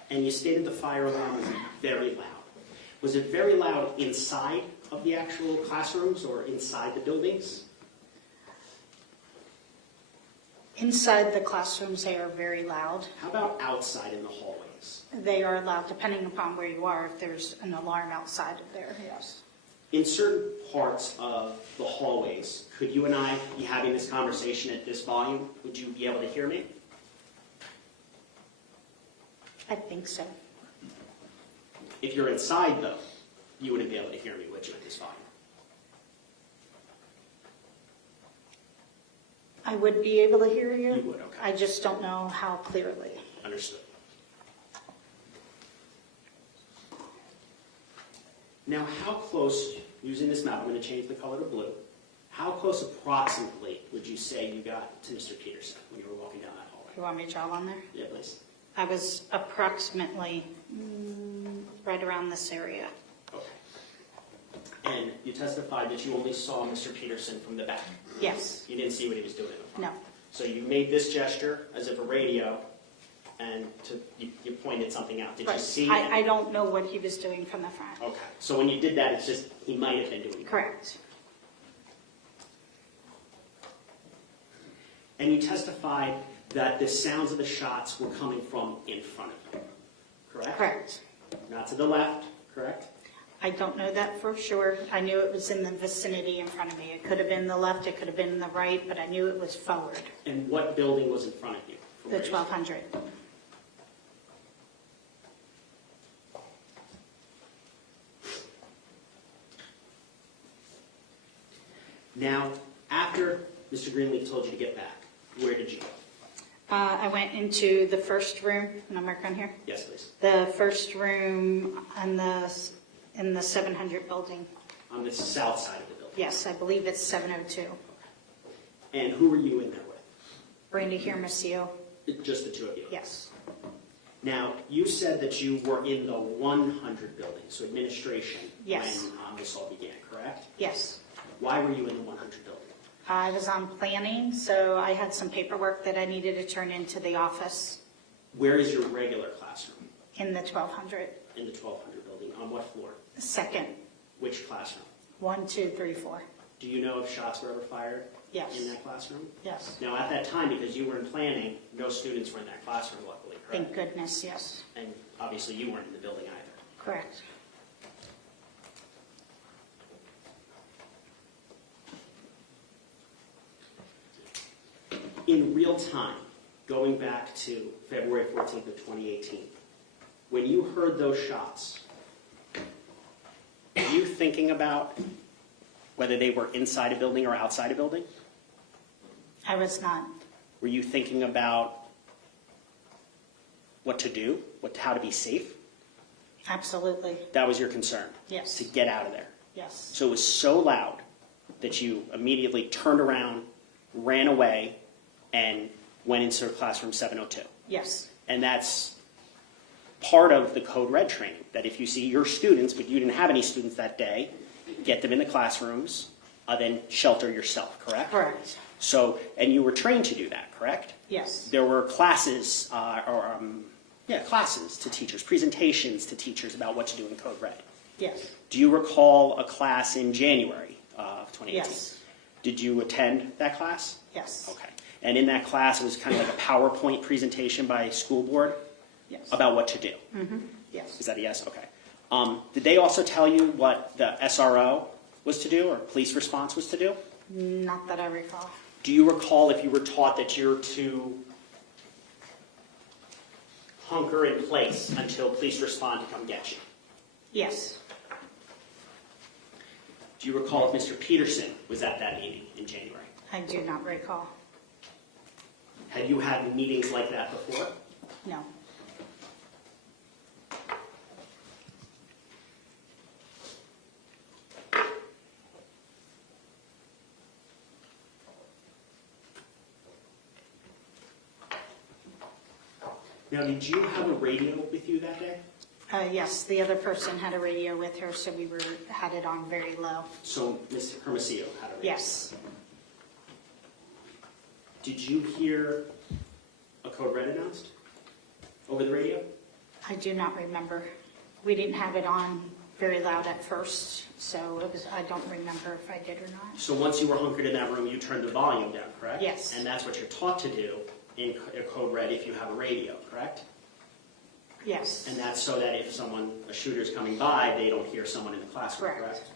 And you stated the fire alarm was very loud. Was it very loud inside of the actual classrooms or inside the buildings? Inside the classrooms, they are very loud. How about outside in the hallways? They are loud depending upon where you are. If there's an alarm outside of there, yes. In certain parts of the hallways, could you and I be having this conversation at this volume? Would you be able to hear me? I think so. If you're inside, though, you wouldn't be able to hear me, would you, at this volume? I would be able to hear you. You would, okay. I just don't know how clearly. Understood. Now, how close, using this map, I'm going to change the color to blue. How close approximately would you say you got to Mr. Peterson when you were walking down that hallway? You want me to draw on there? Yeah, please. I was approximately right around this area. Okay. And you testified that you only saw Mr. Peterson from the back. Yes, You didn't see what he was doing in the front. no, So you made this gesture as if a radio, and you pointed something out. Did you right. see? I don't know what he was doing from the front. Okay, so when you did that, it's just, he might have been doing it. Correct. And you testified that the sounds of the shots were coming from in front of you, correct? Correct. Not to the left, correct? I don't know that for sure. I knew it was in the vicinity in front of me. It could have been the left, it could have been the right, but I knew it was forward, And what building was in front of you? from the where you- 1200. Now, after Mr. Greenleaf told you to get back, where did you go? I went into the first room, and I'm marking on here. Yes, please. The first room in the 700 building. On the south side of the building. Yes, I believe it's 702. And who were you in there with? Brandy Hermosillo. Just the two of you? Yes. Now, you said that you were in the 100 building, so administration, Yes. when this all began, correct? Yes. Why were you in the 100 building? I was on planning, so I had some paperwork that I needed to turn into the office Where is your regular classroom? in the 1200. In the 1200 building. On what floor? Second, Which classroom? 1, 2, 3, 4. Do you know if shots were ever fired Yes. in that classroom? Yes. Now, at that time, because you were in planning, no students were in that classroom, luckily, correct? Thank goodness, yes. And obviously, you weren't in the building either. Correct. In real time, going back to February 14th of 2018, when you heard those shots, were you thinking about whether they were inside a building or outside a building? I was not. Were you thinking about what to do, how to be safe? Absolutely. That was your concern? Yes. To get out of there? Yes. So it was so loud that you immediately turned around, ran away, and went into classroom 702? Yes. And that's part of the Code Red training, that if you see your students, but you didn't have any students that day, get them in the classrooms, then shelter yourself, correct? Correct. So, and you were trained to do that, correct? Yes. There were classes, classes to teachers, presentations to teachers about what to do in Code Red. Yes. Do you recall a class in January of 2018? Yes. Did you attend that class? Yes. Okay. And in that class, it was kind of like a PowerPoint presentation by school board Yes. about what to do. Yes. Is that a yes? Okay. Did they also tell you what the SRO was to do or police response was to do? Not that I recall. Do you recall if you were taught that you're to hunker in place until police respond to come get you? Yes. Do you recall if Mr. Peterson was at that meeting in January? I do not recall. Had you had meetings like that before? No. Now, did you have a radio with you that day? Yes, the other person had a radio with her, so we had it on very low. So Mr. Hermosillo had a radio? Yes. Did you hear a Code Red announced over the radio? I do not remember. We didn't have it on very loud at first, so I don't remember if I did or not. So once you were hunkered in that room, you turned the volume down, correct? Yes. And that's what you're taught to do in Code Red if you have a radio, correct? Yes. And that's so that if a shooter's coming by, they don't hear someone in the classroom, Correct. correct?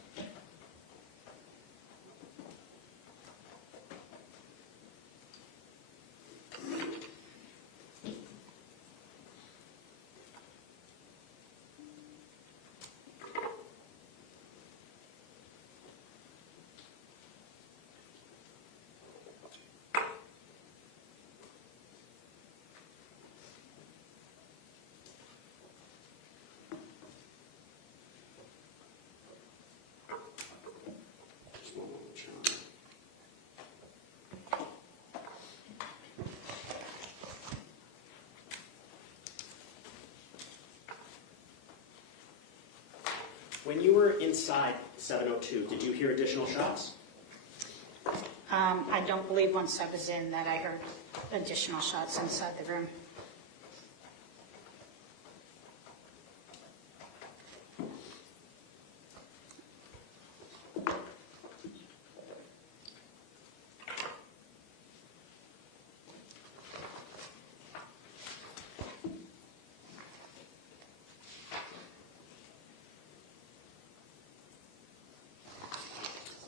When you were inside 702, did you hear additional shots? I don't believe once I was in that I heard additional shots inside the room.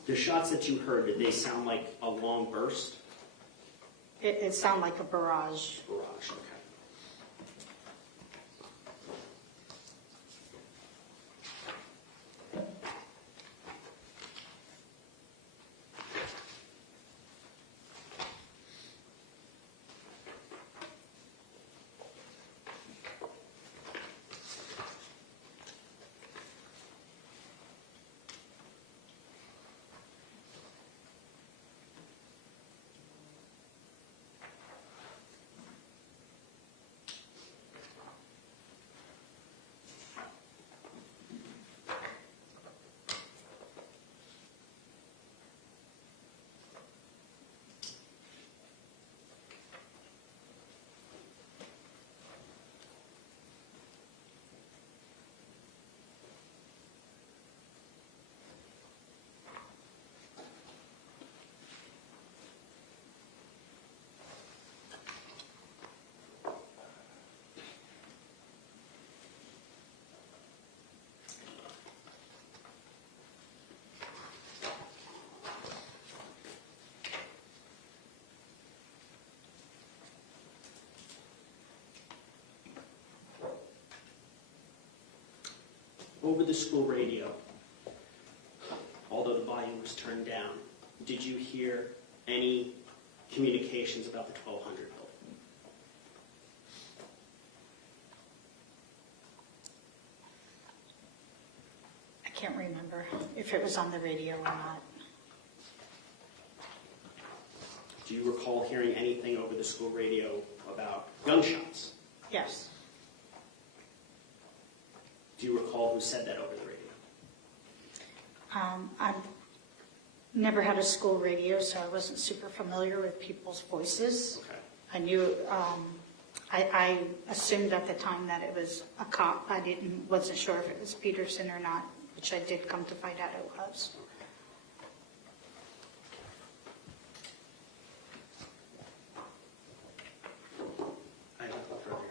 The shots that you heard, did they sound like a long burst? It sounded like a barrage. Barrage, okay. Over the school radio, although the volume was turned down, did you hear any communications about the 1200 building? I can't remember if it was on the radio or not. Do you recall hearing anything over the school radio about gunshots? Yes. Do you recall who said that over the radio? I've never had a school radio, so I wasn't super familiar with people's voices. Okay. I knew, I assumed at the time that it was a cop. I wasn't sure if it was Peterson or not, which I did come to find out it was. I have nothing further on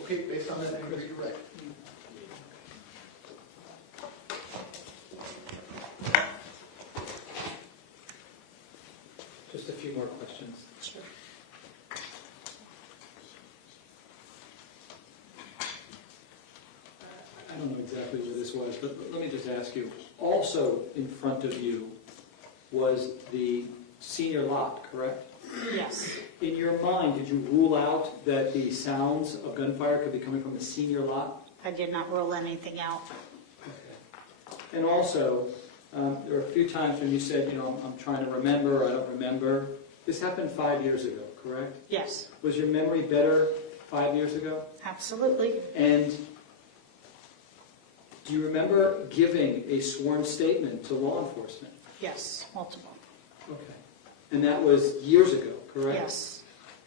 it. Okay, based on that, everybody's correct. Just a few more questions. Sure. I don't know exactly where this was, but let me just ask you. Also in front of you was the senior lot, correct? Yes. In your mind, did you rule out that the sounds of gunfire could be coming from the senior lot? I did not rule anything out. And also, there were a few times when you said, I'm trying to remember, or I don't remember. This happened 5 years ago, correct? Yes, Was your memory better 5 years ago? absolutely. And do you remember giving a sworn statement to law enforcement? Yes, multiple. Okay. And that was years ago, correct? Yes.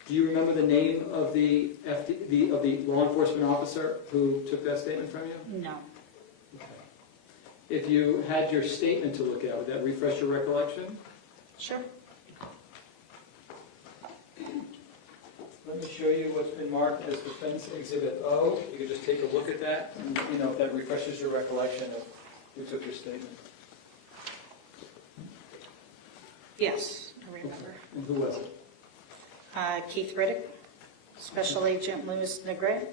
Do you remember the name of the law enforcement officer who took that statement from you? No. Okay. If you had your statement to look at, would that refresh your recollection? Sure. Let me show you what's been marked as Defense Exhibit O. You can just take a look at that, and if that refreshes your recollection of who took your statement. Yes, I remember. And who was it? Keith Riddick, Special Agent Lewis Negret.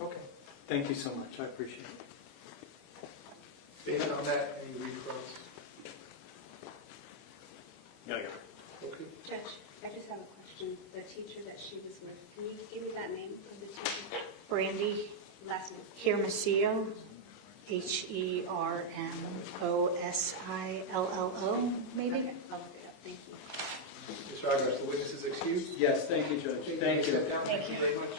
Okay. Thank you so much. I appreciate it. Based on that, any referrals? No, yeah. Okay. Judge, I just have a question. The teacher that she was with, can you give me that name of the teacher? Brandy Last name? Hermosillo, Hermosillo, maybe? Okay, I'll look it up. Thank you. Mr. Aguirre, the witness is excused. Yes, thank you, Judge. Thank you. Step down. Thank you very much.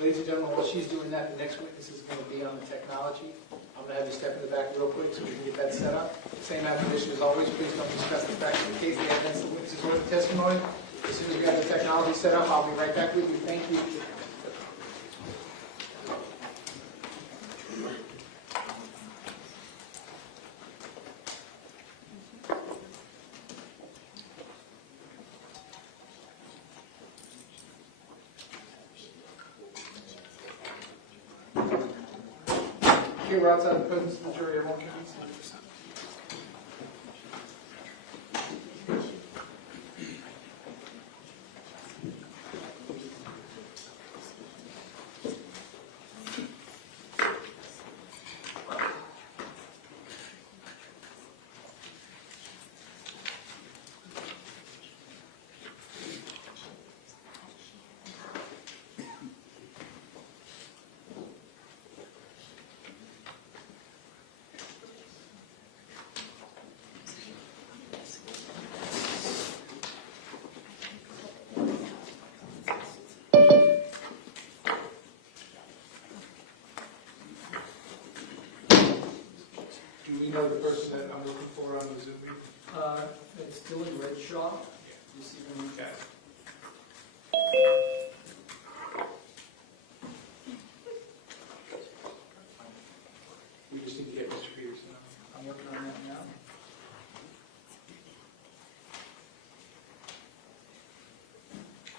Ladies and gentlemen, while she's doing that, the next witness is going to be on the technology. I'm I'm going to have you step in the back real quick so we can get that set up. Same admonition as always, please don't discuss the facts of the case, the evidence, the witnesses, or the testimony. As soon as we have the technology set up, I'll be right back with you. Thank you. Okay, we're outside the presence of the jury. Everyone can be seated. Do we know the person that I'm looking for on the Zoom meeting? It's Dylan Redshaw. You see them? Okay. We just need to get Mr. Peterson. I'm working on that now.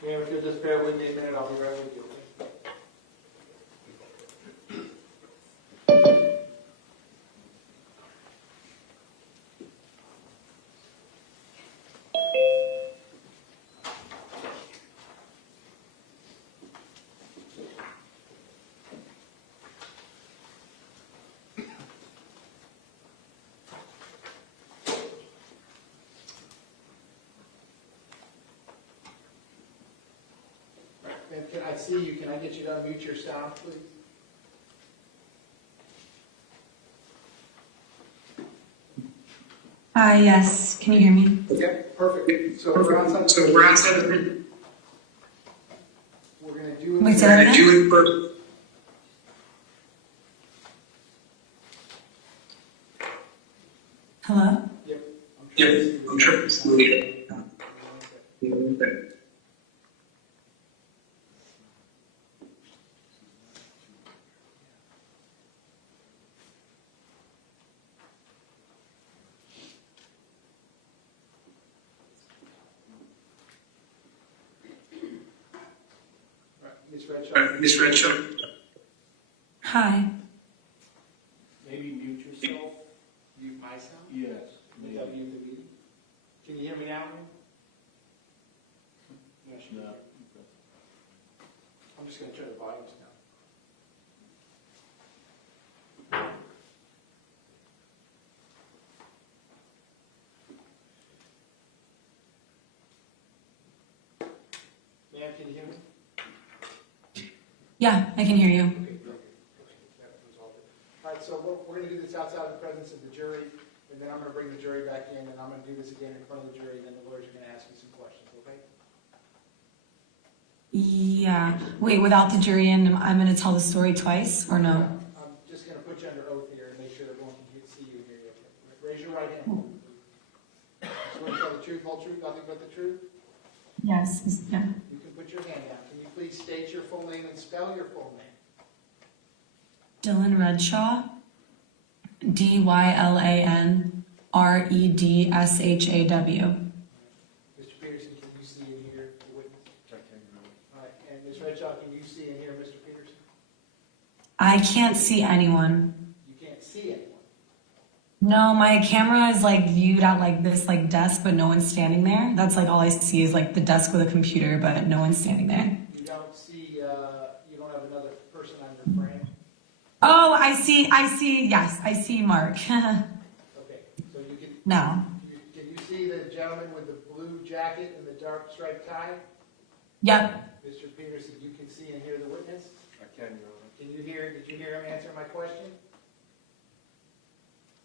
Yeah, if you'll just bear with me a minute, I'll be right with you. Okay? And can I see you? Can I get you to unmute your sound, please? Yes. Can you hear me? Yep, perfect. So we're outside. We're going to do it. Wait, say that again? First. Hello? Yep. I'm trying to see. Ms. Redshaw. Hi. Maybe mute yourself. Mute my sound? Yes. Maybe I'll mute the meeting. Can you hear me now? Yes, No. I'm just going to turn the volumes down. Ma'am, can you hear me? Yeah, I can hear you. Okay, perfect. That resolved it. All right, so we're going to do this outside of the presence of the jury, and then I'm going to bring the jury back in, and I'm going to do this again in front of the jury, and then the lawyers are going to ask you some questions, okay? Yeah. Wait, without the jury in, I'm going to tell the story twice, or no? I'm just going to put you under oath here and make sure everyone can see you and hear you. Okay? Raise your right hand. Swear to tell the truth, whole truth, nothing but the truth? Yes. Yeah. You can put your hand down. Can you please state your full name and spell your full name? Dylan Redshaw. DYLANREDSHAW. Mr. Peterson, can you see and hear the witness? I can. All right, and Ms. Redshaw, can you see and hear Mr. Peterson? I can't see anyone. You can't see anyone. No, my camera is like viewed at like this like desk, but no one's standing there. That's like all I see is like the desk with a computer, but no one's standing there. You don't see, you don't have another person on your frame? Oh, I see, yes, I see Mark. Okay, so you can... No. Can you see the gentleman with the blue jacket and the dark striped tie? Yep. Mr. Peterson, you can see and hear the witness? I can, Your Honor. Did you hear him answer my question?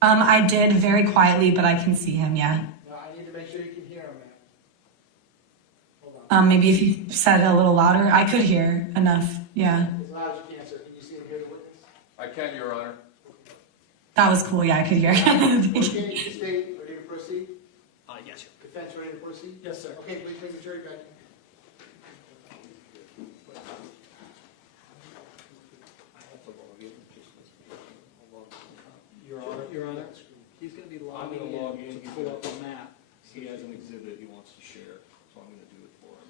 I did very quietly, but I can see him, yeah. No, I need to make sure you can hear him, man. Hold on. Maybe if you said it a little louder, I could hear enough, yeah. As loud as you can, sir. Can you see and hear the witness? I can, Your Honor. That was cool. Yeah, I could hear. Thank you. Okay, state, ready to proceed? Yes, sir. Defense, ready to proceed? Yes, sir. Okay, please bring the jury back in. Your Honor, he's going to be logging in to pull up a map. He has an exhibit he wants to share, so I'm going to do it for him.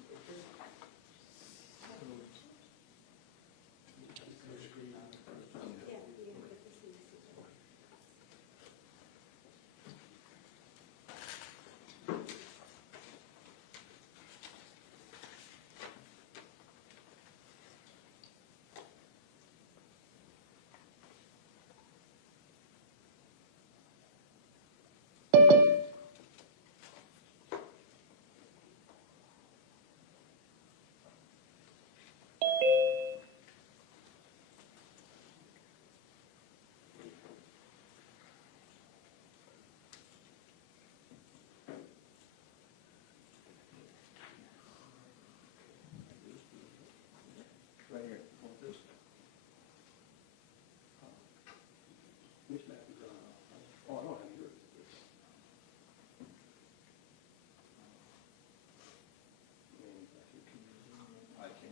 Right here. Want this? Which map? Oh, I don't have yours. I can.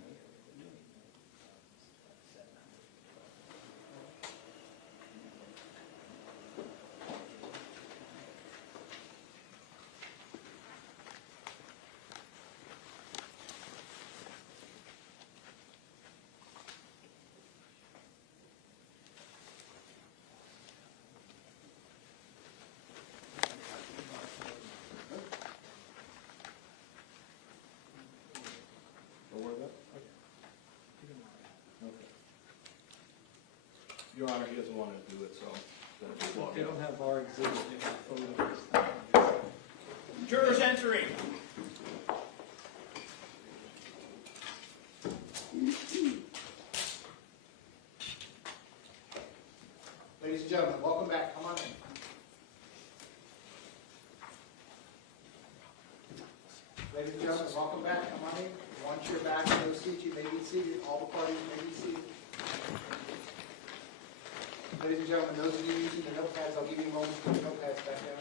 Your Honor, he doesn't want to do it, so then just log They out. don't have our exhibit, they have photos. Jurors entering. Ladies and gentlemen, welcome back. Come on in. Ladies and gentlemen, welcome back. Come on in. Once you're back in those seats, you may be seated. All the parties may be seated. Ladies and gentlemen, those of you using the notepads, I'll give you a moment to put the notepads back down.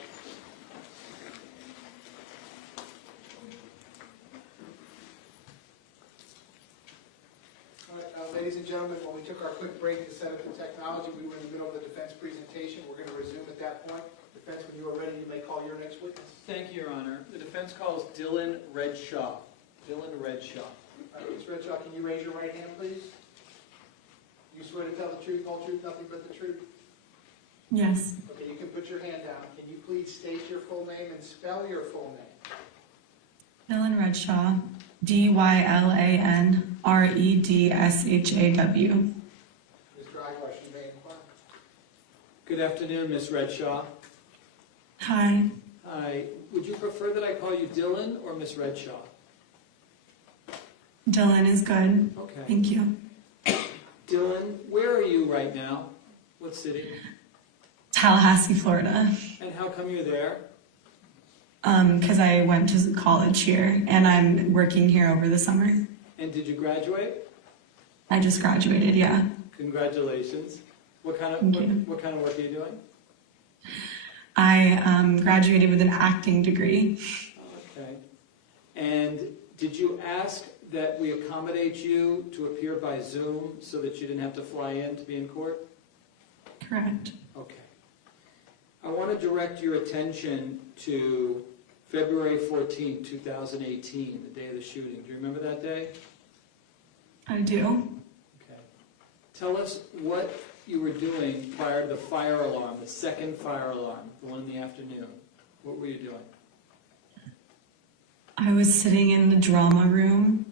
All right, ladies and gentlemen, when we took our quick break to set up the technology, we were in the middle of the defense presentation. We're going to resume at that point. Defense, when you are ready, you may call your next witness. Thank you, Your Honor. The defense calls Dylan Redshaw. Dylan Redshaw. Ms. Redshaw, can you raise your right hand, please? You swear to tell the truth, whole truth, nothing but the truth? Yes. Okay, you can put your hand down. Can you please state your full name and spell your full name? Dylan Redshaw. DYLANREDSHAW. Mr. Eyewash, you may inquire. Good afternoon, Ms. Redshaw. Hi. Hi. Would you prefer that I call you Dylan or Ms. Redshaw? Dylan is good. Okay. Thank you. Dylan, where are you right now? What city? Tallahassee, Florida. And how come you're there? Because I went to college here and I'm working here over the summer. And did you graduate? I just graduated, yeah. Congratulations. What kind of work are you doing? I graduated with an acting degree. Okay. And did you ask that we accommodate you to appear by Zoom so that you didn't have to fly in to be in court? Correct. Okay. I want to direct your attention to February 14, 2018, the day of the shooting. Do you remember that day? I do. Okay. Tell us what you were doing prior to the fire alarm, the second fire alarm, the one in the afternoon. What were you doing? I was sitting in the drama room,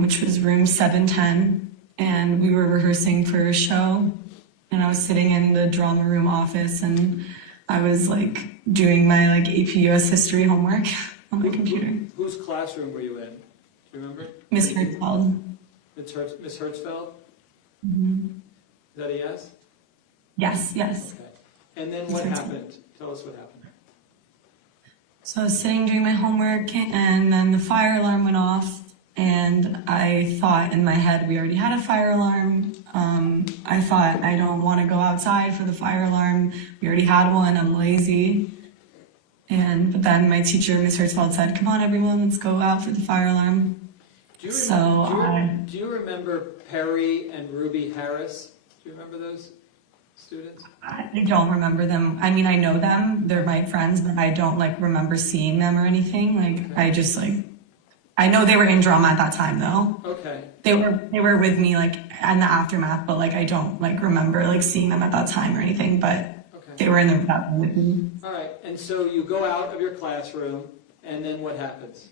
which was room 710, and we were rehearsing for a show. And I was sitting in the drama room office, and I was doing my AP US history homework on my computer. Whose classroom were you in? Do you remember? Miss Hertzfeld. Miss Hertzfeld? Mm-hmm. Is that a yes? Yes, yes. Okay. And then what happened? Tell us what happened. So I was sitting doing my homework, and then the fire alarm went off, and I thought in my head we already had a fire alarm. I thought I don't want to go outside for the fire alarm. We already had one. I'm lazy. But then my teacher, Ms. Hertzfeld, said, "Come on, everyone, let's go out for the fire alarm." Do you remember Perry and Ruby Harris? Do you remember those students? I don't remember them. I mean, I know them. They're my friends, but I don't remember seeing them or anything. I know they were in drama at that time though. Okay. They were with me in the aftermath, but I don't remember seeing them at that time or anything, but they were in that room with me. All right, and so you go out of your classroom, and then what happens?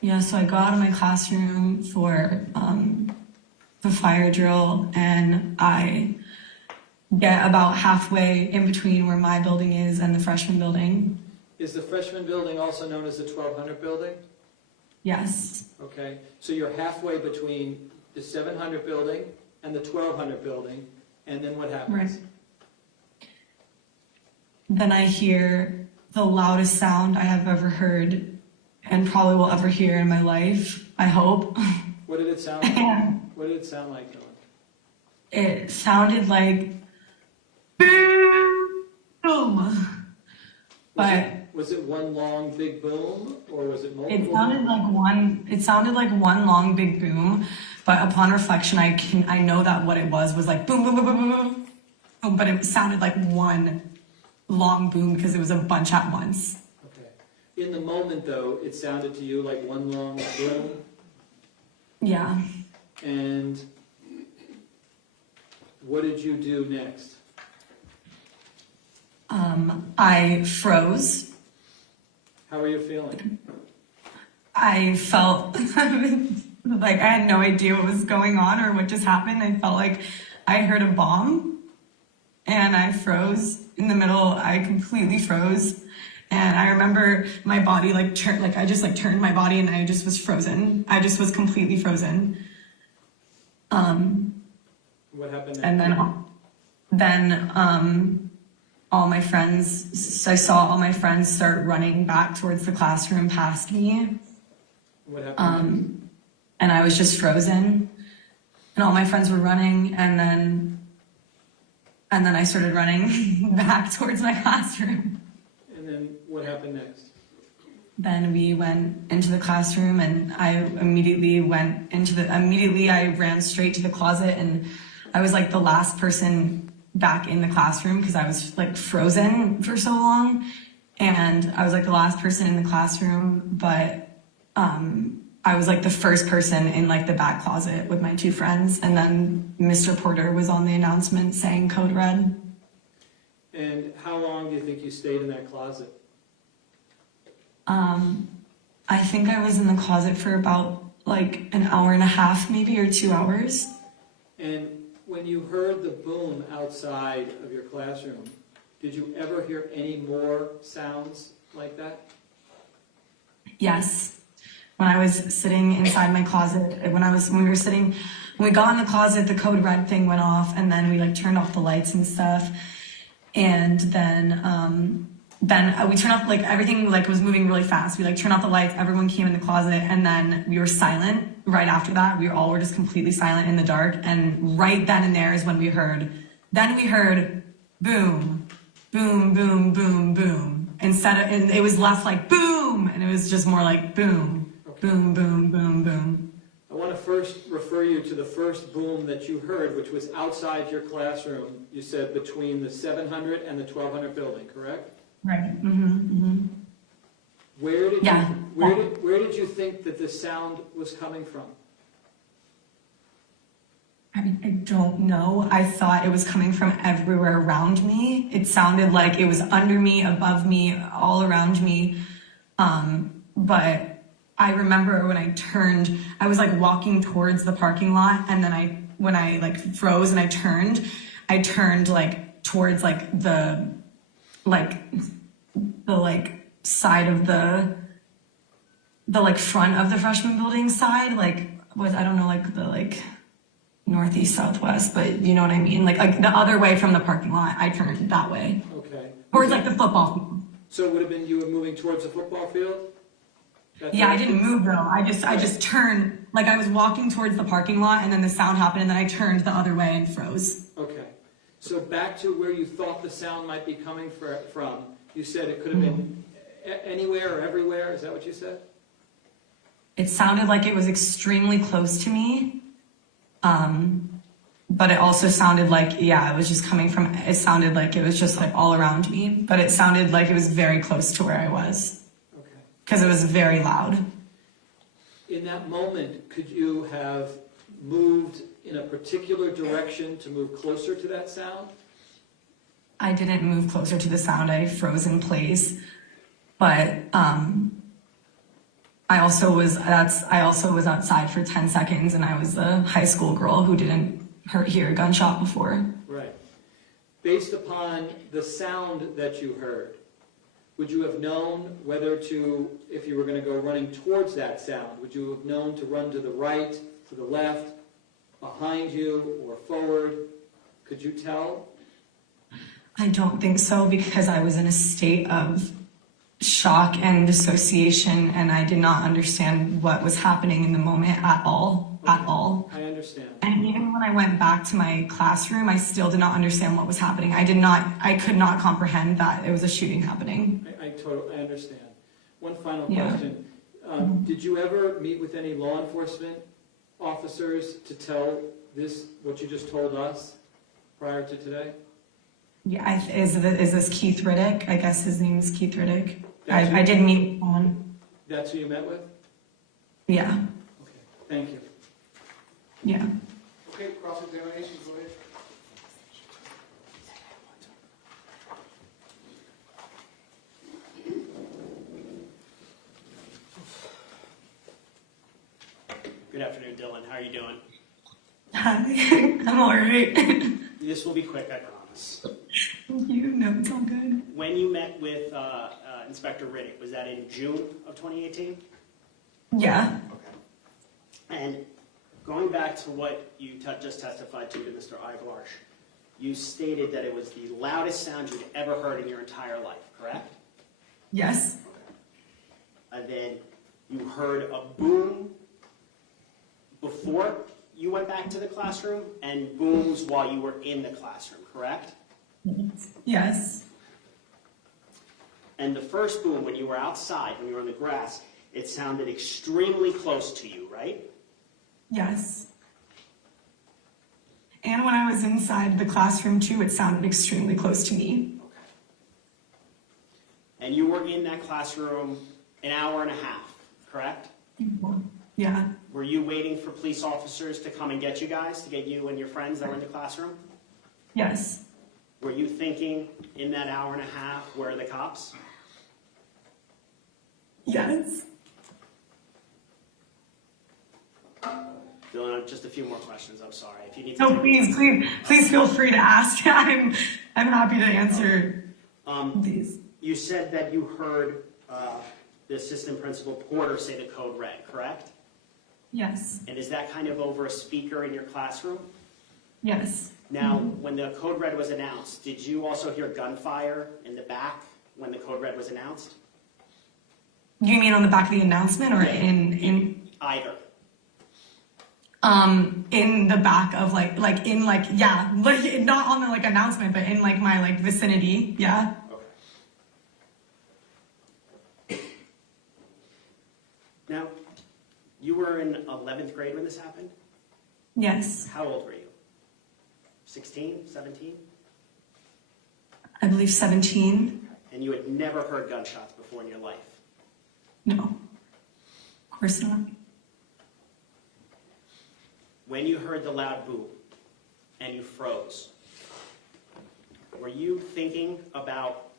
Yeah, so I go out of my classroom for the fire drill, and I get about halfway in between where my building is and the freshman building. Is the freshman building also known as the 1200 building? Yes. Okay, so you're halfway between the 700 building and the 1200 building, and then what happens? Right. Then I hear the loudest sound I have ever heard and probably will ever hear in my life, I hope. What did it sound like? What did it sound like, Dylan? It sounded like boom. Was it one long big boom, or was it multiple? It sounded like one long big boom, but upon reflection I know that what it was like boom boom boom boom boom boom, but it sounded like one long boom because it was a bunch at once. Okay. In the moment though, it sounded to you like one long boom? Yeah. And what did you do next? I froze. How were you feeling? I felt like I had no idea what was going on or what just happened. I felt like I heard a bomb and I froze in the middle. I completely froze. And I remember my body I just turned my body and I just was frozen. I just was completely frozen. What happened next? And then all my friends, I saw all my friends start running back towards the classroom past me. What happened? And I was just frozen. And all my friends were running, and then I started running back towards my classroom. And then what happened next? Then we went into the classroom, and I immediately I ran straight to the closet, and I was the last person back in the classroom because I was frozen for so long, and I was the last person in the classroom, but I was the first person in the back closet with my two friends, and then Mr. Porter was on the announcement saying code red. And how long do you think you stayed in that closet? I think I was in the closet for about an hour and a half maybe, or 2 hours. And when you heard the boom outside of your classroom, did you ever hear any more sounds like that? Yes. When I was sitting inside my closet, when we got in the closet, the code red thing went off, and then we turned off the lights and stuff. And then we turned off, everything was moving really fast. We turned off the lights, everyone came in the closet, and then we were silent. Right after that, we all were just completely silent in the dark. And right then and there is when we heard boom, boom, boom, boom, boom. And it was less boom, and it was just more boom, boom, boom, boom, boom. I want to first refer you to the first boom that you heard, which was outside your classroom. You said between the 700 and the 1200 building, correct? Right. Mm-hmm. Mm-hmm. Where did you think that the sound was coming from? I don't know. I thought it was coming from everywhere around me. It sounded like it was under me, above me, all around me. But I remember when I turned, I was walking towards the parking lot, and then when I froze and I turned towards the side of the front of the freshman building side, I don't know, the northeast, southwest, but you know what I mean? The other way from the parking lot, I turned that way. Okay. Towards the football field. So it would have been you were moving towards the football field? Yeah, I didn't move though. I just turned, like I was walking towards the parking lot and then the sound happened and then I turned the other way and froze. Okay. So back to where you thought the sound might be coming from, you said it could have been anywhere or everywhere, is that what you said? It sounded like it was extremely close to me. But it also sounded like, yeah, it was just coming from, it sounded like it was just like all around me, but it sounded like it was very close to where I was. Okay. Because it was very loud. In that moment, could you have moved in a particular direction to move closer to that sound? I didn't move closer to the sound, I froze in place. But I also was outside for 10 seconds and I was the high school girl who didn't hear a gunshot before. Right. Based upon the sound that you heard, would you have known whether to, if you were going to go running towards that sound, would you have known to run to the right, to the left, behind you, or forward? Could you tell? I don't think so because I was in a state of shock and dissociation and I did not understand what was happening in the moment at all. Okay. At all. I understand. And even when I went back to my classroom, I still did not understand what was happening. I could not comprehend that it was a shooting happening. I understand. One final Yeah. question. Did you ever meet with any law enforcement officers to tell this, what you just told us prior to today? Yeah, is this Keith Riddick? I guess his name is Keith Riddick. I did meet one. That's who you met with? Yeah, Okay, thank you. yeah. Okay, cross-examination, go ahead. Good afternoon, Dylan. How are you doing? Hi, I'm all right. This will be quick, I promise. Thank you. No, it's all good. When you met with Inspector Riddick, was that in June of 2018? Yeah. Okay. And going back to what you just testified to Mr. Ivarsh, you stated that it was the loudest sound you'd ever heard in your entire life, correct? Yes. And then you heard a boom before you went back to the classroom and booms while you were in the classroom, correct? Yes. And the first boom, when you were outside, when you were on the grass, it sounded extremely close to you, right? Yes. And when I was inside the classroom too, it sounded extremely close to me. Okay. And you were in that classroom an hour and a half, correct? Yeah. Were you waiting for police officers to come and get you guys, to get you and your friends that were in the classroom? Yes. Were you thinking in that hour and a half, where are the cops? Yes. Dylan, just a few more questions, I'm sorry. If you need to No, please feel free to ask. I'm happy to answer these. You said that you heard the assistant principal Porter say the code red, correct? Yes. And is that kind of over a speaker in your classroom? Yes. Now, when the code red was announced, did you also hear gunfire in the back when the code red was announced? You mean on the back of the announcement or in Either. in the back of like yeah, like not on the like announcement, but in like my like vicinity, yeah. Okay. Now, you were in 11th grade when this happened? Yes. How old were you? 16, 17? I believe 17. And you had never heard gunshots before in your life? No. Of course not. When you heard the loud boom and you froze, were you thinking about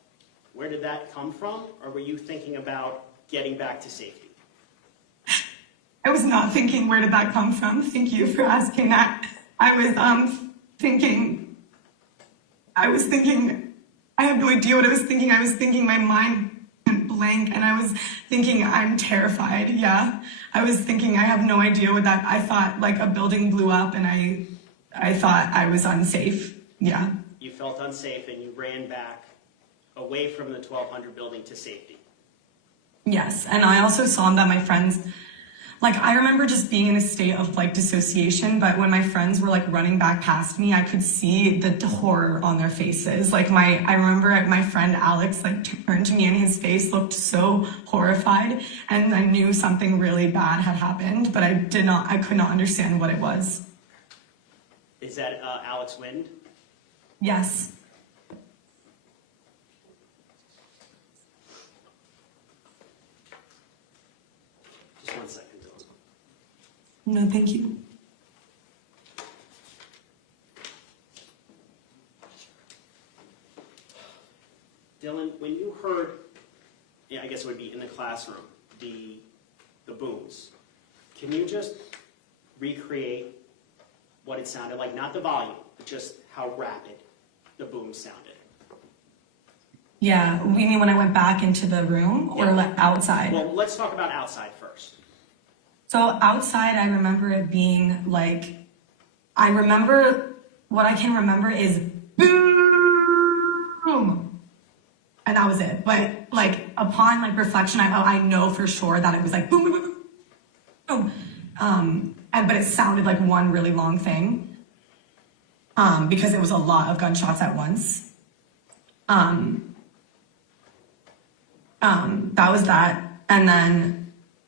where did that come from, or were you thinking about getting back to safety? I was not thinking where did that come from. Thank you for asking that. I was thinking, I have no idea what I was thinking. I was thinking my mind went blank and I was thinking I'm terrified. Yeah. I was thinking I have no idea what that, I thought like a building blew up and I thought I was unsafe. Yeah. You felt unsafe and you ran back away from the 1200 building to safety. Yes, and I also saw that my friends, like, I remember just being in a state of like dissociation, but when my friends were like running back past me, I could see the horror on their faces. Like I remember my friend Alex like turned to me and his face looked so horrified, and I knew something really bad had happened, but I could not understand what it was. Is that Alex Wind? Yes. Just 1 second, Dylan. No, thank you. Dylan, when you heard, yeah, I guess it would be in the classroom, the booms, can you just recreate what it sounded like? Not the volume, but just how rapid the boom sounded. Yeah, you mean when I went back into the room or outside? Well, let's talk about outside first. So outside, I remember it being like, what I can remember is boom, and that was it. But like upon like reflection, I know for sure that it was like boom, boom, boom, boom. But it sounded like one really long thing, because it was a lot of gunshots at once. That was that, and then.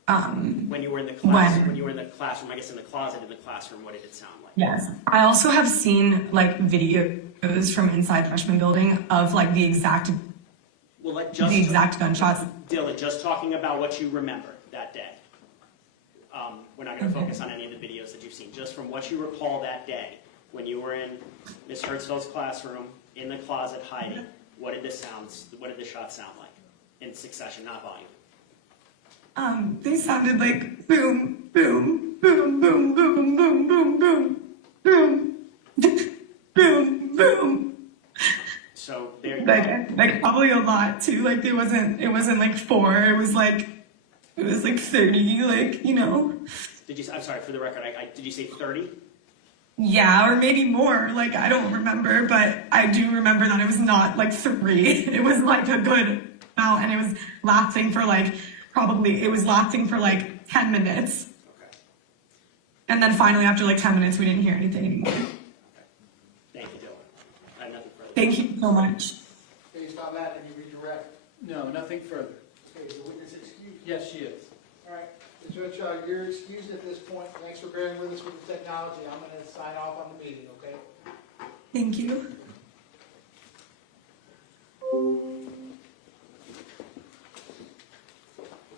When you were in the class, when you were in the classroom, I guess in the closet in the classroom, what did it sound like? Yes. I also have seen like videos from inside freshman building of like the exact gunshots. Dylan, just talking about what you remember that day. We're not going to focus on any of the videos that you've seen. Just from what you recall that day, when you were in Ms. Hertzfeld's classroom, in the closet hiding, what did the shots sound like in succession, not volume? They sounded like boom, boom, boom, boom, boom, boom, boom, boom, boom, boom, boom. So there you go. Like probably a lot too. Like it wasn't like 4. It was like 30. Like, you know. I'm sorry, for the record, did you say 30? Yeah, or maybe more. Like I don't remember, but I do remember that it was not like 3. It was like a good amount, and it was lasting for like. It was lasting for like 10 minutes. Okay. And then finally, after like 10 minutes, we didn't hear anything anymore. Okay. Thank you, Dylan. I have nothing further. Thank you so much. Based on that, and you redirect. No, nothing further. Okay, is the witness excused? Yes, she is. All right, Mr. Hill, you're excused at this point. Thanks for bearing with us with the technology. I'm going to sign off on the meeting, okay? Thank you.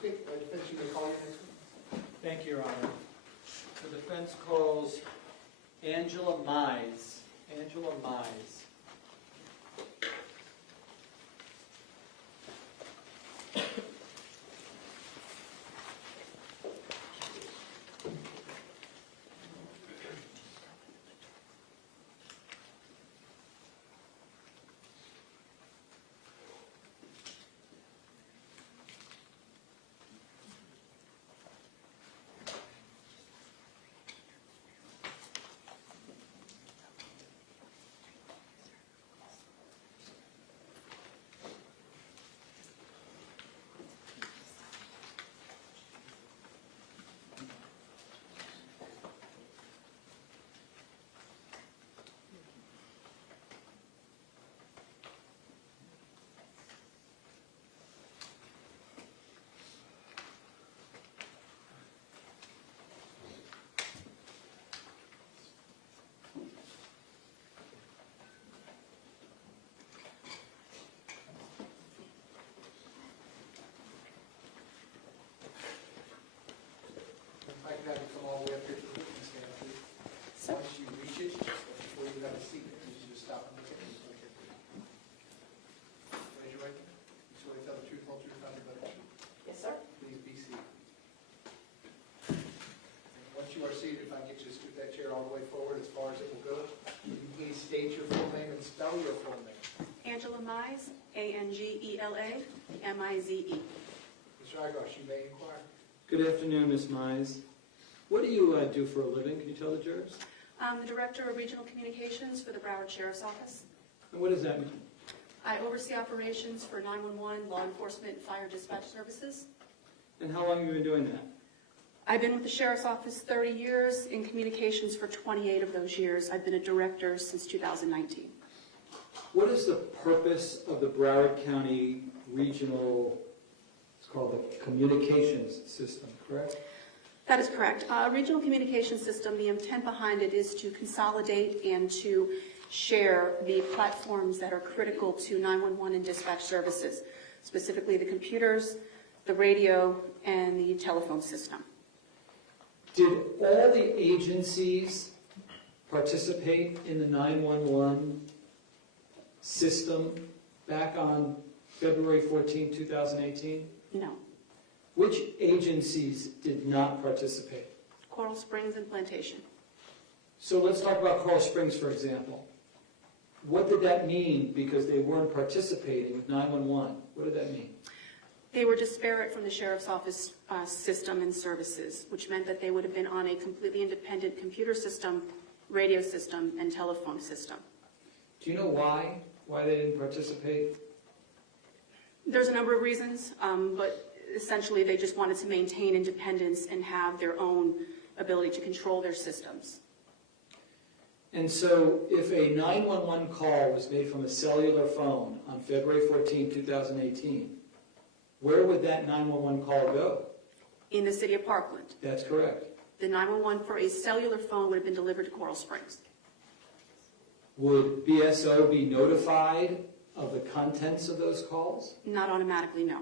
Okay, defense, you may call your next one. Thank you, Your Honor. The defense calls Angela Mize. Angela Mize. If I can have you come all the way up here to the witness stand, please. Once you reach it, before you have a seat, you just stop and look at me. Raise your right hand. You swear to tell the truth, whole truth, nothing but the truth. Yes, sir. Please be seated. Once you are seated, if I can get you to scoot that chair all the way forward as far as it will go, can you please state your full name and spell your full name? Angela Mize, Angela Mize. Mr. Igosh, you may inquire. Good afternoon, Ms. Mize. What do you do for a living? Can you tell the jurors? I'm the Director of Regional Communications for the Broward Sheriff's Office. And what does that mean? I oversee operations for 911, law enforcement, and fire dispatch services. And how long have you been doing that? I've been with the Sheriff's Office 30 years, in communications for 28 of those years. I've been a director since 2019. What is the purpose of the Broward County Regional, it's called the Communications System, correct? That is correct. Regional communication system, the intent behind it is to consolidate and to share the platforms that are critical to 911 and dispatch services, specifically the computers, the radio, and the telephone system. Did all the agencies participate in the 911 system back on February 14, 2018? No. Which agencies did not participate? Coral Springs and Plantation. So let's talk about Coral Springs, for example. What did that mean because they weren't participating with 911? What did that mean? They were disparate from the Sheriff's Office system and services, which meant that they would have been on a completely independent computer system, radio system, and telephone system. Do you know why they didn't participate? There's a number of reasons, but essentially they just wanted to maintain independence and have their own ability to control their systems. And so if a 911 call was made from a cellular phone on February 14, 2018, where would that 911 call go? In the city of Parkland. That's correct. The 911 for a cellular phone would have been delivered to Coral Springs. Would BSO be notified of the contents of those calls? Not automatically, no.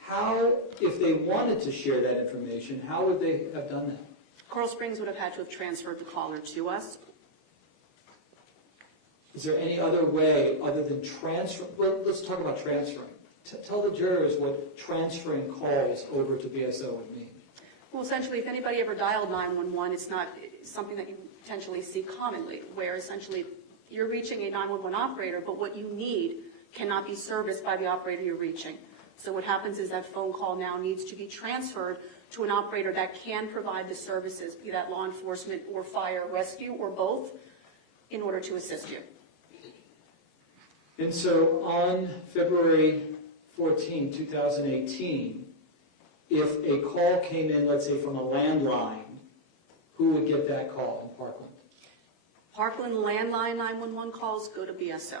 How, if they wanted to share that information, how would they have done that? Coral Springs would have had to have transferred the caller to us. Is there any other way other than transfer? Well, let's talk about transferring. Tell the jurors what transferring calls over to BSO would mean. Well, essentially, if anybody ever dialed 911, it's not something that you potentially see commonly, where essentially you're reaching a 911 operator, but what you need cannot be serviced by the operator you're reaching. So what happens is that phone call now needs to be transferred to an operator that can provide the services, be that law enforcement or fire rescue or both, in order to assist you. And so on February 14, 2018, if a call came in, let's say from a landline, who would get that call in Parkland? Parkland landline 911 calls go to BSO.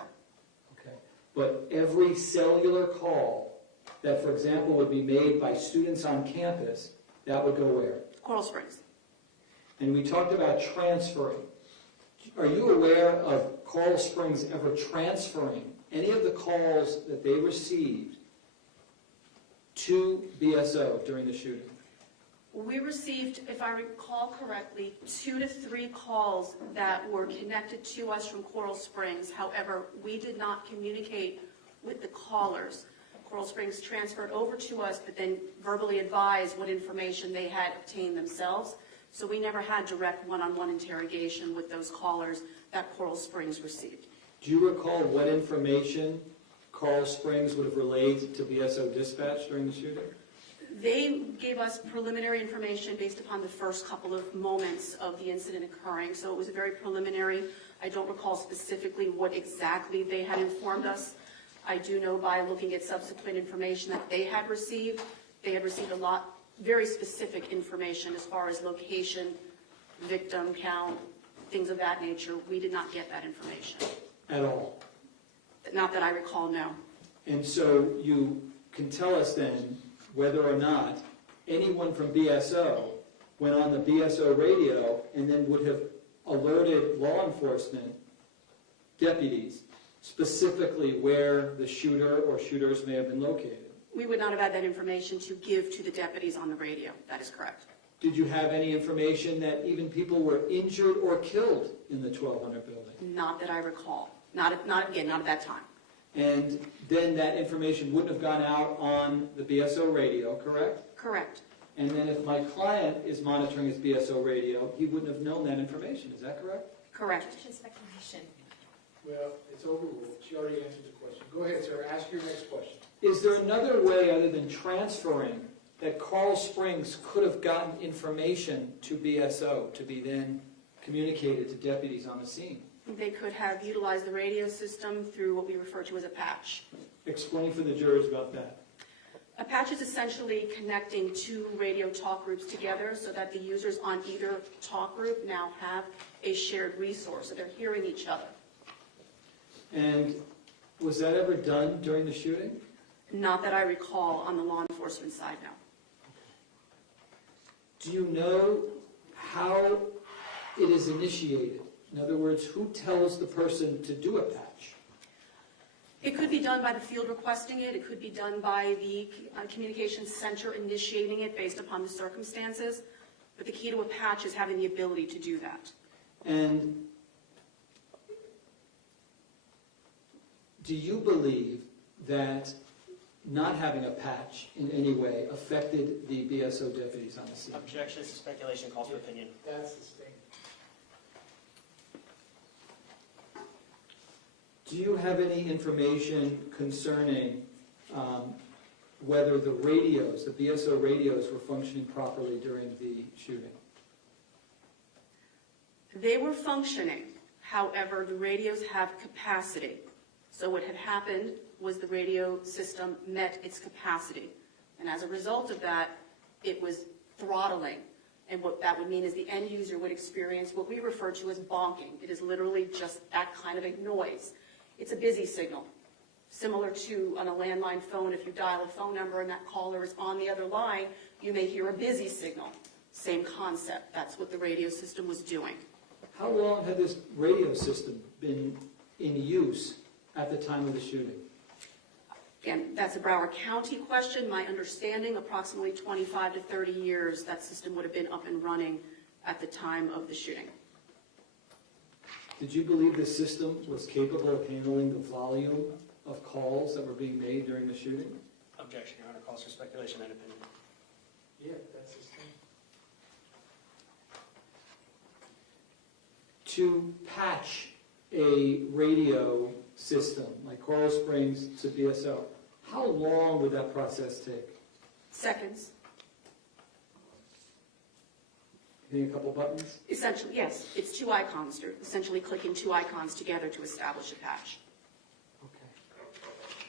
Okay. But every cellular call that, for example, would be made by students on campus, that would go where? Coral Springs. And we talked about transferring. Are you aware of Coral Springs ever transferring any of the calls that they received to BSO during the shooting? We received, if I recall correctly, 2 to 3 calls that were connected to us from Coral Springs. However, we did not communicate with the callers. Coral Springs transferred over to us, but then verbally advised what information they had obtained themselves. So we never had direct one-on-one interrogation with those callers that Coral Springs received. Do you recall what information Coral Springs would have relayed to BSO dispatch during the shooting? They gave us preliminary information based upon the first couple of moments of the incident occurring, so it was very preliminary. I don't recall specifically what exactly they had informed us. I do know by looking at subsequent information that they had received a lot, very specific information as far as location, victim count, things of that nature. We did not get that information. At all? Not that I recall, no. And so you can tell us then whether or not anyone from BSO went on the BSO radio and then would have alerted law enforcement deputies specifically where the shooter or shooters may have been located. We would not have had that information to give to the deputies on the radio. That is correct. Did you have any information that even people were injured or killed in the 1200 building? Not that I recall. Not at that time. And then that information wouldn't have gone out on the BSO radio, correct? Correct. And then if my client is monitoring his BSO radio, he wouldn't have known that information. Is that correct? Correct. Speculation. Well, it's overruled. She already answered the question. Go ahead, sir. Ask your next question. Is there another way other than transferring that Coral Springs could have gotten information to BSO to be then communicated to deputies on the scene? They could have utilized the radio system through what we refer to as a patch. Explain for the jurors about that. A patch is essentially connecting two radio talk groups together so that the users on either talk group now have a shared resource, so they're hearing each other. And was that ever done during the shooting? Not that I recall on the law enforcement side, no. Do you know how it is initiated? In other words, who tells the person to do a patch? It could be done by the field requesting it. It could be done by the communications center initiating it based upon the circumstances. But the key to a patch is having the ability to do that. And do you believe that not having a patch in any way affected the BSO deputies on the scene? Objection to speculation, calls for opinion. That's the thing. Do you have any information concerning whether the radios, the BSO radios, were functioning properly during the shooting? They were functioning. However, the radios have capacity. So what had happened was the radio system met its capacity. And as a result of that, it was throttling. And what that would mean is the end user would experience what we refer to as bonking. It is literally just that kind of a noise. It's a busy signal, similar to on a landline phone. If you dial a phone number and that caller is on the other line, you may hear a busy signal. Same concept. That's what the radio system was doing. How long had this radio system been in use at the time of the shooting? Again, that's a Broward County question. My understanding, approximately 25 to 30 years, that system would have been up and running at the time of the shooting. Did you believe the system was capable of handling the volume of calls that were being made during the shooting? Objection, Your Honor, calls for speculation and opinion. Yeah, that's his thing. To patch a radio system like Coral Springs to BSO, how long would that process take? Seconds. Hitting a couple buttons? Essentially, yes. It's two icons. You're essentially clicking two icons together to establish a patch.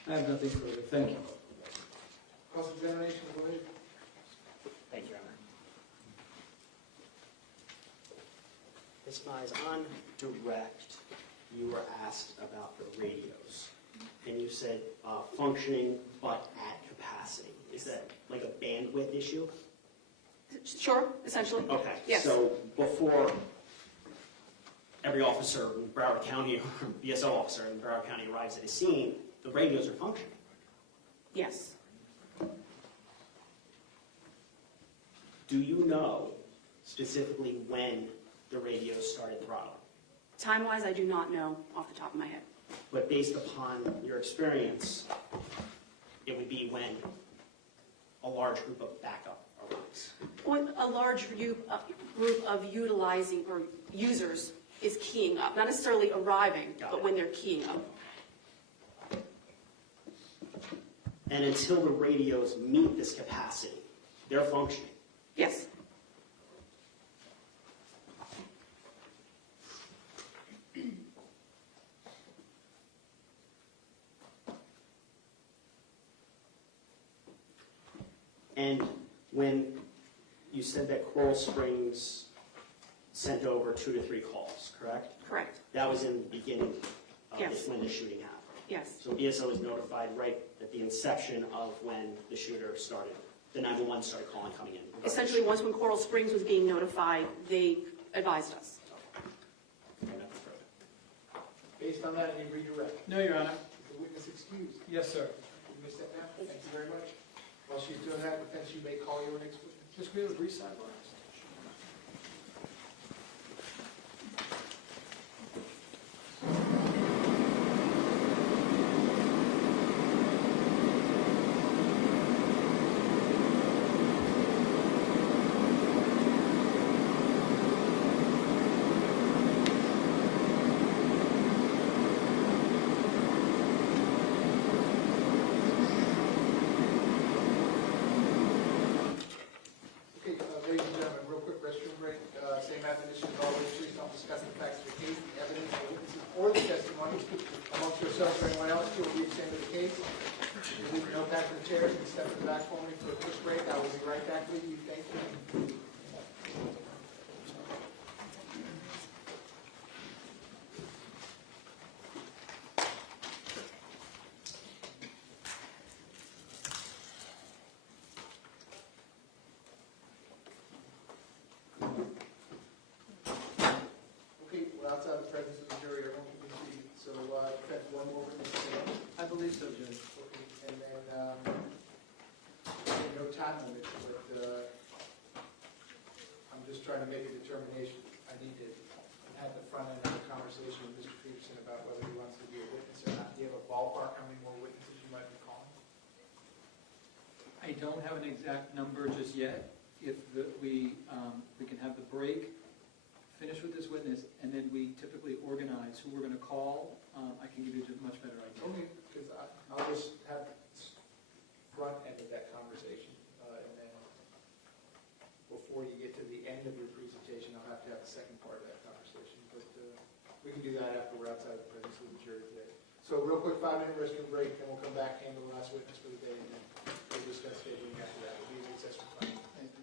I have nothing further. Thank you. Cross-examination, Lloyd? Thank you, Your Honor. Ms. Mize, on direct, you were asked about the radios, and you said functioning but at capacity. Is that like a bandwidth issue? Sure, essentially. Okay, Yes. so before every officer in Broward County, or BSO officer in Broward County arrives at a scene, the radios are functioning. Yes. Do you know specifically when the radios started throttling? Time-wise, I do not know off the top of my head. But based upon your experience, it would be when a large group of backup arrives. When a large group of utilizing or users is keying up, not necessarily arriving, but when they're keying up. And until the radios meet this capacity, they're functioning. Yes. And when you said that Coral Springs sent over 2 to 3 calls, correct? Correct. That was in the beginning of Yes. when the shooting happened. Yes. So BSO was notified right at the inception of when the shooter started, the 911 started calling coming in. Essentially, once when Coral Springs was being notified, they advised us. Based on that, any redirect? No, Your Honor. Is the witness excused? Yes, sir. You missed that now? Thank you very much. While she's doing that, defense, you may call your next witness. Just be able to brief sidebar. Okay, ladies and gentlemen, real quick restroom break. Same admonition as always, please don't discuss the facts of the case, the evidence, the witnesses, or the testimony amongst yourselves or anyone else till we extend the case. If you leave no back to the the chairs and step in the back for me for a quick break. I will be right back with you. Thank you. Okay, we're outside the presence of the jury. Everyone can be seated. So, defense, one more witness. I believe so, Judge. Okay, and then, no time limit, but, I'm just trying to make a determination. I need to have the front end of the conversation with Mr. Peterson about whether he wants to be a witness or not. Do you have a ballpark how many more witnesses you might be calling? I don't have an exact number just yet. If we can have the break, finish with this witness, and then we typically organize who we're going to call, I can give you a much better idea. Okay, because I'll just have front end of that conversation, and then before you get to the end of your presentation, I'll have to have the second part of that conversation. But we can do that after we're outside the presence of the jury today. So real quick, 5-minute restroom break, then we'll come back, handle the last witness for the day, and then we'll discuss scheduling after that. We'll be in recess for 5 minutes. Thank you.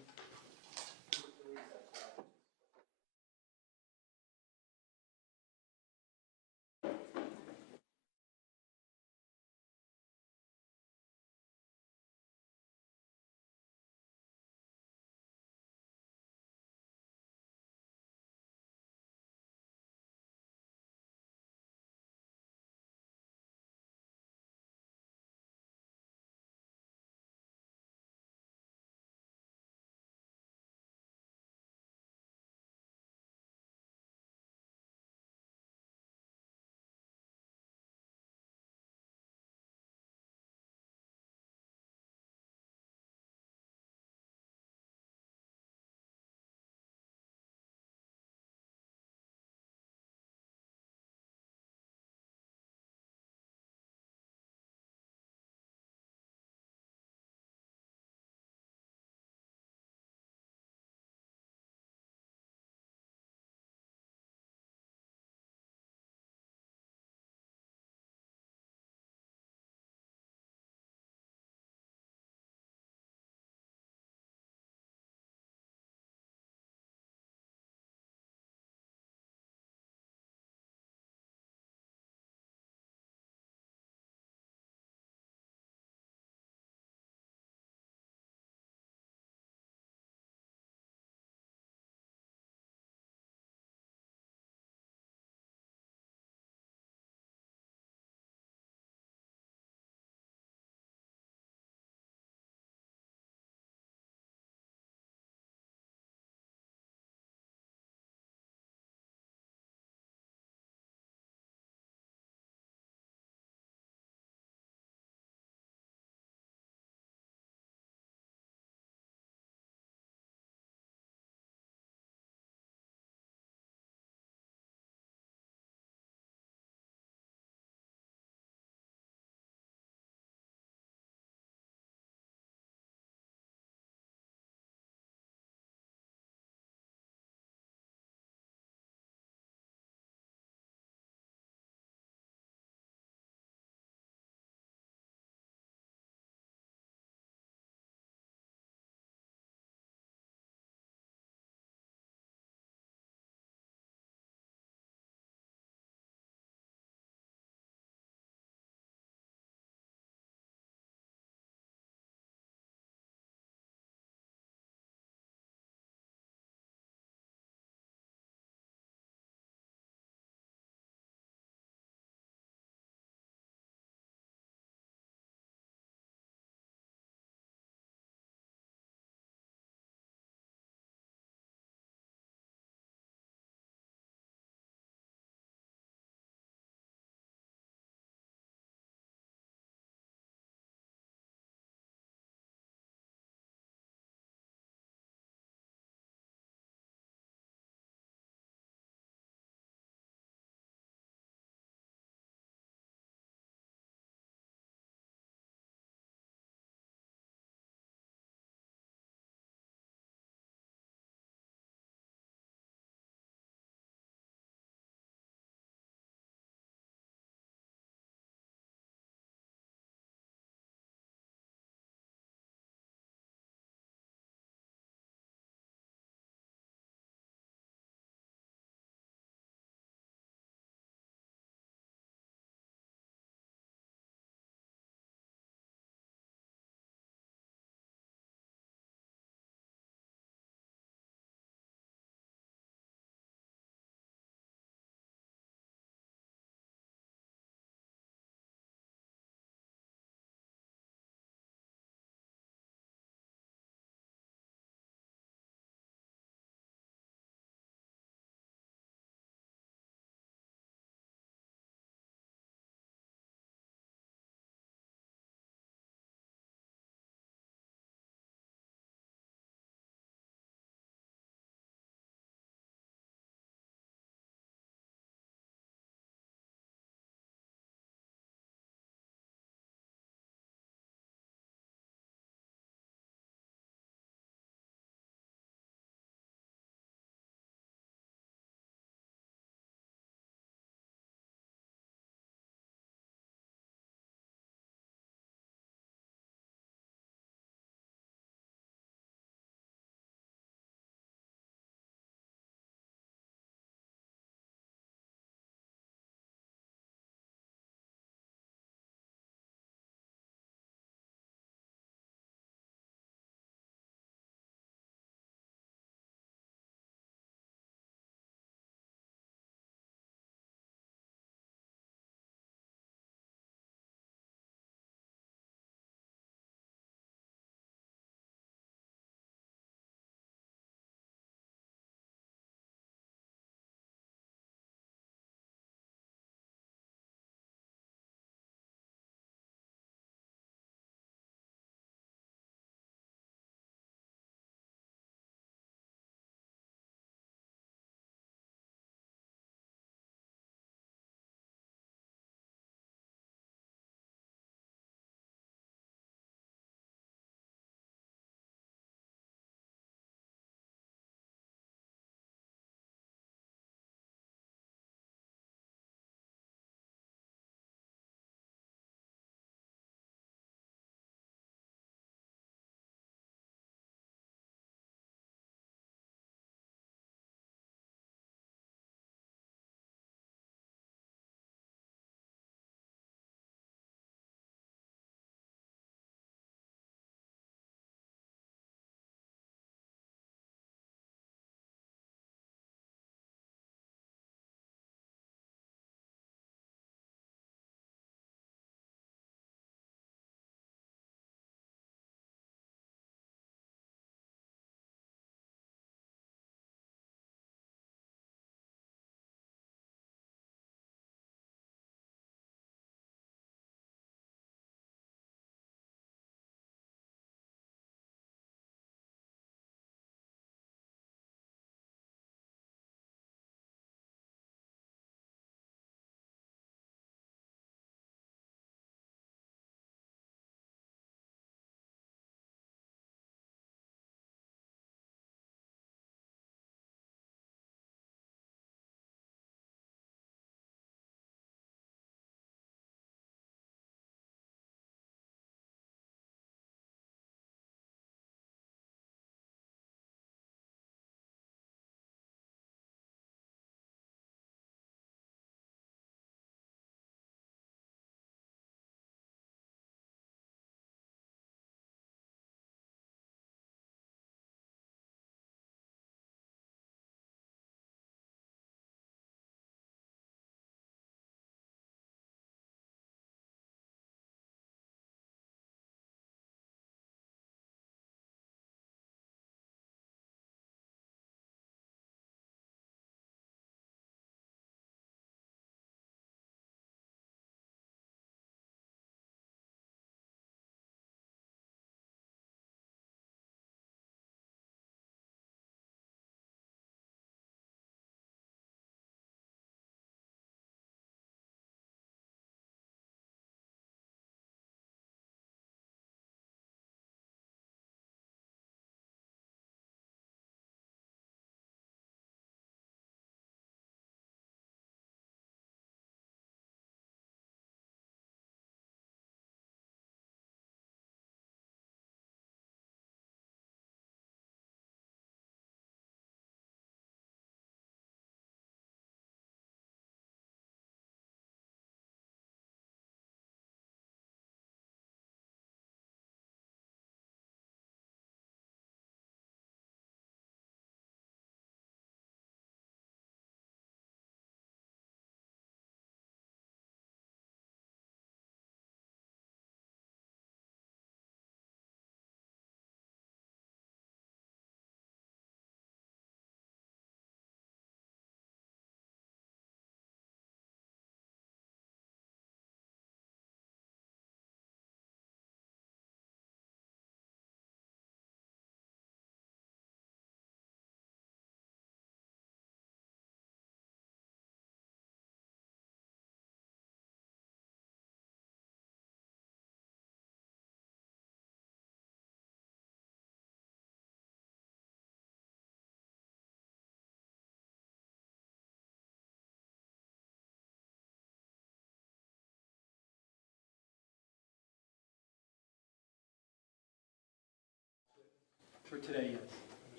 today, yes.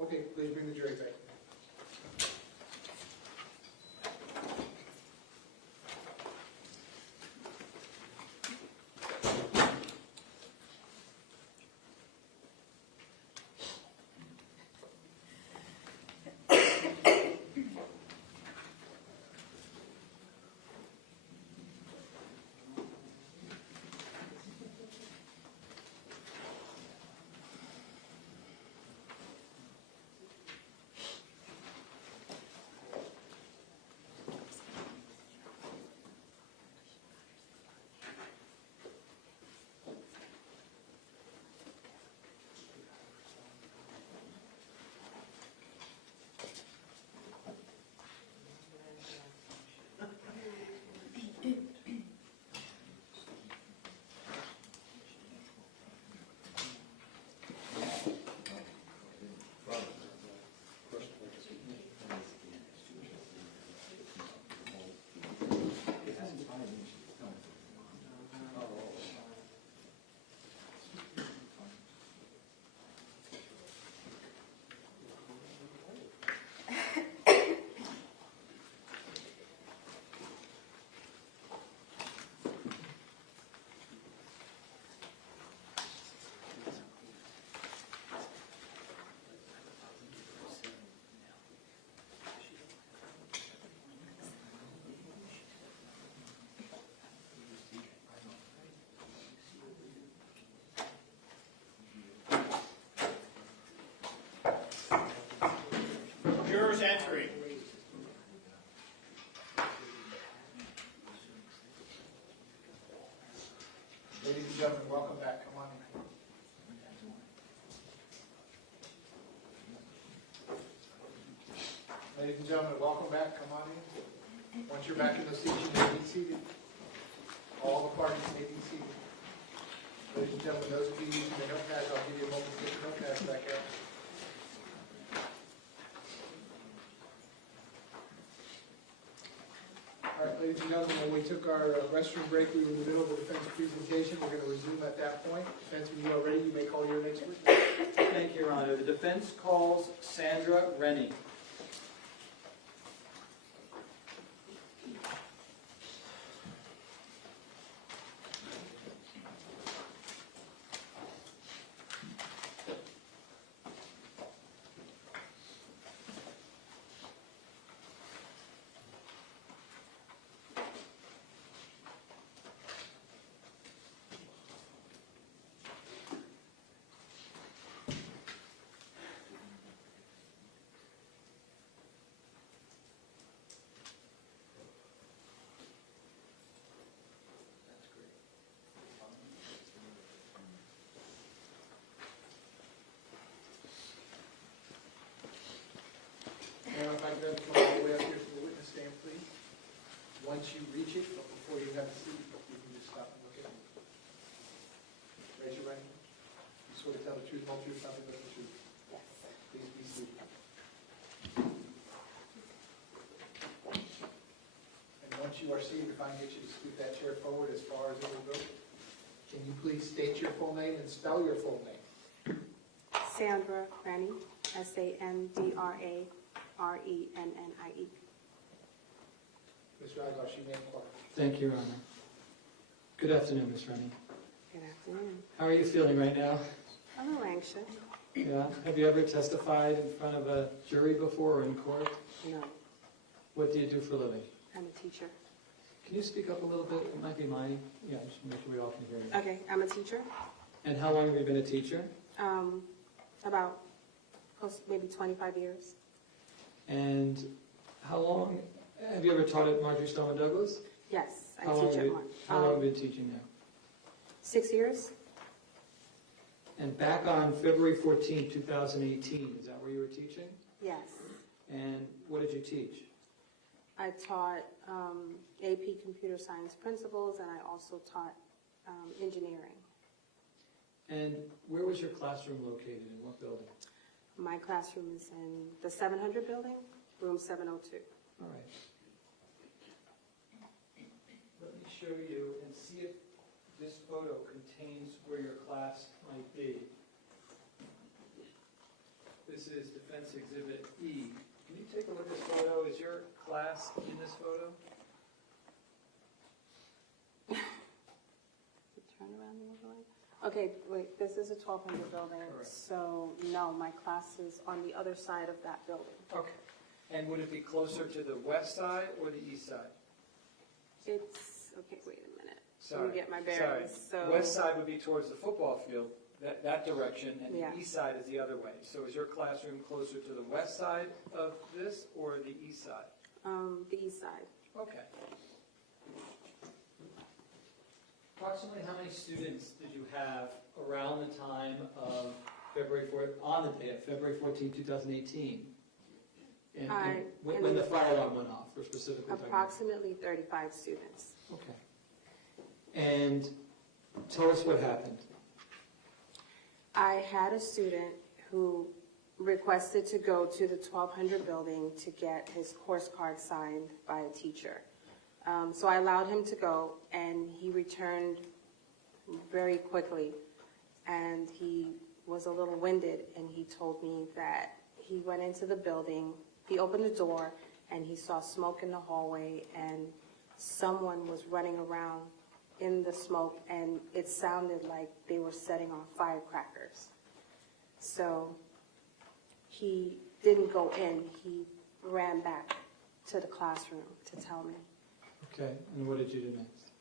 Okay, please bring the jury back. Jurors entering. Ladies and gentlemen, welcome back. Come on in. Ladies and gentlemen, welcome back. Come on in. Once you're back in the seats, you may be seated. All the parties may be seated. Ladies and gentlemen, those of you using the notepads, I'll give you a moment to get your notepads back out. All right, ladies and gentlemen, when we took our restroom break, we were in the middle of the defense presentation. We're going to resume at that point. Defense, when you are ready, you may call your next witness. Thank you, Your Honor. The defense calls Sandra Rennie. Now, if I could have you come all the way up here to the witness stand, please. Once you reach it, but before you have a seat, you can just stop and look at it. Raise your right hand. You swear to tell the truth, whole truth, nothing but the truth. Yes. Please be seated. And once you are seated, if I can get you to scoot that chair forward as far as it will go. Can you please state your full name and spell your full name? Sandra Rennie, SANDRARENNIE. Mr. Igosh, you may inquire. Thank you, Your Honor. Good afternoon, Ms. Rennie. Good afternoon. How are you feeling right now? I'm a little anxious. Yeah. Have you ever testified in front of a jury before or in court? No, What do you do for a living? I'm a teacher. Can you speak up a little bit? It might be my, just make sure we all can hear you. Okay, I'm a teacher. And how long have you been a teacher? About close, maybe 25 years. And how long, have you ever taught at Marjory Stoneman Douglas? Yes, I How long teach have at you- one. How long have you been teaching there? 6 years? And back on February 14, 2018, is that where you were teaching? Yes. And what did you teach? I taught AP Computer Science Principles, and I also taught engineering. And where was your classroom located, in what building? My classroom is in the 700 building, room 702. All right. Let me show you and see if this photo contains where your class might be. This is Defense Exhibit E. Can you take a look at this photo? Is your class in this photo? Turn around the other way. Okay, wait, this is a 1200 building, Correct. so no, my class is on the other side of that building. Okay. And would it be closer to the west side or the east side? It's, okay, wait a minute. Sorry. Let me get my bearings. Sorry. So, West side would be towards the football field, that direction, and Yeah. the east side is the other way. So is your classroom closer to the west side of this or the east side? the east side. Okay. Approximately how many students did you have around the time of on the day of February 14, 2018? And when the fire alarm went off, we're specifically talking about? Approximately 35 students. Okay. And tell us what happened. I had a student who requested to go to the 1200 building to get his course card signed by a teacher. So I allowed him to go, and he returned very quickly. And he was a little winded, and he told me that he went into the building, he opened the door, and he saw smoke in the hallway, and someone was running around in the smoke, and it sounded like they were setting off firecrackers. So he didn't go in, he ran back to the classroom to tell me. Okay, and what did you do next?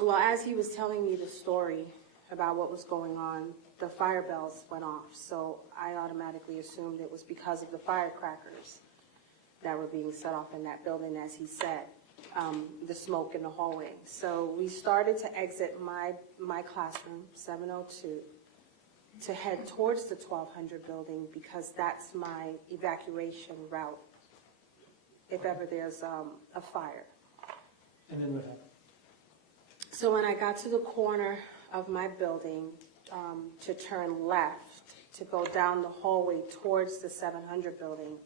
Well, as he was telling me the story about what was going on, the fire bells went off, so I automatically assumed it was because of the firecrackers that were being set off in that building, as he said, the smoke in the hallway. So we started to exit my classroom, 702, to head towards the 1200 building because that's my evacuation route if ever there's a fire. And then what happened? So when I got to the corner of my building to turn left, to go down the hallway towards the 700 building,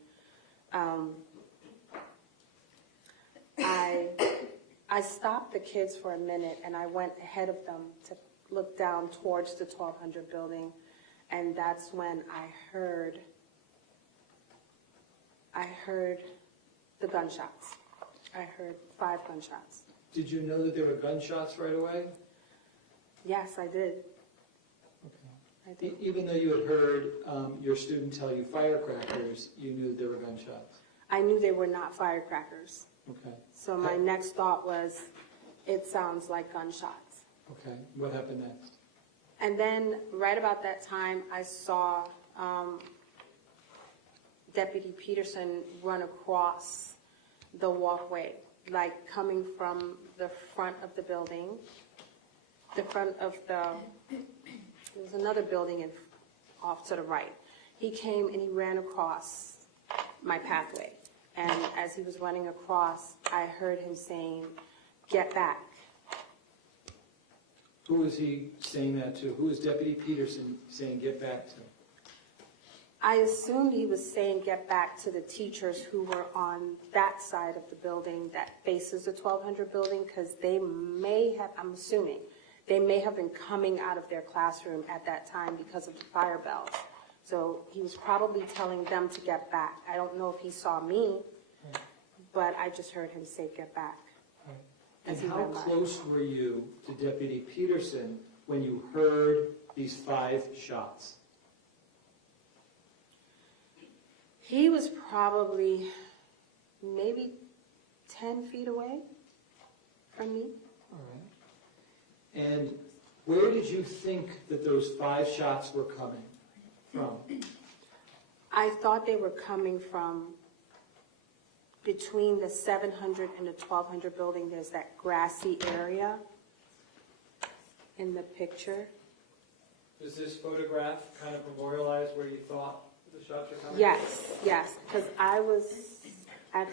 I stopped the kids for a minute and I went ahead of them to look down towards the 1200 building, and that's when I heard the gunshots. I heard 5 gunshots. Did you know that there were gunshots right away? Yes, I did. Okay. I did. Even though you had heard your student tell you firecrackers, you knew there were gunshots? I knew they were not firecrackers. Okay. So my next thought was, it sounds like gunshots. Okay. What happened next? And then right about that time, I saw Deputy Peterson run across the walkway, like coming from the front of the building, there was another building off to the right. He came and he ran across my pathway. And as he was running across, I heard him saying, "Get back." Who was he saying that to? Who was Deputy Peterson saying get back to? I assumed he was saying get back to the teachers who were on that side of the building that faces the 1200 building, because they may have, I'm assuming, they may have been coming out of their classroom at that time because of the fire bells. So he was probably telling them to get back. I don't know if he saw me, but I just heard him say get back. And how close were you to Deputy Peterson when you heard these 5 shots? He was probably maybe 10 feet away from me. All right. And where did you think that those 5 shots were coming from? I thought they were coming from between the 700 and the 1200 building. There's that grassy area in the picture. Does this photograph kind of memorialize where you thought the shots were coming? Yes, because I was at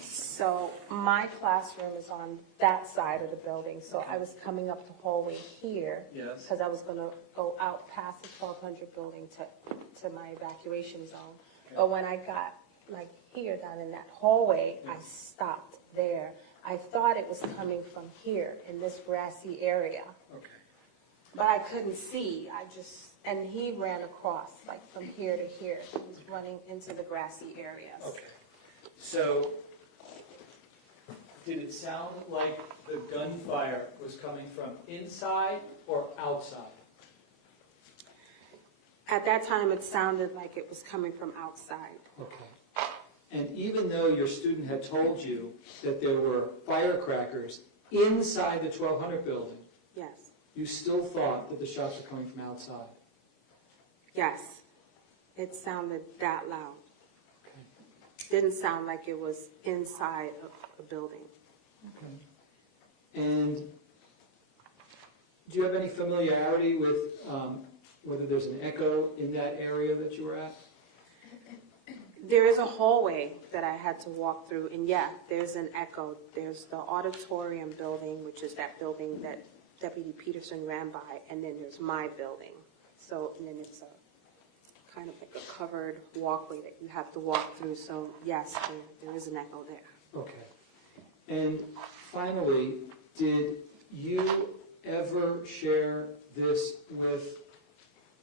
so my classroom is on that side of the building, so I was coming up the hallway here. Yes. Because I was going to go out past the 1200 building to my evacuation zone. Okay. But when I got like here, down in that hallway, I stopped there. I thought it was coming from here in this grassy area. Okay. But I couldn't see. and he ran across, like from here to here. He was running into the grassy areas. Okay. So, did it sound like the gunfire was coming from inside or outside? At that time, it sounded like it was coming from outside. Okay. And even though your student had told you that there were firecrackers inside the 1200 building, Yes, you still thought that the shots were coming from outside? yes. It sounded that loud. Okay. Didn't sound like it was inside of a building. Okay. And do you have any familiarity with whether there's an echo in that area that you were at? There is a hallway that I had to walk through, and yeah, there's an echo. There's the auditorium building, which is that building that Deputy Peterson ran by, and then there's my building. So, and then it's a kind of like a covered walkway that you have to walk through. So yes, there is an echo there. Okay. And finally, did you ever share this with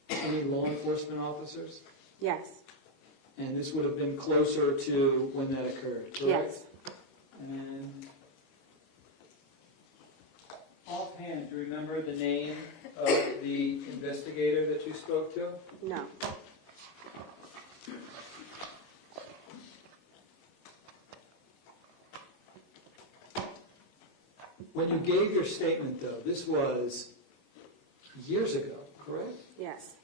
any law enforcement officers? Yes, And this would have been closer to when that occurred, correct? yes. And offhand, do you remember the name of the investigator that you spoke to? No. When you gave your statement, though, this was years ago, correct? Yes.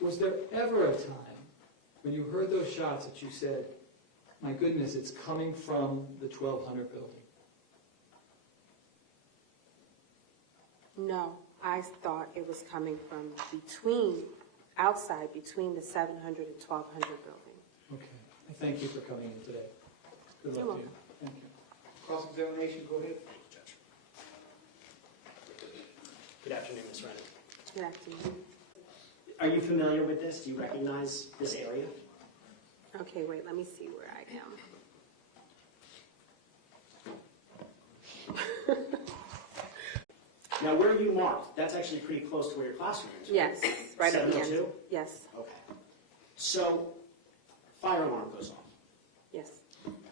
Was there ever a time when you heard those shots that you said, my goodness, it's coming from the 1200 building? No, I thought it was coming from outside between the 700 and 1200 building. Okay. I thank you for coming in today. Good You're luck to you. welcome. Thank you. Cross-examination, go ahead. Thank you, Judge. Good afternoon, Ms. Rennan. Good afternoon. Are you familiar with this? Do you recognize this area? Okay, wait, let me see where I am. Now, where you marked, that's actually pretty close to where your classroom is. Right? Yes, right at the end. 702? Yes, Okay. So, fire alarm goes off. yes.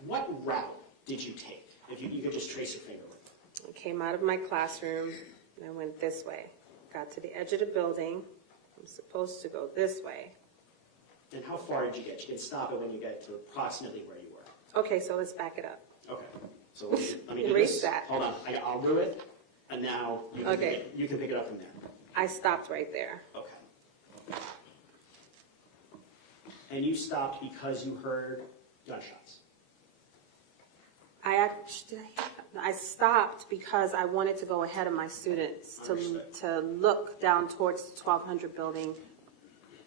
What route did you take? If you could just trace your finger with it. I came out of my classroom and I went this way. Got to the edge of the building. I'm supposed to go this way. And how far did you get? You can stop it when you get to approximately where you were. Okay, so let's back it up. Okay. So let me do Erase this. that. Hold on. I'll do it. And now you can, Okay. you can pick it up from there. I stopped right there. Okay. And you stopped because you heard gunshots. I stopped because I wanted to go ahead of my students to look down towards the 1200 building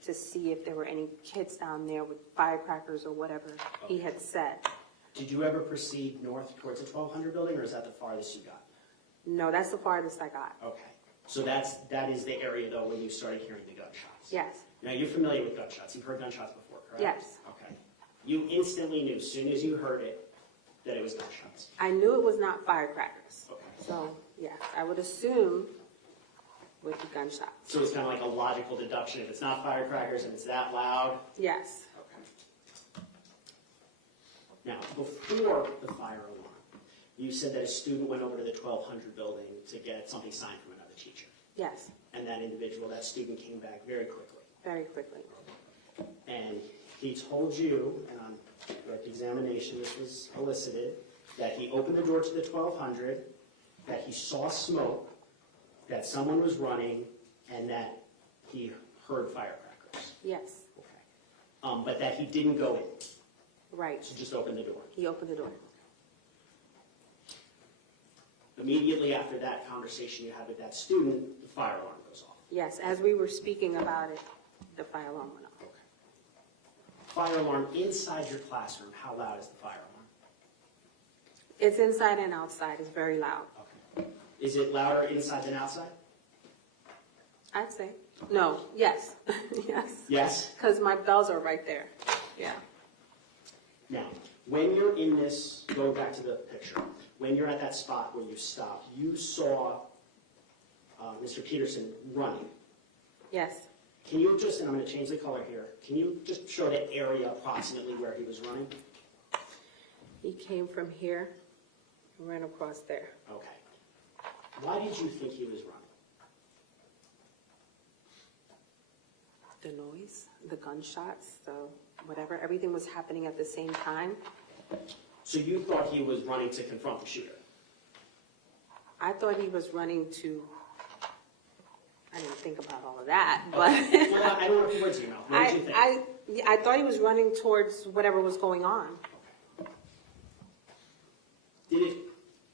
to see if there were any kids down there with firecrackers or whatever he had said. Did you ever proceed north towards the 1200 building, or is that the farthest you got? No, that's the farthest I got. Okay. So that is the area, though, when you started hearing the gunshots. Yes, Now, you're familiar with gunshots. You've heard gunshots before, correct? yes. Okay. You instantly knew, as soon as you heard it, that it was gunshots. I knew it was not firecrackers. Okay. So, yeah, I would assume with the gunshots. So it's kind of like a logical deduction. If it's not firecrackers and it's that loud. Yes, Okay. Now, before the fire alarm, you said that a student went over to the 1200 building to get something signed from another teacher. yes, And that student came back very quickly. very quickly. And he told you, and on direct examination this was elicited, that he opened the door to the 1200, that he saw smoke, that someone was running, and that he heard firecrackers. Yes, Okay. But that he didn't go in, right. so just opened the door. He opened the door. Immediately after that conversation you had with that student, the fire alarm goes off. Yes, as we were speaking about it, the fire alarm went off. Okay. Fire alarm inside your classroom, how loud is the fire alarm? It's inside and outside. It's very loud. Okay. Is it louder inside than outside? I'd say. No, yes, yes. Yes? Because my bells are right there. Yeah. Now, when you're in this, go back to the picture, when you're at that spot where you stopped, you saw Mr. Peterson running. Yes. Can you just, and I'm going to change the color here, can you just show the area approximately where he was running? He came from here and ran across there. Okay. Why did you think he was running? The noise, the gunshots, the whatever, everything was happening at the same time. So you thought he was running to confront the shooter? I thought he was running to, I didn't think about all of that, but Well, I don't want to put words in your mouth. What did you think? I thought he was running towards whatever was going on. Did it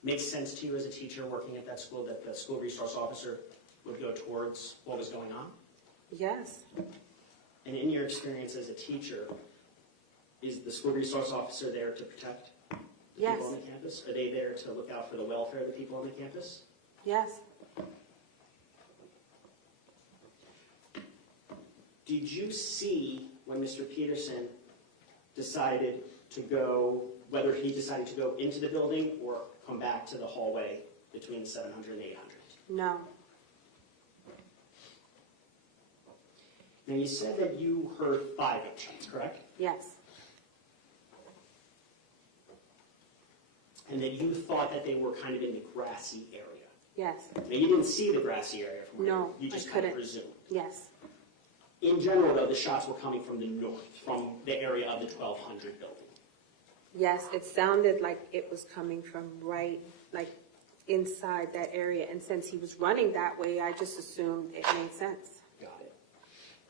make sense to you as a teacher working at that school that the school resource officer would go towards what was going on? Yes. And in your experience as a teacher, is the school resource officer there to protect the Yes. people on the campus? Are they there to look out for the welfare of the people on the campus? Yes. Did you see when Mr. Peterson decided to go, whether he decided to go into the building or come back to the hallway between 700 and 800? No. Now, you said that you heard 5 gunshots, correct? Yes. And that you thought that they were kind of in the grassy area. Yes. Now, you didn't see the grassy area from where No, you just I kind of couldn't. presumed. Yes. In general, though, the shots were coming from the north, from the area of the 1200 building. Yes, it sounded like it was coming from right, like inside that area. And since he was running that way, I just assumed it made sense. Got it.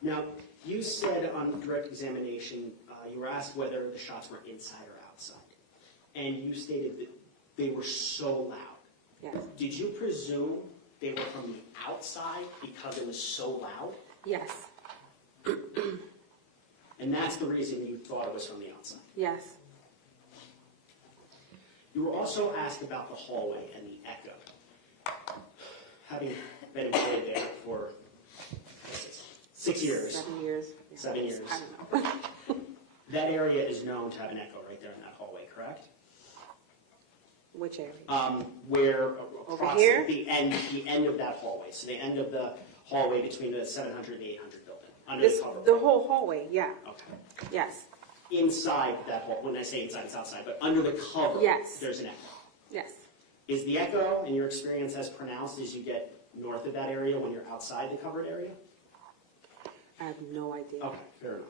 Now, you said on direct examination, you were asked whether the shots were inside or outside. And you stated that they were so loud. Yes. Did you presume they were from the outside because it was so loud? Yes. And that's the reason you thought it was from the outside? Yes. You were also asked about the hallway and the echo. Having been employed there for 6 years. 7 years. 7 years. I don't know. That area is known to have an echo right there in that hallway, correct? Which area? Where Over across here? the end of that hallway. So the end of the hallway between the 700 and the 800 building, under the cover. The whole hallway, yeah. Okay. Yes. Inside that hall, when I say inside, it's outside, but under the cover, Yes. there's an echo. Yes. Is the echo, in your experience, as pronounced as you get north of that area when you're outside the covered area? I have no idea. Okay, fair enough.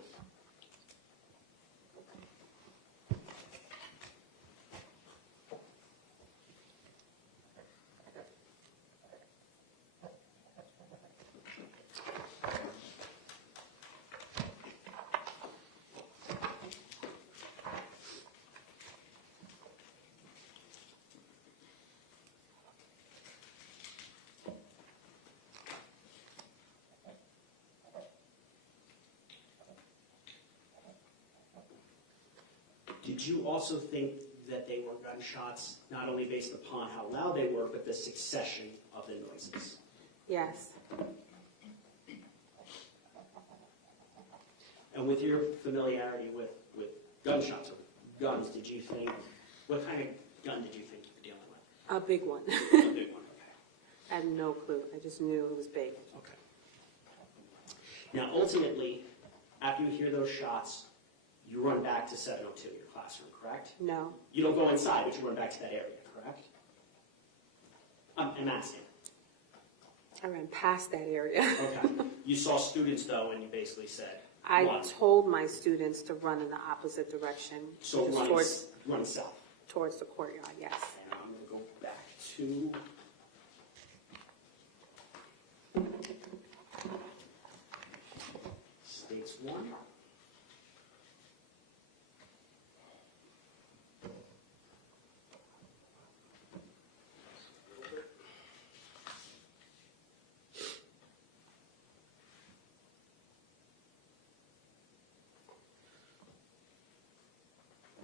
Did you also think that they were gunshots, not only based upon how loud they were, but the succession of the noises? Yes. And with your familiarity with gunshots or guns, did you think, what kind of gun did you think you were dealing with? A big one. A big one, okay. I had no clue. I just knew it was big. Okay. Now, ultimately, after you hear those shots, you run back to 702, your classroom, correct? No. You don't go inside, but you run back to that area, correct? I'm asking. I ran past that area. Okay. You saw students, though, and you basically said, I run. told my students to run in the opposite direction. So just run south. towards the courtyard, yes. And I'm going to go back to States 1.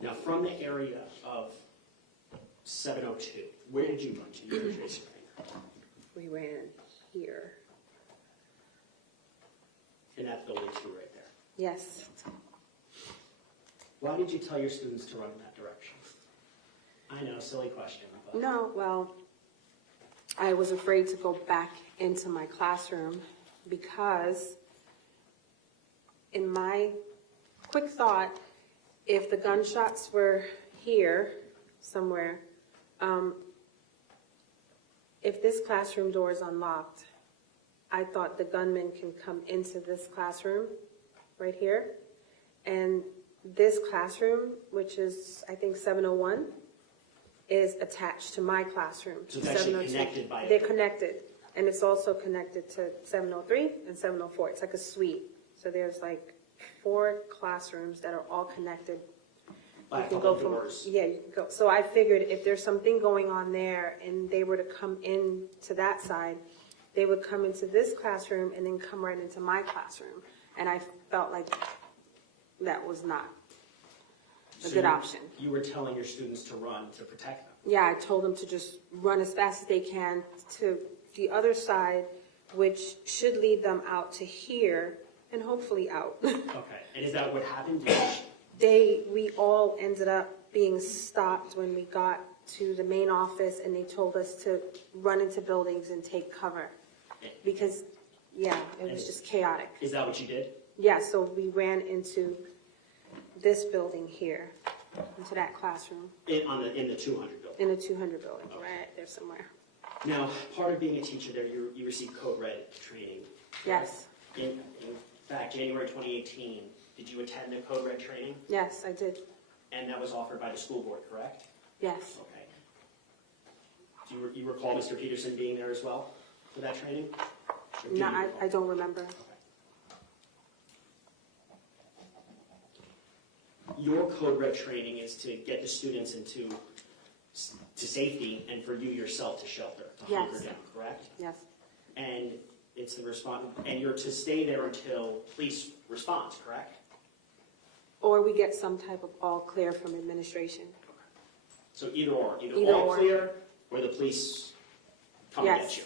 Now, from the area of 702, where did you run to? You were tracing right now. We ran here. In that building too, right there. Yes. Why did you tell your students to run in that direction? I know, silly question, but No, well, I was afraid to go back into my classroom because in my quick thought, if the gunshots were here somewhere, if this classroom door is unlocked, I thought the gunman can come into this classroom right here. And this classroom, which is, I think, 701, is attached to my classroom. So it's actually 702. connected by. They're connected. And it's also connected to 703 and 704. It's like a suite. So there's like 4 classrooms that are all connected. By You a can couple go of from, doors. yeah, you can go. So I figured if there's something going on there and they were to come in to that side, they would come into this classroom and then come right into my classroom. And I felt like that was not a So good option. You were telling your students to run to protect them. Yeah, I told them to just run as fast as they can to the other side, which should lead them out to here and hopefully out. Okay, and is that what happened? We all ended up being stopped when we got to the main office and they told us to run into buildings and take cover. Because, yeah, it was just chaotic. Is that what you did? Yeah, so we ran into this building here, into that classroom, In the 200 building? in the 200 building, right there somewhere. Now, part of being a teacher there, you received Code Red training. Yes, In fact, January 2018, did you attend the Code Red training? yes, I did, And that was offered by the school board, correct? yes. Okay. Do you recall Mr. Peterson being there as well for that training? Or do No, you recall? I don't remember. Okay. Your Code Red training is to get the students into to safety and for you yourself to shelter, to hunker Yes. down, correct? Yes, And it's the response, and you're to stay there until police responds, correct? or we get some type of all clear from administration. So either or, either Either all or. clear or the police come and Yes. get you.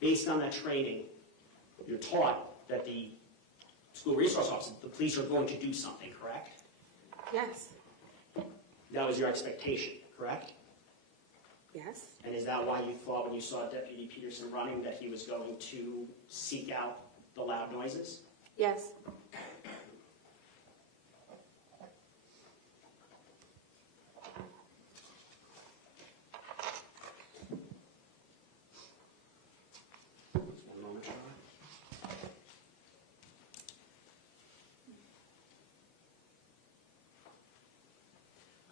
Based on that training, you're taught that the school resource officer, the police are going to do something, correct? Yes, That was your expectation, correct? yes, And is that why you thought when you saw Deputy Peterson running that he was going to seek out the loud noises? yes. One moment, Charlie.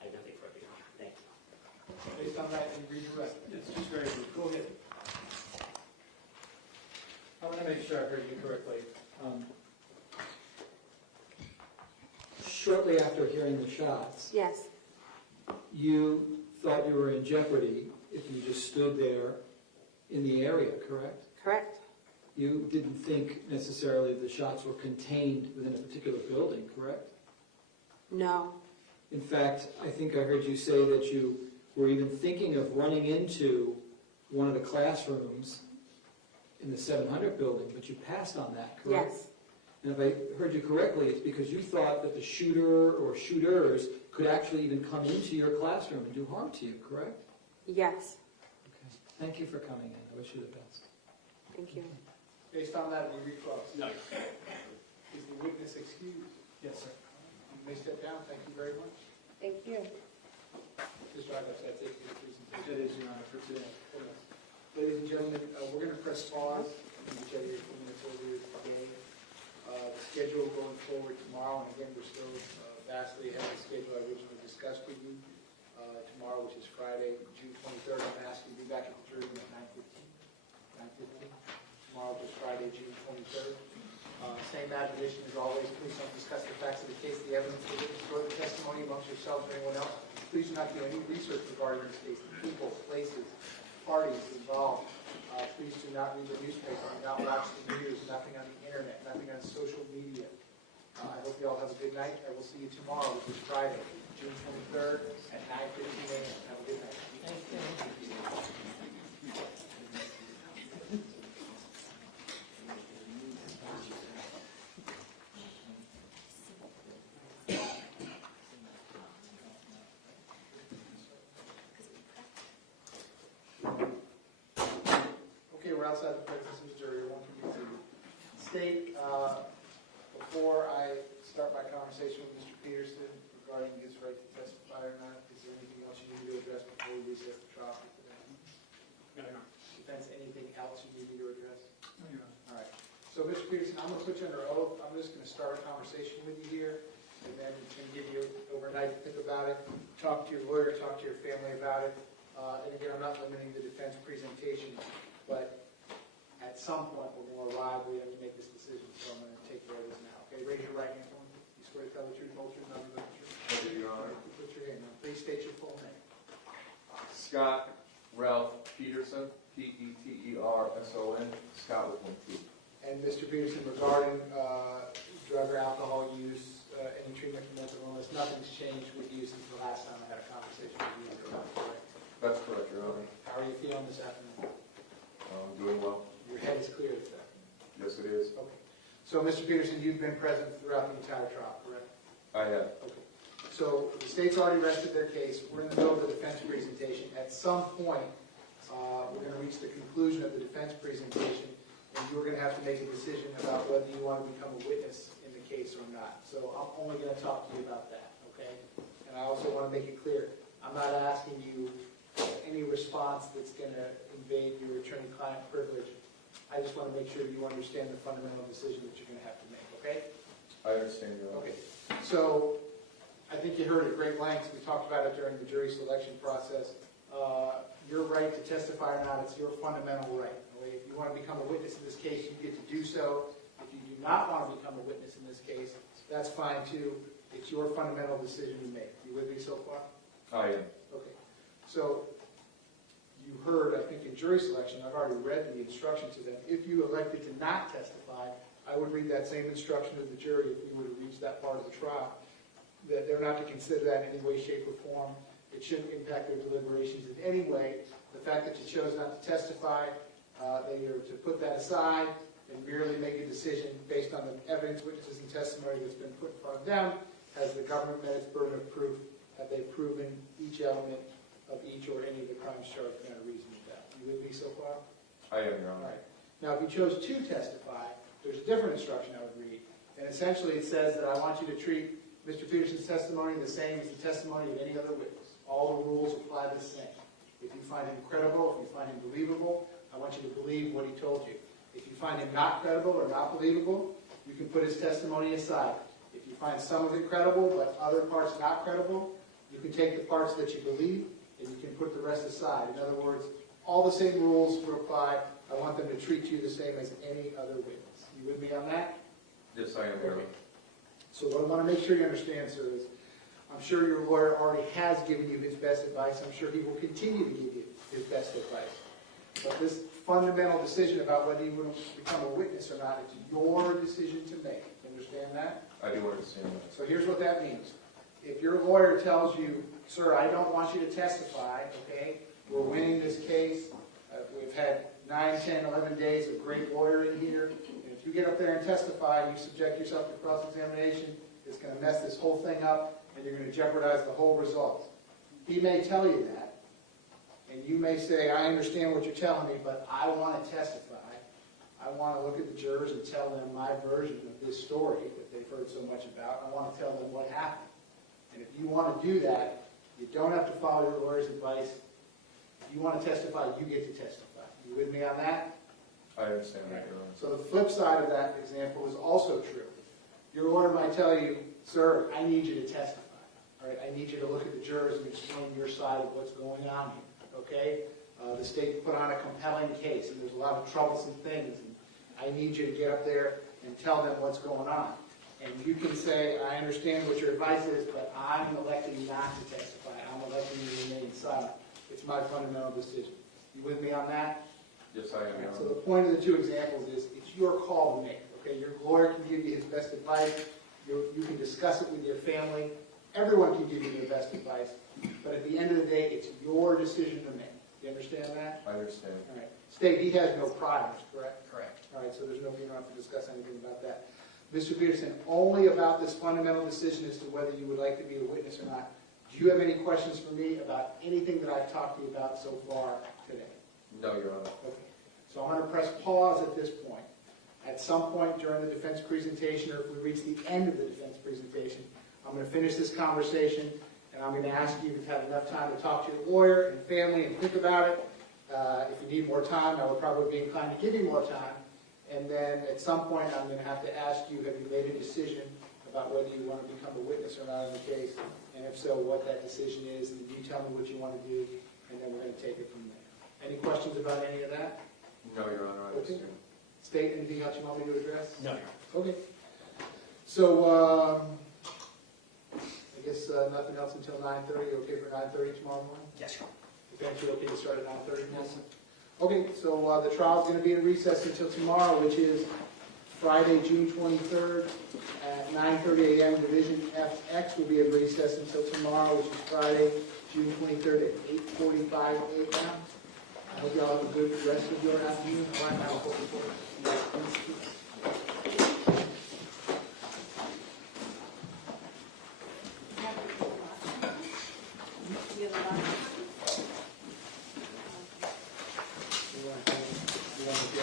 I have nothing further. Thank you. Based on that, you redirect. It's just very brief. Go ahead. I want to make sure I heard you correctly. Shortly after hearing the shots, Yes, you thought you were in jeopardy if you just stood there in the area, correct? correct. You didn't think necessarily the shots were contained within a particular building, correct? No, In fact, I think I heard you say that you were even thinking of running into one of the classrooms in the 700 building, but you passed on that, correct? yes, And if I heard you correctly, it's because you thought that the shooter or shooters could actually even come into your classroom and do harm to you, correct? yes. Okay. Thank you for coming in. I wish you the best. Thank you. Based on that, we recross. No. Is the witness excused? Yes, sir. You may step down. Thank you very much. Thank you. Mr. Rogers, that's it for your presentation. It is, Your Honor, for today. Ladies and gentlemen, we're going to press pause and each other a few minutes earlier today. The schedule going forward tomorrow, and again, we're still vastly ahead of the schedule I originally discussed with you. Tomorrow, which is Friday, June 23rd, I'm asking you to be back at the jury room at 9:15. Tomorrow, which is Friday, June 23rd. Same admonition as always, please don't discuss the facts of the case, the evidence, the witness, or the testimony amongst yourselves or anyone else. Please do not do any research regarding this case, the people, places, parties involved. Please do not read the newspaper, do not watch the news, nothing on the internet, nothing on social media. I hope you all have a good night. I will see you tomorrow, which is Friday, June 23rd at 9:15 a.m. Have a good night. outside the presence of the jury, I want you to state, before I start my conversation with Mr. Peterson regarding his right to testify or not, is there anything else you need me to address before we recess the trial for today? No, Your Honor. Defense, anything else you need me to address? No, Your Honor. All right. So, Mr. Peterson, I'm going to put you under oath. I'm just going to start a conversation with you here, and then can give you overnight to think about it, talk to your lawyer, talk to your family about it. And again, I'm not limiting the defense presentation, but at some point when we'll arrive, we have to make this decision. So I'm going to take care of this now. Okay, raise your right hand for me. You swear to tell the truth, the whole truth, nothing but the truth. I do, Your Honor. Put your hand on. Please state your full name. Scot Ralph Peterson, Peterson, Scott with one T. And Mr. Peterson, regarding drug or alcohol use, any treatment for mental illness, nothing's changed with you since the last time I had a conversation with you. Correct? That's correct, Your Honor. How are you feeling this afternoon? I'm doing well. Your head is clear this afternoon. Yes, it is. Okay. So, Mr. Peterson, you've been present throughout the entire trial, correct? I have. Okay. So the state's already rested their case. We're in the middle of the defense presentation. At some point, we're going to reach the conclusion of the defense presentation, and you're going to have to make a decision about whether you want to become a witness in the case or not. So I'm only going to talk to you about that, okay? And I also want to make it clear, I'm not asking you any response that's going to invade your attorney-client privilege. I just want to make sure you understand the fundamental decision that you're going to have to make, okay? I understand, Your Honor. Okay. So I think you heard at great lengths, we talked about it during the jury selection process. Your right to testify or not, it's your fundamental right. Okay? If you want to become a witness in this case, you get to do so. If you do not want to become a witness in this case, that's fine too. It's your fundamental decision to make. You with me so far? I am. Okay. So you heard, I think, in jury selection, I've already read the instruction to them. If you elected to not testify, I would read that same instruction to the jury if we were to reach that part of the trial, that they're not to consider that in any way, shape, or form. It shouldn't impact their deliberations in any way. The fact that you chose not to testify, they are to put that aside and merely make a decision based on the evidence, witnesses, and testimony that's been put in front of them. Has the government met its burden of proof? Have they proven each element of each or any of the crimes charged beyond a reasonable doubt? You with me so far? I am, Your All Honor. right. Now, if you chose to testify, there's a different instruction I would read. And essentially it says that I want you to treat Mr. Peterson's testimony the same as the testimony of any other witness. All the rules apply the same. If you find him credible, if you find him believable, I want you to believe what he told you. If you find him not credible or not believable, you can put his testimony aside. If you find some of it credible but other parts not credible, you can take the parts that you believe and you can put the rest aside. In other words, all the same rules would apply. I want them to treat you the same as any other witness. You with me on that? Yes, I am, Your Honor. So what I want to make sure you understand, sir, is I'm sure your lawyer already has given you his best advice. I'm sure he will continue to give you his best advice. But this fundamental decision about whether you want to become a witness or not, it's your decision to make. You understand that? I do understand that. So here's what that means. If your lawyer tells you, sir, I don't want you to testify, okay, we're winning this case, we've had 9, 10, 11 days of great lawyering here, and if you get up there and testify and you subject yourself to cross-examination, it's going to mess this whole thing up, and you're going to jeopardize the whole result. He may tell you that, and you may say, I understand what you're telling me, but I want to testify. I want to look at the jurors and tell them my version of this story that they've heard so much about. I want to tell them what happened. And if you want to do that, you don't have to follow your lawyer's advice. If you want to testify, you get to testify. You with me on that? I understand that, Your Honor. So the flip side of that example is also true. Your lawyer might tell you, sir, I need you to testify. All right, I need you to look at the jurors and explain your side of what's going on here. Okay? The state put on a compelling case, and there's a lot of troublesome things. And I need you to get up there and tell them what's going on. And you can say, I understand what your advice is, but I'm electing not to testify. I'm electing to remain silent. It's my fundamental decision. You with me on that? Yes, I am, Your So Honor. the point of the two examples is it's your call to make. Okay, your lawyer can give you his best advice. You can discuss it with your family. Everyone can give you their best advice. But at the end of the day, it's your decision to make. You understand that? I understand. All right. State, he has no priors, correct? Correct. All right, so there's no, you don't have to discuss anything about that. Mr. Peterson, only about this fundamental decision as to whether you would like to be a witness or not. Do you have any questions for me about anything that I've talked to you about so far today? No, Your Honor. Okay. So I'm going to press pause at this point. At some point during the defense presentation, or if we reach the end of the defense presentation, I'm going to finish this conversation, and I'm going to ask you to have enough time to talk to your lawyer and family and think about it. If you need more time, I would probably be inclined to give you more time. And then at some point, I'm going to have to ask you, have you made a decision about whether you want to become a witness or not in the case? And if so, what that decision is, and you tell me what you want to do, and then we're going to take it from there. Any questions about any of that? No, Your Honor, I Okay. understand. State, anything else you want me to address? No. Okay. So, I guess nothing else until 9:30. Okay for 9:30 tomorrow morning? Yes, sir. Defense, you okay to start at 9:30 tomorrow morning? Okay, so the trial's going to be in recess until tomorrow, which is Friday, June 23rd at 9:30 a.m. Division FX will be in recess until tomorrow, which is Friday, June 23rd at 8:45 a.m. I hope you all have a good rest of your afternoon. All right, now,